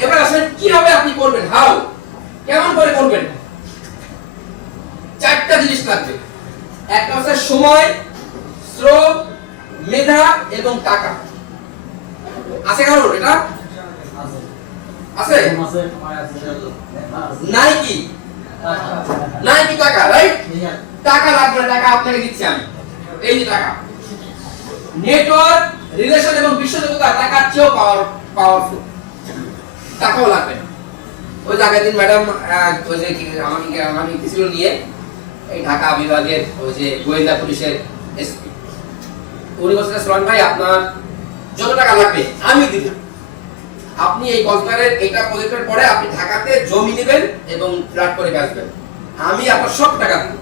এবার আসেন কিভাবে আপনি করবেন, হাউ, কেমন করে করবেন? 4টা জিনিস লাগবে। একটা হচ্ছে সময়, শ্রম, মেধা এবং টাকা। আছে কারণ এটা? আছে? নাই কি? নাই কি টাকা, রাইট? টাকা লাগবে, টাকা আপনাকে দিচ্ছি আমি। এই যে টাকা, নেটওয়ার্ক, রিলেশন এবং বিশ্বযোগ্যতা টাকার চেয়েও পাওয়ারফুল। টাকাও লাগবে না। ওই জায়গায় দিন ম্যাডাম ওই যে আমাকে কিছু নিয়ে এই ঢাকা বিভাগের ওই যে গোয়েন্দা পুলিশের এসপি, উনি বলছেন সোহান ভাই আপনার যত টাকা লাগবে আমি দিব। আপনি এই কক্সবাজারের এটা প্রজেক্টের পরে আপনি ঢাকাতে জমি নেবেন এবং ফ্ল্যাট করে বেচবেন, আমি আপনার সব টাকা দিব।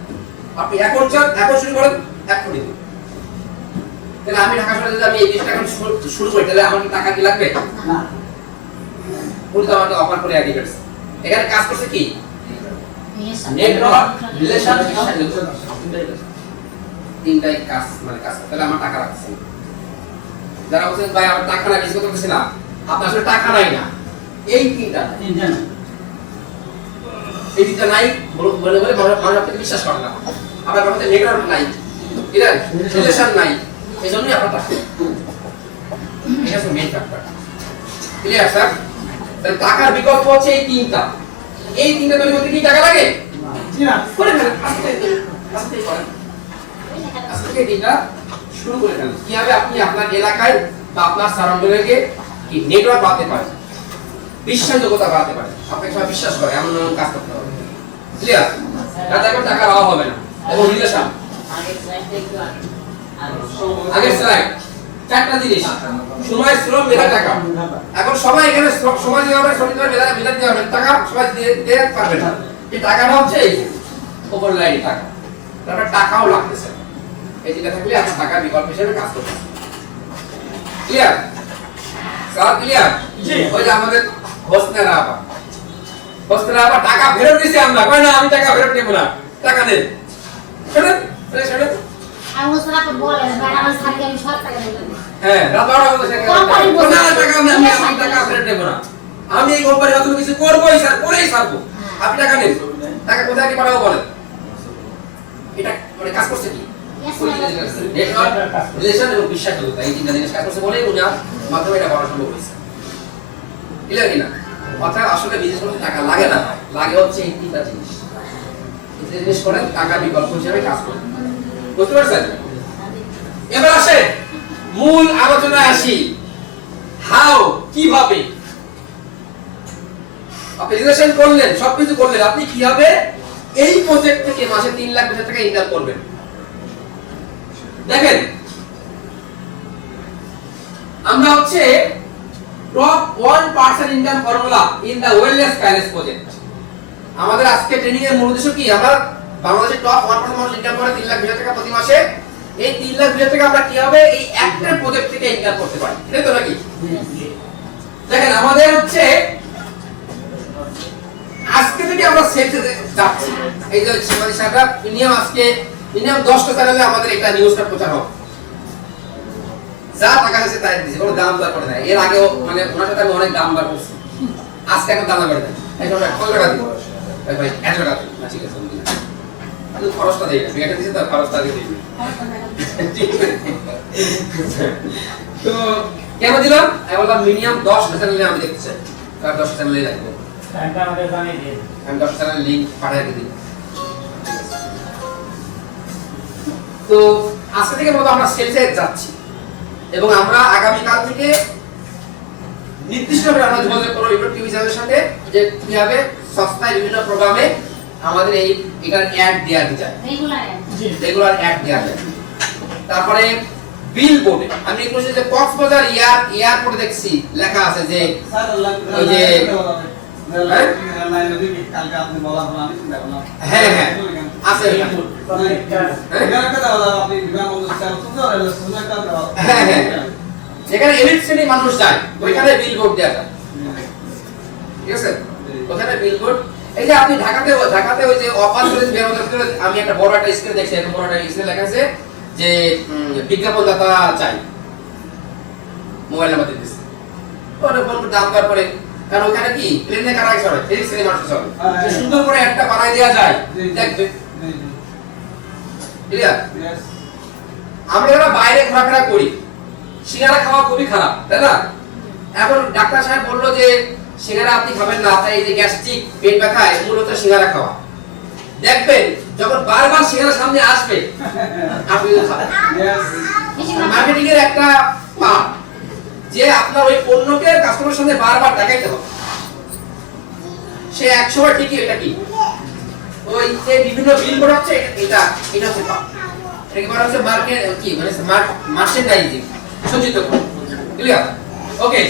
আপনি এখন চান এখন শুরু করেন, এখন দিব। তাহলে আমি ঢাকা শহরে যদি আমি এই জিনিসটা এখন শুরু করি তাহলে আমার কি টাকা কি লাগবে? না উনি তো আমাকে অফার করে আগে গেছে। এখানে কাজ করছে কি নেটওয়ার্ক রিলেশন তিনটাই কাজ মানে কাজ তাহলে আমার টাকা লাগছে। যারা বলছেন ভাই আমার টাকা নাই কিছু করতেছি না, আপনার আসলে টাকা নাই না, এই তিনটা নাই। এই তিনটা নাই বলে বলে মানুষ আপনাকে বিশ্বাস করে না। আপনার মধ্যে নেটওয়ার্ক নাই, ঠিক আছে, রিলেশন নাই, এই জন্যই আপনার টাকা। এটা হচ্ছে মেইন ফ্যাক্টর। Clear sir? তাহলে টাকার বিকল্প হচ্ছে এই তিনটা। এই তিনটা তৈরি করতে কি টাকা লাগে? করে ফেলেন, আস্তে আস্তে করেন, আজকে দিনটা শুরু করে ফেলেন। কিভাবে আপনি আপনার এলাকায় বা আপনার সারাউন্ডিংকে কি নেটওয়ার্ক বাড়াতে পারেন, বিশ্বাসযোগ্যতা বাড়াতে পারেন, আপনাকে সবাই বিশ্বাস করে এমন এমন কাজ করতে হবে। ক্লিয়ার? তাতে এখন টাকার অভাব হবে না। এবং রিলেশন আগের স্লাইড চারটা জিনিস, সময়, শ্রম, মেধা, টাকা। এখন সবাই এখানে সময় দিতে হবে, শ্রম দিতে হবে, মেধা দিতে হবে, টাকা সবাই দিতে পারবে না। এই টাকাটা হচ্ছে এই ওপর লাইনে টাকা, তারপর টাকাও লাগতেছে। এই তিনটা থাকলে আপনার টাকা বিকল্প হিসেবে কাজ করবে। Clear sir? ক্লিয়ার? ওই যে আমাদের হোসনেরা আপা টাকা ফেরত দিছি আমরা, কই না আমি টাকা ফেরত নেব না, টাকা দেন। শুনুন শুনুন, আমি ওসরা তো বলে ম্যাডাম স্যারকে আমি সব টাকা দেব। হ্যাঁ রাতারা বলছে না টাকা আমি টাকা ফেরত নেব না, আমি এই কোম্পানির অত কিছু করবই স্যার, করেই ছাড়বো, আপনি টাকা নেন। টাকা কোথায় কি পাঠাবো বলেন? এটা মানে কাজ করছে কি নেটওয়ার্ক রিলেশন এবং বিশ্বাসযোগ্যতা, এই তিনটা জিনিস কাজ করছে বলেই উনার মাধ্যমে এটা করা সম্ভব হয়েছে। ক্লিয়ার কিনা? অর্থাৎ আসলে বিজনেস করতে টাকা লাগে না, লাগে হচ্ছে এই তিনটা জিনিস। এই তিনটা জিনিস করেন টাকা বিকল্প হিসেবে কাজ করবে। বুঝতে পারছেন? এবার আসেন মূল আলোচনায় আসি। হাউ, কিভাবে আপনি রিলেশন করলেন, সবকিছু করলেন, আপনি কিভাবে এই প্রজেক্ট থেকে মাসে 3 লাখ টাকা ইনকাম করবেন? দেখেন আমরা হচ্ছে top 1% income formula in the wellness palace project. আমাদের আজকে ট্রেনিং এর মূল উদ্দেশ্য কি? আমরা বাংলাদেশের টপ 1% মানুষ ইনকাম করে 3 লাখ টাকা প্রতি মাসে। এই 3 লাখ টাকা আমরা কিভাবে এই একটা প্রজেক্ট থেকে ইনকাম করতে পারি, তাই তো নাকি? দেখেন আমাদের হচ্ছে আজকে থেকে আমরা সেলসে যাচ্ছি। এই যে সীমাদি সাহেবরা মিনিমাম আজকে মিনিমাম 10টা চ্যানেলে আমাদের একটা নিউজটা প্রচার হবে। যা টাকা আছে তাই দিছে, কোনো দাম দর করে না। এর আগেও মানে ওনার সাথে আমি অনেক দাম বার করছি, আজকে একটা দাম করে দেয় এই সময় কত টাকা দিব ভাই 1 টাকা দিন না, ঠিক আছে আমি খরচটা দেই না, বিয়েটা দিছি তার খরচটা দিয়ে দিই। তো কেন দিলাম? আমি বললাম মিনিমাম 10টা চ্যানেলে আমি দেখতে চাই, তার 10 চ্যানেলে রাখবো। টাইমটা আমাদের জানিয়ে দিন, আমি 10 চ্যানেল লিংক পাঠিয়ে দিই। তো আজকে থেকে মতো আমরা সেলসে যাচ্ছি এবং আমরা আগামী কাল থেকে নির্দিষ্টভাবে আমরা যোগাযোগ করব ইউটিউব টিভি চ্যানেলের সাথে যে কিভাবে সস্তায় বিভিন্ন প্রোগ্রামে আমাদের এই এটার অ্যাড দেয়া যায়, রেগুলার অ্যাড দেয়া যায়। তারপরে বিলবোর্ডে আমি একটু যে কক্সবাজার এয়ারপোর্টে দেখছি লেখা আছে যে ওই যে কালকে আপনি বলা হলো আমি চিন্তা করলাম। হ্যাঁ হ্যাঁ আছে হ্যাঁ হ্যাঁ যেখানে এলিট শ্রেণীর মানুষ যায় ওইখানে বিলবোর্ড দেয়া যায়, ঠিক আছে? ওখানে বিলবোর্ড এই যে আপনি ঢাকাতে ওই যে অফার করেছে বেরোতে, আমি একটা বড় একটা স্ক্রিন দেখছি, একটা বড় একটা স্ক্রিনে লেখা আছে যে বিজ্ঞাপনদাতা চাই, মোবাইল নাম্বার দিতেছে, ওটা বলবো দাম দর করে। কারণ ওখানে কি প্লেনে কারা চলে, এই শ্রেণীর মানুষ চলে, সুন্দর করে একটা বানাই দেওয়া যায়, দেখবে। ক্লিয়ার? আমরা যারা বাইরে ঘোরাফেরা করি সিঙ্গারা খাওয়া খুবই খারাপ, তাই না? এখন ডাক্তার সাহেব বললো যে সিঙ্গারা আপনি খাবেন না, আপনার এই যে গ্যাস্ট্রিক পেট ব্যথায় মূলত সিঙ্গারা খাওয়া। দেখবেন যখন বারবার সিঙ্গারা সামনে আসবে আপনি খাবেন। মার্কেটিং এর একটা পার্ট যে আপনার ওই পণ্যকে কাস্টমারের সামনে বারবার দেখাইতে হবে। সে একসময় ঠিকই এটা কি ওই যে বিভিন্ন বিলবোর্ড হচ্ছে এটা হচ্ছে পার্ট, এটা কি বলা হচ্ছে মার্কেট কি মানে মার্চেন্ডাইজিং, সজ্জিত করা। ক্লিয়ার? ওকে,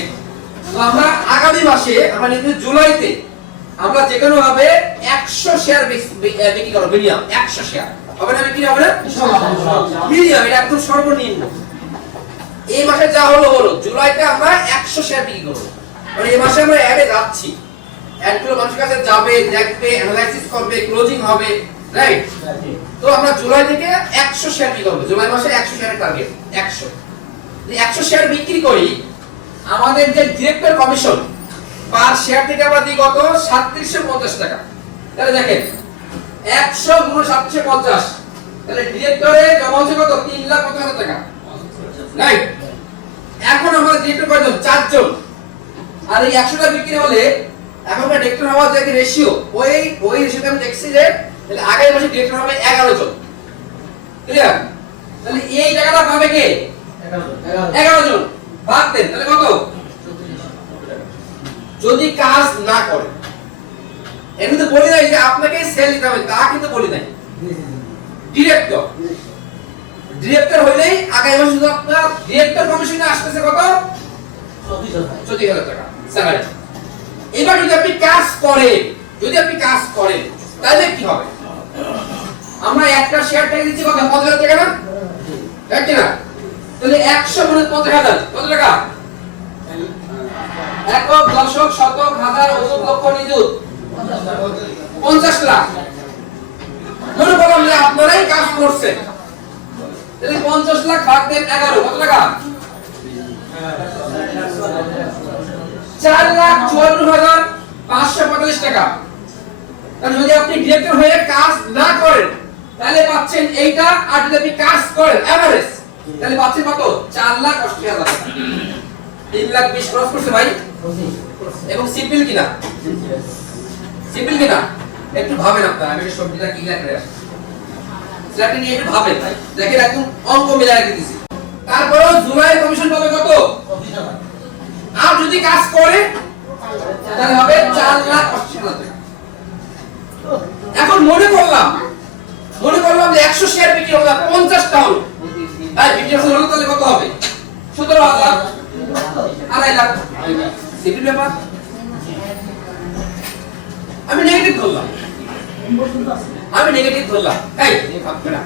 তো আমরা আগামী মাসে আমরা নির্দিষ্ট জুলাইতে আমরা যে কোনো ভাবে 100 শেয়ার বিক্রি করব, মিনিমাম 100 শেয়ার হবে না? বিক্রি হবে না মিনিমাম, এটা একদম সর্বনিম্ন। এই মাসে যা হলো হলো, জুলাইতে আমরা 100 শেয়ার বিক্রি করব। মানে এই মাসে আমরা অ্যাডে যাচ্ছি, অ্যাডগুলো মানুষের কাছে যাবে, দেখবে, অ্যানালাইসিস করবে, ক্লোজিং হবে, রাইট? তো আমরা জুলাই থেকে 100 শেয়ার বিক্রি করব। জুলাই মাসে 100 শেয়ারের টার্গেট 100। যদি 100 শেয়ার বিক্রি করি, আমাদের যে ডিরেক্টর কমিশন পার শেয়ার থেকে আমরা দিই কত? 3750 টাকা। তাহলে দেখেন 100 গুণ 3750, তাহলে ডিরেক্টরে জমা হচ্ছে কত? 3,50,000 টাকা, রাইট? এখন আমাদের ডিরেক্টর কয়জন? 4 জন। আর এই 100 টা বিক্রি হলে এখনকার ডিরেক্টর হওয়ার যে রেশিও, ওই রেশিওটা আমি দেখছি যে তাহলে আগামী মাসে ডিরেক্টর হবে 11 জন। ক্লিয়ার? তাহলে এই টাকাটা পাবে কে? 11 জন। ভাগ দেন, তাহলে কত? যদি কাজ না করে, এর মধ্যে বলি নাই যে আপনাকে সেল দিতে হবে, তা কিন্তু বলি নাই। ডিরেক্টর হইলেই আগামী মাসে শুধু আপনার ডিরেক্টর কমিশনে আসতেছে কত? 34,000 টাকা স্যালারি। এবার যদি আপনি কাজ করেন, তাহলে কি হবে? আমরা একটা শেয়ার টাকা দিচ্ছি কত? 50,000 টাকা না? ঠিক না? তাহলে 100 গুণ 50,000 কত টাকা? একক, দশক, শতক, হাজার, অযুত, লক্ষ, নিযুত 50 লাখ। মনে করলাম যে আপনারাই কাজ করছেন, তাহলে 50 লাখ ভাগ দেন 11, কত টাকা? 4,54,545 টাকা। তাহলে যদি আপনি ডিরেক্টর হয়ে কাজ না করেন, তাহলে পাচ্ছেন এইটা, আর যদি আপনি কাজ করেন এভারেজ, তাহলে পাচ্ছেন কত? 4,80,000 টাকা। 3,20,000 ক্রস করছে ভাই। এবং সিম্পল কিনা? একটু ভাবেন আপনারা, আমি সবজিটা ক্লিয়ার করে আসি। স্ল্যাটে নিয়ে একটু ভাবেন ভাই, দেখেন একদম অঙ্ক মিলাই রেখে দিয়েছি। তারপরেও জুলাই কমিশন পাবে কত? আর যদি কাজ করে তাহলে হবে 4,80,000 টাকা। এখন মনে করলাম যে 100 শেয়ার বিক্রি হলো, 50টা হলো, তাই 50 হলো, তাহলে কত হবে? 17,000, 2.5 লাখ। সিম্পল ব্যাপার। আমি নেগেটিভ ধরলাম, এই ভাববে না,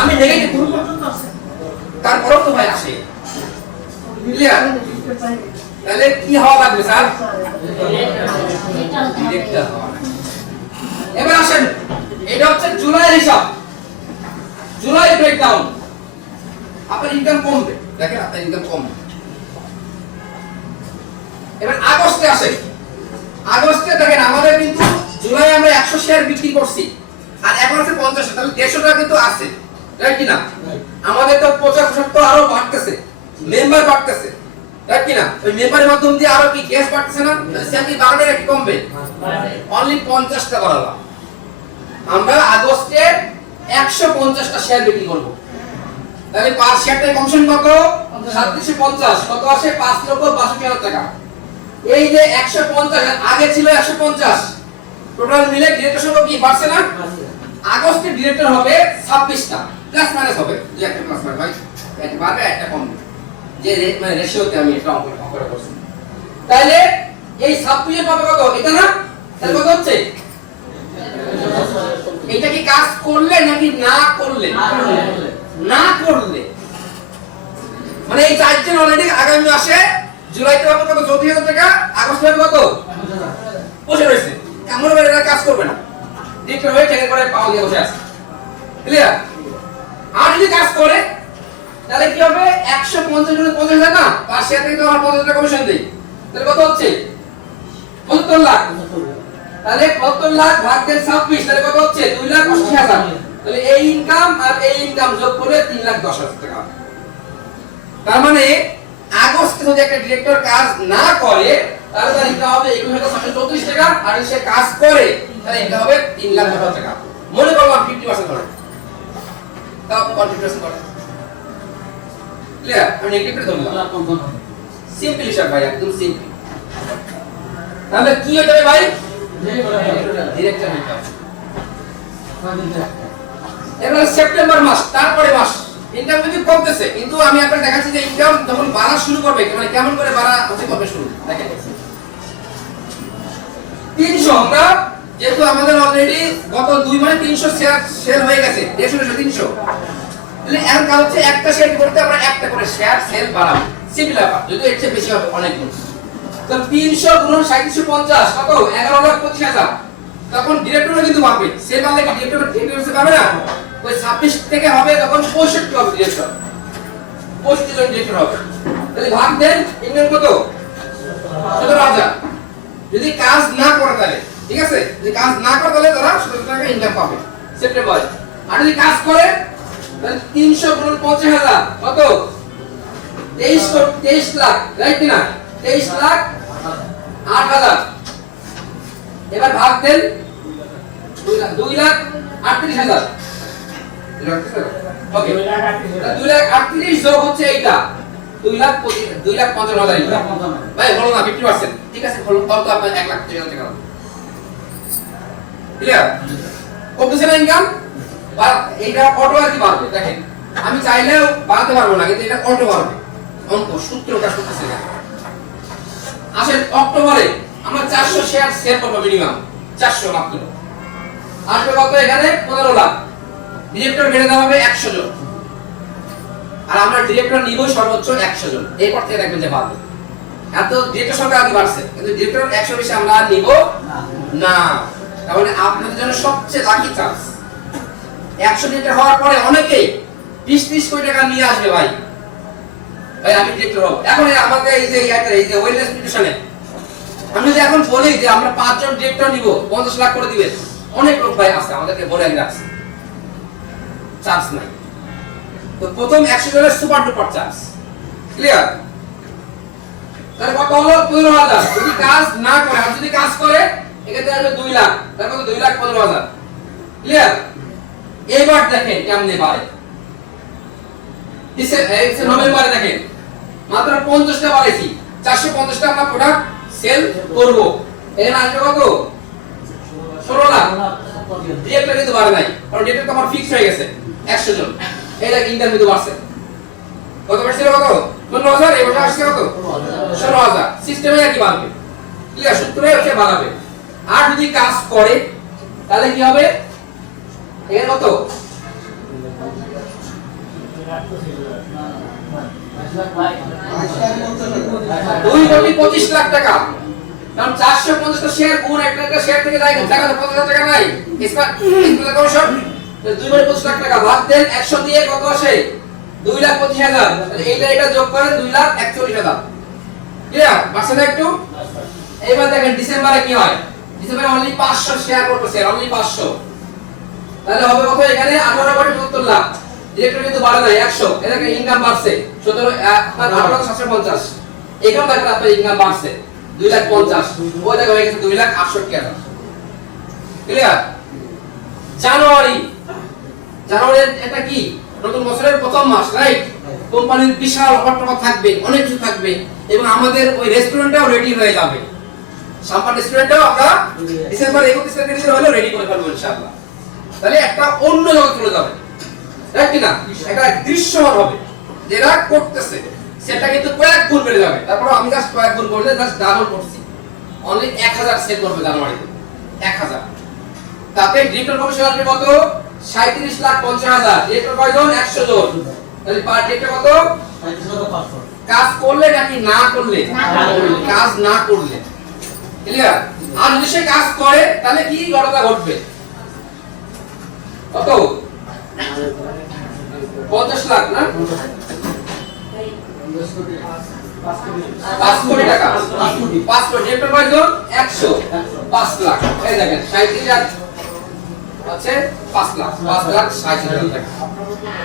আমি নেগেটিভ ধরলাম, তারপরেও তো ভাই আসে। ক্লিয়ার? তাহলে কি হওয়া লাগবে স্যার? ডিরেক্টর হওয়া লাগবে। এবার আসেন, এটা হচ্ছে জুলাইয়ের হিসাব, জুলাই ব্রেকডাউন। আপনার ইনকাম কমবে, দেখেন আপনার ইনকাম কমবে। এবার আগস্টে আসেন, আগস্টে দেখেন আমাদের কিন্তু জুলাই আমরা 100 শেয়ার বিক্রি করছি, আর এখন আছে 50, তাহলে 150 টাকা কিন্তু আছে, রাইট কি না? আমাদের তো 50 আরো বাড়তেছে, মেম্বার বাড়তেছে, রাইট কি না? ওই মেম্বারের মাধ্যম দিয়ে আরো কি গ্যাস বাড়তেছে না? তাহলে স্যালারি বাড়বে নাকি কমবে? অনলি 50 টা বাড়ালাম। আমরা আগস্টে 150টা শেয়ার বিক্রি করব, তাহলে পার শেয়ারটার কমিশন কত? 3750, কত আসে? 5,62,000 টাকা। এই যে 150, আগে ছিল 150, টোটাল মিলে ডিরেক্টর সংখ্যা কি বাড়ছে না? আগস্টে ডিরেক্টর হবে 26টা, প্লাস মাইনাস হবে, যে একটা প্লাস মাইনাস ভাই, একটা বাড়বে একটা কমবে, যে মানে রেশিওতে আমি এটা অঙ্ক করছি। তাহলে এই 26 পাবে কত? এটা না? তাহলে কত হচ্ছে? এটা কি কাজ করলে নাকি না করলে? না করলে। মানে এই 4 জন অলরেডি আগামী মাসে জুলাইতে হবে কত? 34,000 টাকা, আগস্টে হবে কত? বসে রয়েছে, এমন ভাবে এরা কাজ করবে না, ডিরেক্টর হয়ে টেকে করে পাও দিয়ে বসে আছে। ক্লিয়ার? আর যদি কাজ করে তাহলে কি হবে? 150 গুণ 50,000 না, পার শেয়ার থেকে তো আমরা 50 টাকা কমিশন দেই, তাহলে কত হচ্ছে? 75 লাখ। তাহলে 75 লাখ ভাগ দেন 26, তাহলে কত হচ্ছে? 2,80,000। তাহলে এই ইনকাম আর এই ইনকাম যোগ করলে 3,10,000 টাকা। তার মানে আগস্টে যদি একটা ডিরেক্টর কাজ না করে, তাহলে তার ইনকাম হবে 21,734 টাকা, আর সে কাজ করে তাহলে ইনকাম হবে 3,10,000 টাকা। মনে করলাম 50% ধরে, তাও 50% ধরে। ক্লিয়ার? আমি নেগেটিভ করে ধরলাম। সিম্পল হিসাব ভাই, একদম সিম্পল। তাহলে কি হয়ে যাবে ভাই? Director income. এবার সেপ্টেম্বর মাস, তারপরে মাস ইনকাম কিন্তু কমতেছে, কিন্তু আমি আপনাকে দেখাচ্ছি যে ইনকাম যখন বাড়া শুরু করবে, মানে কেমন করে বাড়া হচ্ছে করবে শুরু। দেখেন 300, আমরা যেহেতু আমাদের অলরেডি গত 2 মাসে 300 শেয়ার সেল হয়ে গেছে, 150 300, তাহলে এর কাজ হচ্ছে একটা শেয়ার করতে আমরা একটা করে শেয়ার সেল বাড়াবো। সিম্পল ব্যাপার, যদি এর চেয়ে বেশি হবে অনেক গুণ। তো 300 গুণ 3750 কত? 11,25,000। তখন ডিরেক্টরও কিন্তু পাবে, সেল বাড়লে কি ডিরেক্টর সে পাবে না? ওই 26 থেকে হবে তখন 65 হবে ডিরেক্টর, 65 জন ডিরেক্টর হবে। তাহলে ভাগ দেন, ইনকাম কত? 17,000। যদি কাজ না করে তাহলে, ঠিক আছে, যদি কাজ না করে তাহলে তারা 17 টাকা ইনকাম পাবে সেপ্টেম্বর। আর যদি কাজ করে তাহলে 300 গুণ 50,000 কত? 23 লাখ, রাইট কি না? 23 লাখ 8,000। এবার ভাগ দেন 2,38,000। ওকে, 2,38,000 যোগ হচ্ছে এইটা 2,55,000 ইনকাম। ভাই হলো না 50%, ঠিক আছে, হলো তাও তো আপনার 1,30,000 টাকা ক্লিয়ার কমতেছে না ইনকাম। এইটা অটো আর কি বাড়বে। দেখেন আমি চাইলেও বাড়াতে পারবো না, কিন্তু এটা অটো বাড়বে। অঙ্ক সূত্রটা করতেছে না। আসেন অক্টোবরে আমরা 400 শেয়ার সেল করব, মিনিমাম 400 মাত্র। আসবে কত? এখানে 15 লাখ। ডিরেক্টর বেড়ে দেওয়া হবে 100 জন, আর আমরা ডিরেক্টর নিব সর্বোচ্চ 100 জন। এরপর থেকে দেখবেন যে বাড়বে। এত ডিরেক্টর সংখ্যা আগে বাড়ছে, কিন্তু ডিরেক্টর 100 বেশি আমরা আর নিব না। তাহলে আপনাদের জন্য সবচেয়ে লাকি চান্স, 100 ডিরেক্টর হওয়ার পরে অনেকেই 20-30 কোটি টাকা নিয়ে আসবে। ভাই ভাই আমি ডিরেক্টর হব। এখন আমাদের এই যে ওয়েলনেস নিউট্রিশনে আমি যদি এখন বলি যে আমরা 5 জন ডিরেক্টর নিব, 50 লাখ করে দিবেন, অনেক লোক ভাই আছে আমাদেরকে বলে রাখছে, চান্স নাই। তো প্রথম 100 জনের সুপার ডুপার চান্স, ক্লিয়ার? তাহলে কত হলো? 15,000। যদি কাজ না করে, আর যদি কাজ করে এক্ষেত্রে আসবে 2 লাখ। তার কত? 2,15,000, ক্লিয়ার? এবার দেখেন কেমনে বাড়ে। নভেম্বরে দেখেন মাত্র 50টা বাড়াইছি, 450টা আমরা প্রোডাক্ট সেল করব। এখানে আসবে কত? 16 লাখ। ডিরেক্টর কিন্তু বাড়ে নাই, কারণ ডিরেক্টর তো আমার ফিক্স হয়ে গেছে 100 জন। এটা ইনকাম কিন্তু বাড়ছে। কত বাড়ছিল? কত? 15,000। এবার আসছে কত? 16,000। সিস্টেমে কি বাড়বে, ক্লিয়ার? সূত্রে হচ্ছে বাড়াবে। আর যদি কাজ করে তাহলে কি হবে? এর কত? 2,25 লাখ টাকা। কারণ 450টা শেয়ার গুণ একটা শেয়ার থেকে যায় টাকা, তো 50,000 টাকা নাই। ইসকা কমিশন 2,25 লাখ টাকা। ভাগ দেন 100 দিয়ে কত আসে? 2,25,000। তাহলে এটা যোগ করেন 2,41,000। ক্লিয়ার? বাসা না একটু? এবার দেখেন ডিসেম্বরে কি হয়। ডিসেম্বরে অনলি 500 শেয়ার করতেছে, অনলি 500। তাহলে হবে কত? এখানে 18,70 লাখ। ডিরেক্টর কিন্তু বাড়ে নাই, 100। এটাকে ইনকাম বাড়ছে 18,750। এখানে দেখেন আপনার ইনকাম বাড়ছে 2,50,000। ওই জায়গায় হয়ে গেছে 2,68,000। ক্লিয়ার? জানুয়ারি এটা কি? নতুন বছরের প্রথম মাস, রাইট? কোম্পানির বিশাল অফার থাকবে, অনেক কিছু থাকবে, এবং আমাদের ওই রেস্টুরেন্টটাও রেডি হয়ে যাবে। সাম্পান রেস্টুরেন্টটাও আমরা ডিসেম্বর 31 তারিখে হলে রেডি করে ফেলবো ইনশাআল্লাহ। তাহলে একটা অন্য জগৎ চলে যাবে, রাইট কি না? একটা দৃশ্যমান হবে যেটা করতেছে, সেটা কিন্তু কয়েক গুণ বেড়ে যাবে। তারপর আমি জাস্ট কয়েক গুণ করলে জাস্ট ডাবল করছি, অনলি 1000 সেল করবে জানুয়ারিতে, 1000। তাতে ডিরেক্টর কমিশন আসবে কত? 37,50,000। ডিরেক্টর কয়জন? 100 জন। তাহলে পার ডিরেক্টর কত? 35,500। কাজ করলে নাকি না করলে? কাজ না করলে, ক্লিয়ার? আর যদি সে কাজ করে তাহলে কি ঘটনা ঘটবে? কত? 50 লাখ না? 5 কোটি টাকা। 5 কোটি। ডিরেক্টর কয়জন? 100। 5 লাখ। এই দেখেন 37,000 আছে 5 লাখ। 5,60,000 টাকা।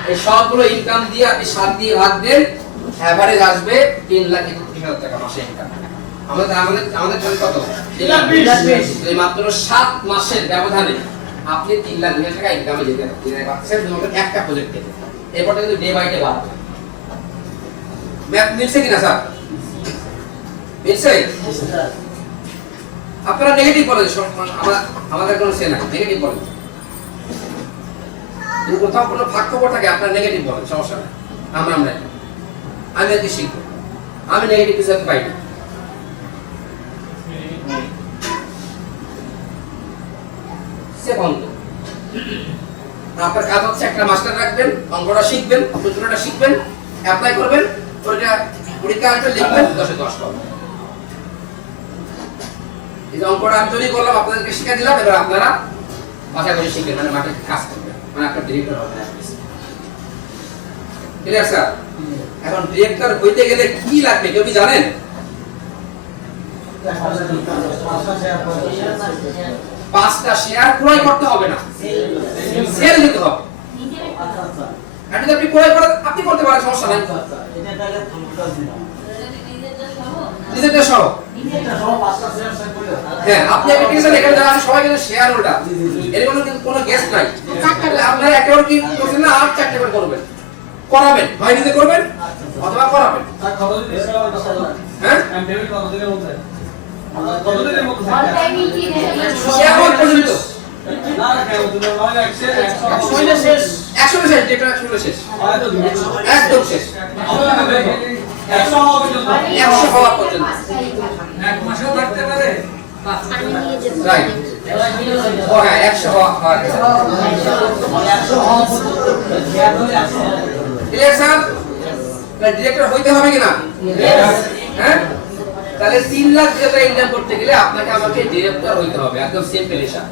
এই সবগুলো ইনকাম দিয়ে আপনি 7 দিয়ে ভাগ দেন, এভারেজ আসবে 3,31,000 টাকা মাসে ইনকাম। আমাদের কত? 3,20,000। এই মাত্র 7 মাসের ব্যবধানে আপনি 3,20,000 টাকা ইনকামে যেতে পারছেন শুধুমাত্র একটা প্রজেক্ট থেকে। এরপর কিন্তু ডে বাই ডে বাড়বে। ম্যাথ মিলছে কিনা স্যার? মিলছে? আপনারা নেগেটিভ বলেন, আমাদের কোনো সে নাই, নেগেটিভ বলেন। যদি কোথাও কোনো ফাঁক খবর থাকে আপনার নেগেটিভ বলেন, সমস্যা নেই। আমরা আমি আজকে শিখবো, আমি নেগেটিভ কিছু একটা পাইনি। সেকন্ড আপনার কাজ হচ্ছে একটা মাস্টার রাখবেন, অঙ্কটা শিখবেন, সূত্রটা শিখবেন, অ্যাপ্লাই করবেন, পরীক্ষা আসবে লিখবেন, 10 এ 10 পাবেন। এই যে অঙ্কটা আমি তৈরি করলাম, আপনাদেরকে শিখা দিলাম, এবার আপনারা বাসা করে শিখবেন, মানে মাঠে কাজ করবেন, মানে আপনার ডিরেক্টর হবে। Clear sir? এখন ডিরেক্টর হইতে গেলে কি লাগবে কেউ কি জানেন? 5টা শেয়ার ক্রয় করতে হবে না, সেল দিতে হবে। এটা যদি আপনি ক্রয় করেন আপনি করতে পারেন, সমস্যা নাই। নিজেরটা সহ, হ্যাঁ আপনি অ্যাপ্লিকেশন এখানে যারা আছে সবাই কিন্তু শেয়ার হোল্ডার, এর কোনো গেস্ট নাই। আপনারা একেবারে কি করছেন না, আর 4টে করে করবেন, করাবেন, হয় নিজে করবেন অথবা করাবেন। হ্যাঁ শেয়ার হোল্ড পর্যন্ত একশো শেষ, যেটা 100 শেষ, একদম শেষ, 100 হওয়া পর্যন্ত। এক মাসও থাকতে পারে। রাইট, ও হ্যাঁ 100 হওয়া। Clear sir? ডিরেক্টর হইতে হবে কিনা? হ্যাঁ, তাহলে 3 লাখ টাকা ইনকাম করতে গেলে আপনাকে আমাকে ডিরেক্টর হইতে হবে, একদম সিম্পল হিসাব।